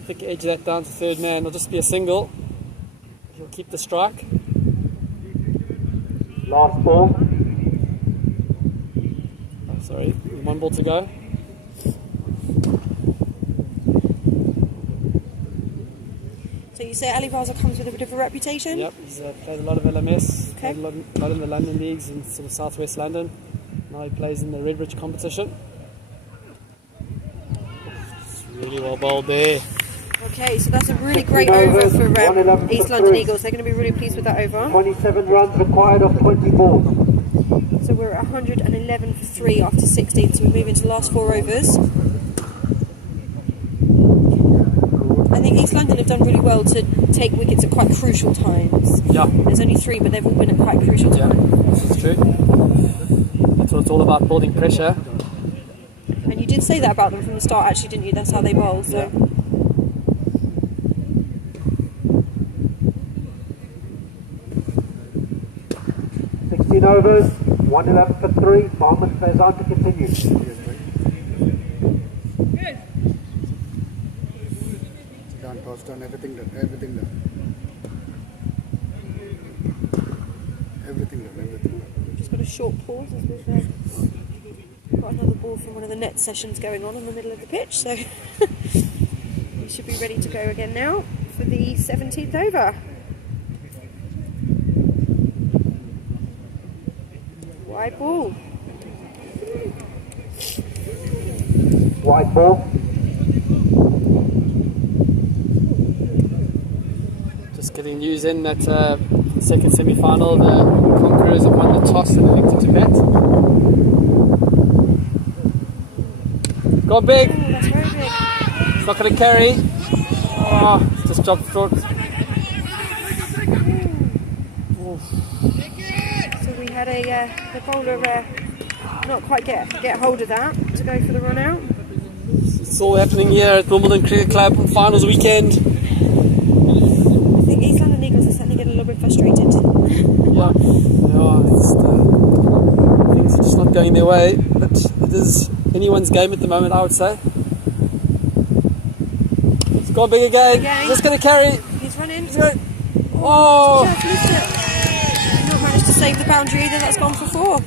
I think edge that down to third man. It'll just be a single. He'll keep the strike. Last ball. Oh, sorry, 1 ball to go. So you say Ali Raza comes with a bit of a reputation? Yep, he's played a lot of LMS, okay. played a lot in the London leagues in sort of southwest London. Now he plays in the Redbridge competition. It's really well bowled there. Okay, so that's a really great over for East London Eagles. They're going to be really pleased with that over. 27 runs required of 20 balls. So we're at 111 for 3 after 16, so we move into the last 4 overs. I think East London have done really well to take wickets at quite crucial times. Yeah. There's only 3, but they've all been at quite crucial times. Yeah, this is true. That's what it's all about, building pressure. And you did say that about them from the start, actually, didn't you? That's how they bowl, so... Yeah. 16 overs, 111 for 3. Mohammed Faizan to continue. Done, toss done, everything done, everything done. Everything done, everything done. Just got a short pause as we've got another ball from one of the net sessions going on in the middle of the pitch, so we should be ready to go again now for the 17th over. Wide ball. Wide ball. Just getting news in that second semi-final, the Conquerors have won the toss and elected to bat. Go big! Oh, that's very big. It's not going to carry. Oh, it's just dropped short. had the bowler not quite get hold of that to go for the run out. It's all happening here at Wimbledon Cricket Club finals weekend. I think East London Eagles are certainly getting a little bit frustrated. Yeah, things are just not going their way, but it is anyone's game at the moment, I would say. It's gone big again. Just going to carry. He's running. Oh! Just missed it. Not managed to save the boundary either. That's gone for 4.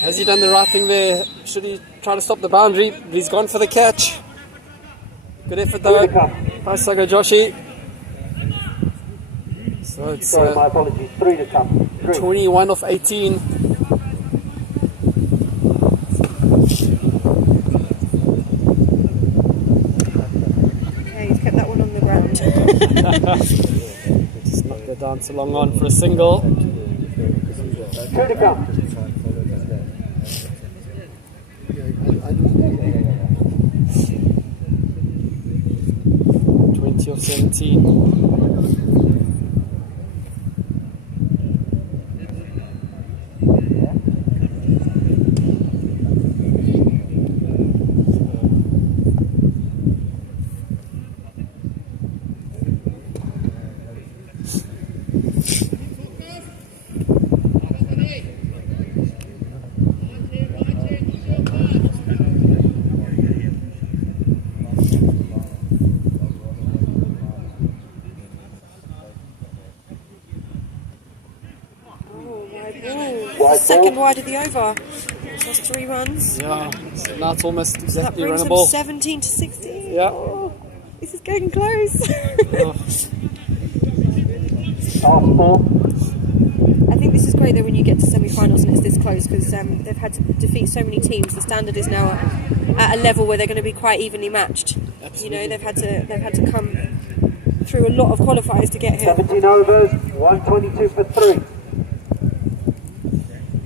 Has he done the right thing there? Should he try to stop the boundary? He's gone for the catch. Good effort though by Sago Joshi. So it's Sorry, my apologies. 3 to come. 21 off 18. Okay, he's kept that one on the ground. Just knocked the dance along on for a single. 2 to come. 20 of 17. Second wide of the over. That's 3 runs. Yeah, so now it's almost exactly that brings runnable. them 17 to 16. Yeah. Oh, this is getting close. I think this is great though when you get to semi-finals and it's this close because they've had to defeat so many teams. The standard is now at a level where they're going to be quite evenly matched. Absolutely. You know, they've had to come through a lot of qualifiers to get here. 17 overs, 122 for 3.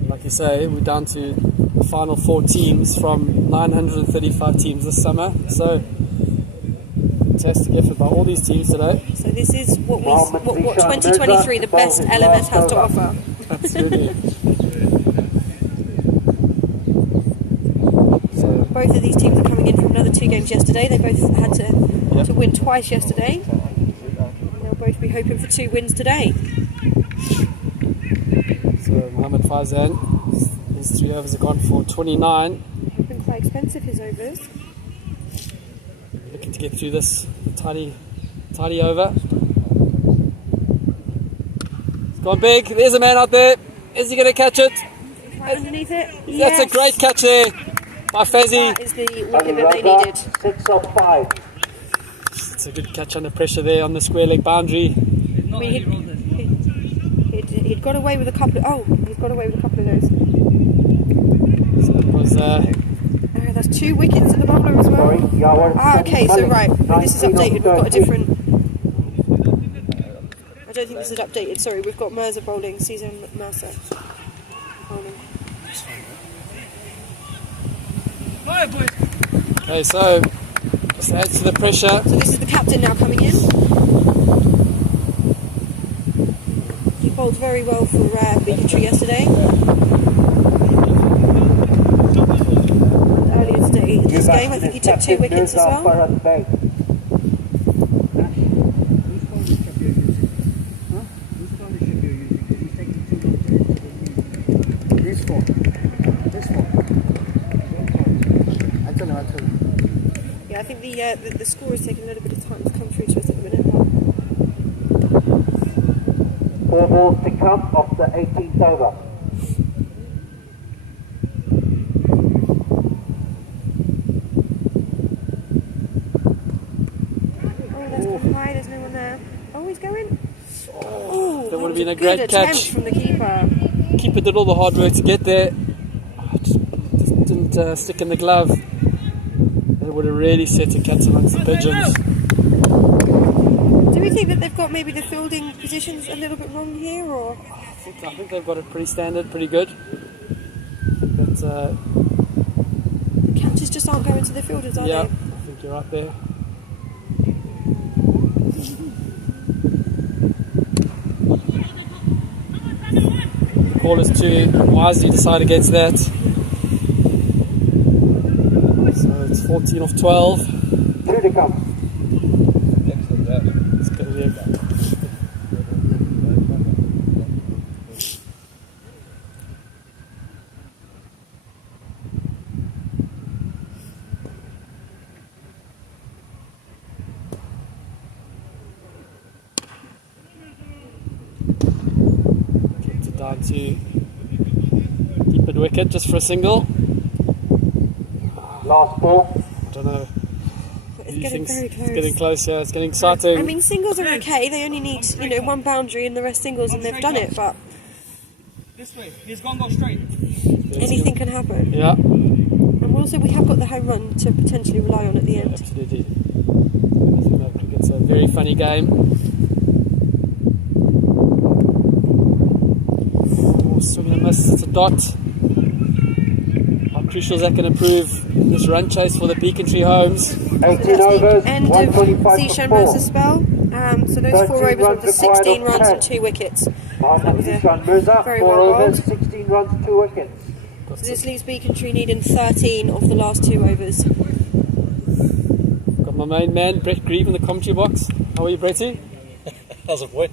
Like you say, we're down to the final 4 teams from 935 teams this summer. So, fantastic effort by all these teams today. So this is what 2023, the best LMS has to offer. Absolutely. So both of these teams are coming in from another 2 games yesterday. They both had to win twice yesterday. They'll both be hoping for 2 wins today. So Mohammed Faizan, his 3 overs are gone for 29. Been quite expensive, his overs. Looking to get through this tidy over. It's gone big. There's a man out there. Is he going to catch it? Right underneath it. That's Yes. a great catch there by Fezzi. That is the wicket that they needed. 6 of 5. It's a good catch under pressure there on the square leg boundary. I mean, he'd got away with a couple of... Oh, he's got away with a couple of those. So it was... that's 2 wickets to the bowler as well. Okay, so right. This is updated. We've got a different... I don't think this is updated. Sorry, we've got Mirza bowling, Caesar Mercer bowling. Okay, so just adds to the pressure. So this is the captain now coming in. He bowled very well for Becontree yesterday. And earlier today in this game, I think he took 2 wickets as well. This 4. I'll tell you. Yeah, I think the score is taking a little bit of time to come through to us at the minute. 4 balls to come off the 18th over. Oh, that's gone high, there's no one there. Oh, he's going. Oh, that would have been a good great attempt catch. from the keeper. Keeper did all the hard work to get there. Just didn't stick in the glove. It would have really set a cat amongst the pigeons. Do we think that they've got maybe the fielding positions a little bit wrong here, or? I think they've got it pretty standard, pretty good. But Catches just aren't going to the fielders, are yeah, they? I think you're right there. The ball is to wisely decide against that. So it's 14 off 12. Two to come. It's going to be down to keep it wicket just for a single. Last ball. I don't know. It's getting very close. It's getting closer. It's getting exciting. I mean, singles are okay. They only need, one boundary and the rest singles, and they've done it. But This way. He's gone go straight. anything can happen. Yeah, And also, we have got the home run to potentially rely on at the end. absolutely. I think that cricket's a very funny game. Swing and a miss. It's a dot. How crucial is that going to prove in this run chase for the Becontree Homes? 18 overs, End of 125 Zishan for 4. Mirza's spell. So those 4 overs were for 16 runs and 2 wickets. After Zishan Mirza, very 4 well overs, bowled. 16 runs, 2 wickets. So this leaves Becontree needing 13 of the last 2 overs. Got my main man, Brett Grieve, in the commentary box. How are you, Bretty? How's it, boy?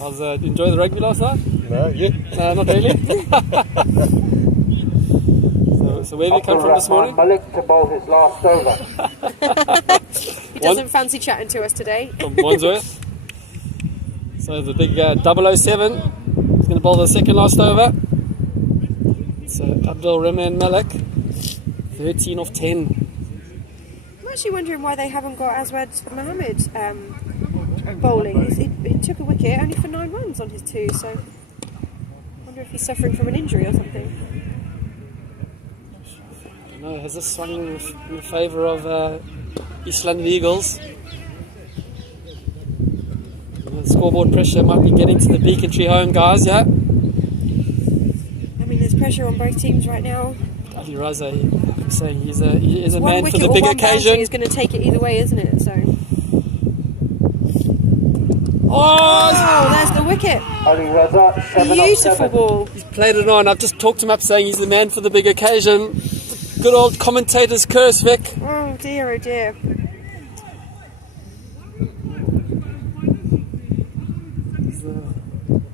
Enjoy the rugby last night? No, you? Not really. so where have you come from this morning? Malik to bowl his last over. He doesn't fancy chatting to us today. From Wandsworth. So the big 007 is going to bowl the second last over. So Abdul Rahman Malik, 13 off 10. I'm actually wondering why they haven't got Aswad Mohammed bowling. He took a wicket only for 9 runs on his 2, so I wonder if he's suffering from an injury or something. I don't know, has this swung in favour of East London Eagles? The scoreboard pressure might be getting to the Becontree home guys, yeah? I mean, there's pressure on both teams right now. Ali Raza, I'm saying he is a One man for wicket the or big one boundary occasion. is going to take it either way, isn't it? So. Oh, there's the wicket. Ali Raza, 7 off Beautiful 7. ball. he's played it on. I've just talked him up saying he's the man for the big occasion. Good old commentator's curse, Vic. Oh dear, oh dear.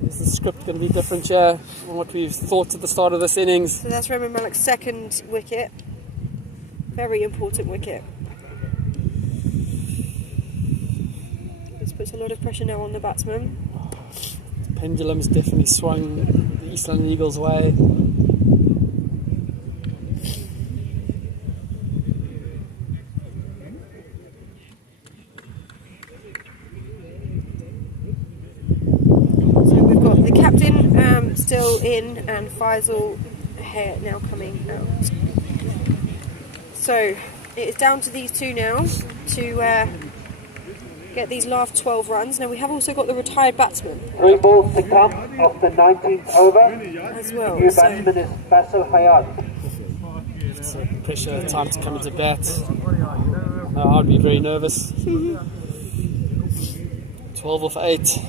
Is the script going to be different here from what we've thought at the start of this innings? So that's Remy Malik's second wicket. Very important wicket. This puts a lot of pressure now on the batsman. The pendulum's definitely swung the East London Eagles' way. So we've got the captain still in and Faisal Hair now coming out. So it is down to these two now to get these last 12 runs. Now we have also got the retired batsman 3 balls to come off the 19th over. as well. New So batsman is Basil Hayat. So pressure, time to come into bat. I'd be very nervous. 12 off 8.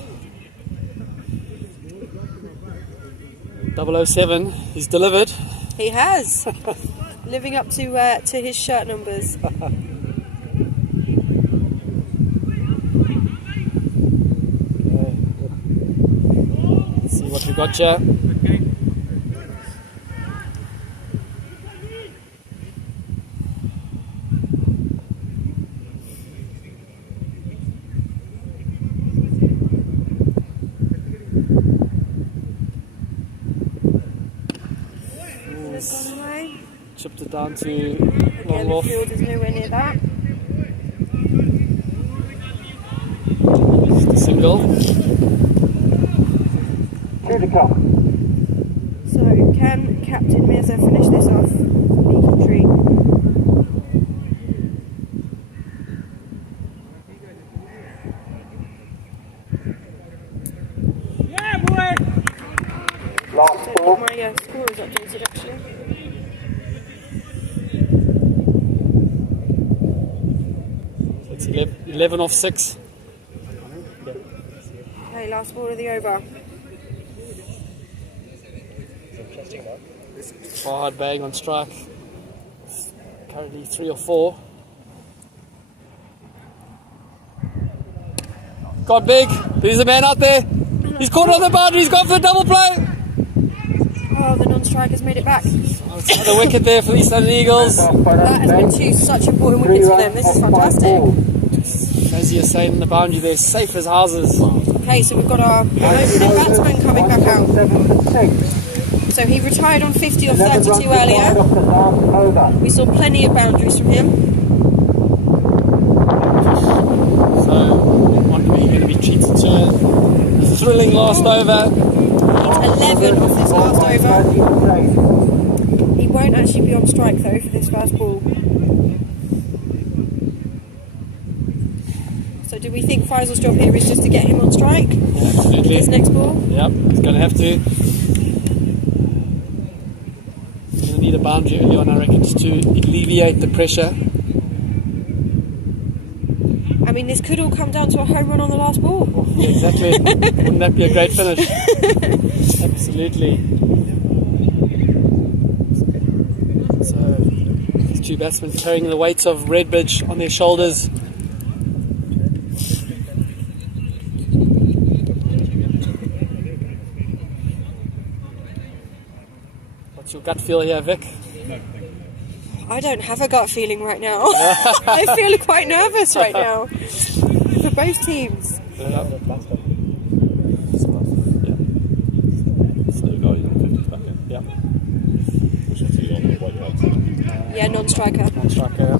007, he's delivered. he has living up to his shirt numbers. Let's see what we got here. This one away. Chipped it down to Again, long the off. field is nowhere near that. Just a single. 2 to come. So can Captain Mirza finish this off? Becontree. Yeah, boy! Last Don't ball. get my score is updated actually. It's 11 off 6. Okay, last ball of the over. Hard bang on strike. Currently 3 or 4. Got big. There's a man out there. He's caught on the boundary. He's gone for a double play. Oh, the non-strikers made it back. The wicket there for the East London Eagles. That has been 2 such important wickets for them. This is fantastic. As you're saying, on the boundary, they're safe as houses. Okay, so we've got our opening batsman coming back out. So he retired on 50 or 32 earlier. We saw plenty of boundaries from him. So, wondering you're going to be treated to a thrilling last over. 11 off this last over. He won't actually be on strike though for this first ball. So do we think Faisal's job here is just to get him on strike? Yeah, absolutely. This next ball? Yep, he's going to have to. He's going to need a boundary early on, I reckon, just to alleviate the pressure. I mean, this could all come down to a home run on the last ball. Yeah, exactly. Wouldn't that be a great finish? Absolutely. So, these 2 batsmen carrying the weight of Redbridge on their shoulders. What's your gut feel here, Vic? I don't have a gut feeling right now. I feel quite nervous right now for both teams. Yeah, non-striker. Non-striker.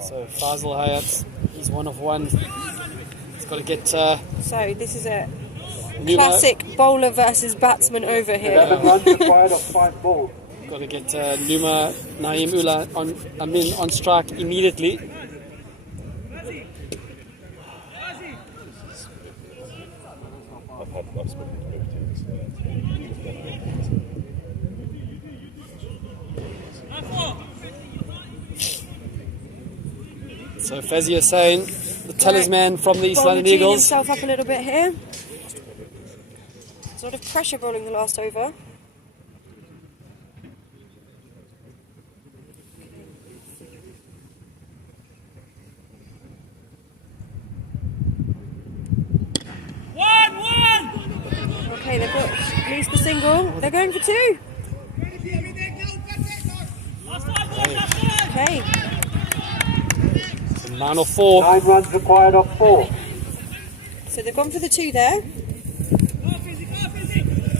So Faisal Hayat, he's 1 of 1. He's got to get. So this is a classic bowler versus batsman over here. 11 runs required of 5 balls. Got to get Numa Naeem Ullah on strike immediately. So Fazia saying the talisman from the East London Eagles. Himself up a little bit here. Sort of pressure bowling the last over. Okay, they've got at least the single. They're going for 2. Okay. 9 or 4. 9 runs required of 4. So they've gone for the 2 there.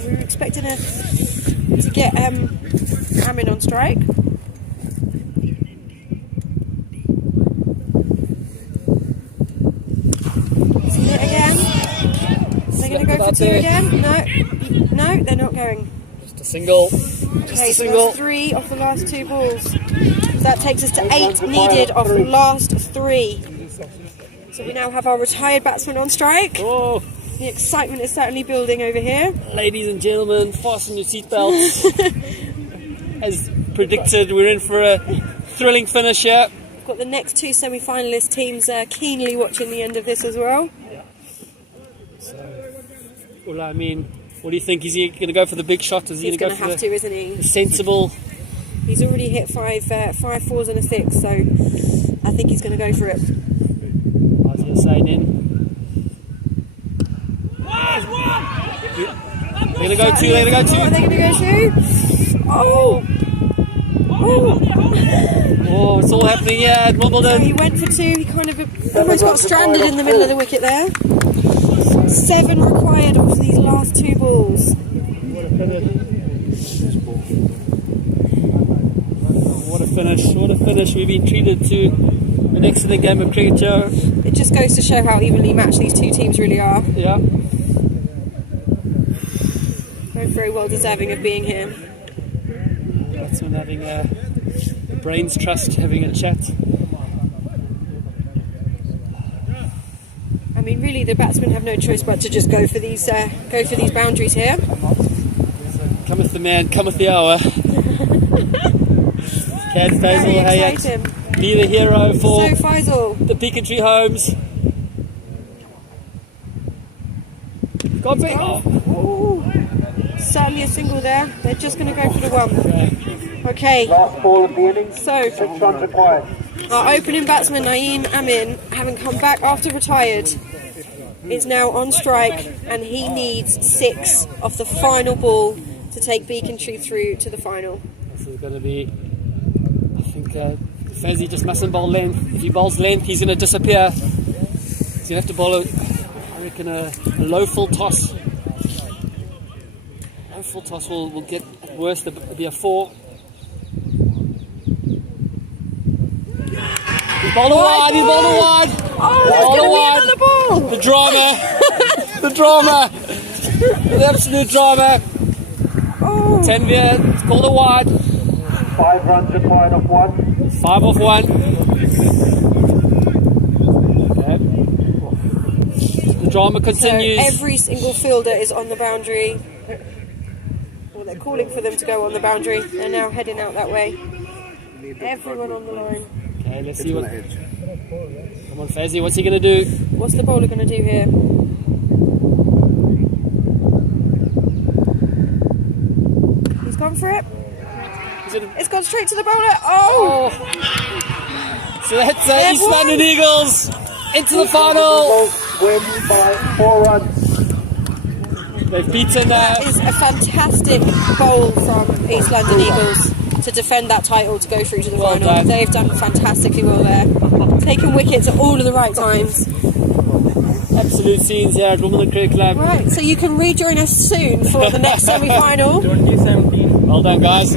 We were expecting to get Amin on strike. See it again. They're going to go for 2 again. No, they're not going. Just a single. Just a single. So that's 3 off the last 2 balls. So that takes us to 8 needed off the last 3. So we now have our retired batsman on strike. Oh. The excitement is certainly building over here. Ladies and gentlemen, fasten your seatbelts. As predicted, we're in for a thrilling finish here. We've got the next 2 semi-finalist teams keenly watching the end of this as well. Well, I mean, what do you think? Is he going to go for the big shot? Is he He's going to have to, isn't he? The sensible? He's already hit 5 4s and a 6, so I think he's going to go for it. I was going to say then. They're going to go 2. They're going to go 2. Are they going to go 2? Oh! Oh, it's all happening here at Wimbledon. So he went for 2. He kind of almost got stranded in the middle of the wicket there. 7 required off these last 2 balls. What a finish. What a finish. We've been treated to an excellent game of cricket here. It just goes to show how evenly matched these 2 teams really are. Yeah. Both very well deserving of being here. Batsman having a brains trust, having a chat. I mean, really, the batsmen have no choice but to just go for these boundaries here. Cometh the man, cometh the hour. Can Faisal Hayat be the hero for the Becontree Homes? Got big. certainly a single there. They're just going to go for the one. Okay. Last ball of the innings. So, 6 runs required. our opening batsman Naeem Amin, having come back after retired, is now on strike, and he needs 6 off the final ball to take Becontree through to the final. This is going to be, I think, Fezzi just mustn't bowl length. If he bowls length, he's going to disappear. He's going to have to bowl, I reckon, a low full toss. Low full toss will get at worst, it'll be a 4. He's bowled a wide, he's bowled a wide. Oh, there's going to be another ball. The drama. The drama. The absolute drama. Oh. Tanvir, it's called a wide. 5 runs required off 1. 5 off 1. Okay. The drama continues. So every single fielder is on the boundary. Well, they're calling for them to go on the boundary. They're now heading out that way. Everyone on the line. Okay, let's see what. Come on, Fezzi, what's he going to do? What's the bowler going to do here? He's gone for it. It's gone straight to the bowler. Oh! So that's East London Eagles into the final. Eagles win by 4 runs. They've beaten. That is a fantastic bowl from East London Eagles to defend that title to go through to the Well final. done. They've done fantastically well there. Taking wickets at all of the right times. Absolute scenes here at Wimbledon Cricket Club. Right, so you can rejoin us soon for the next semi-final. Well done, guys.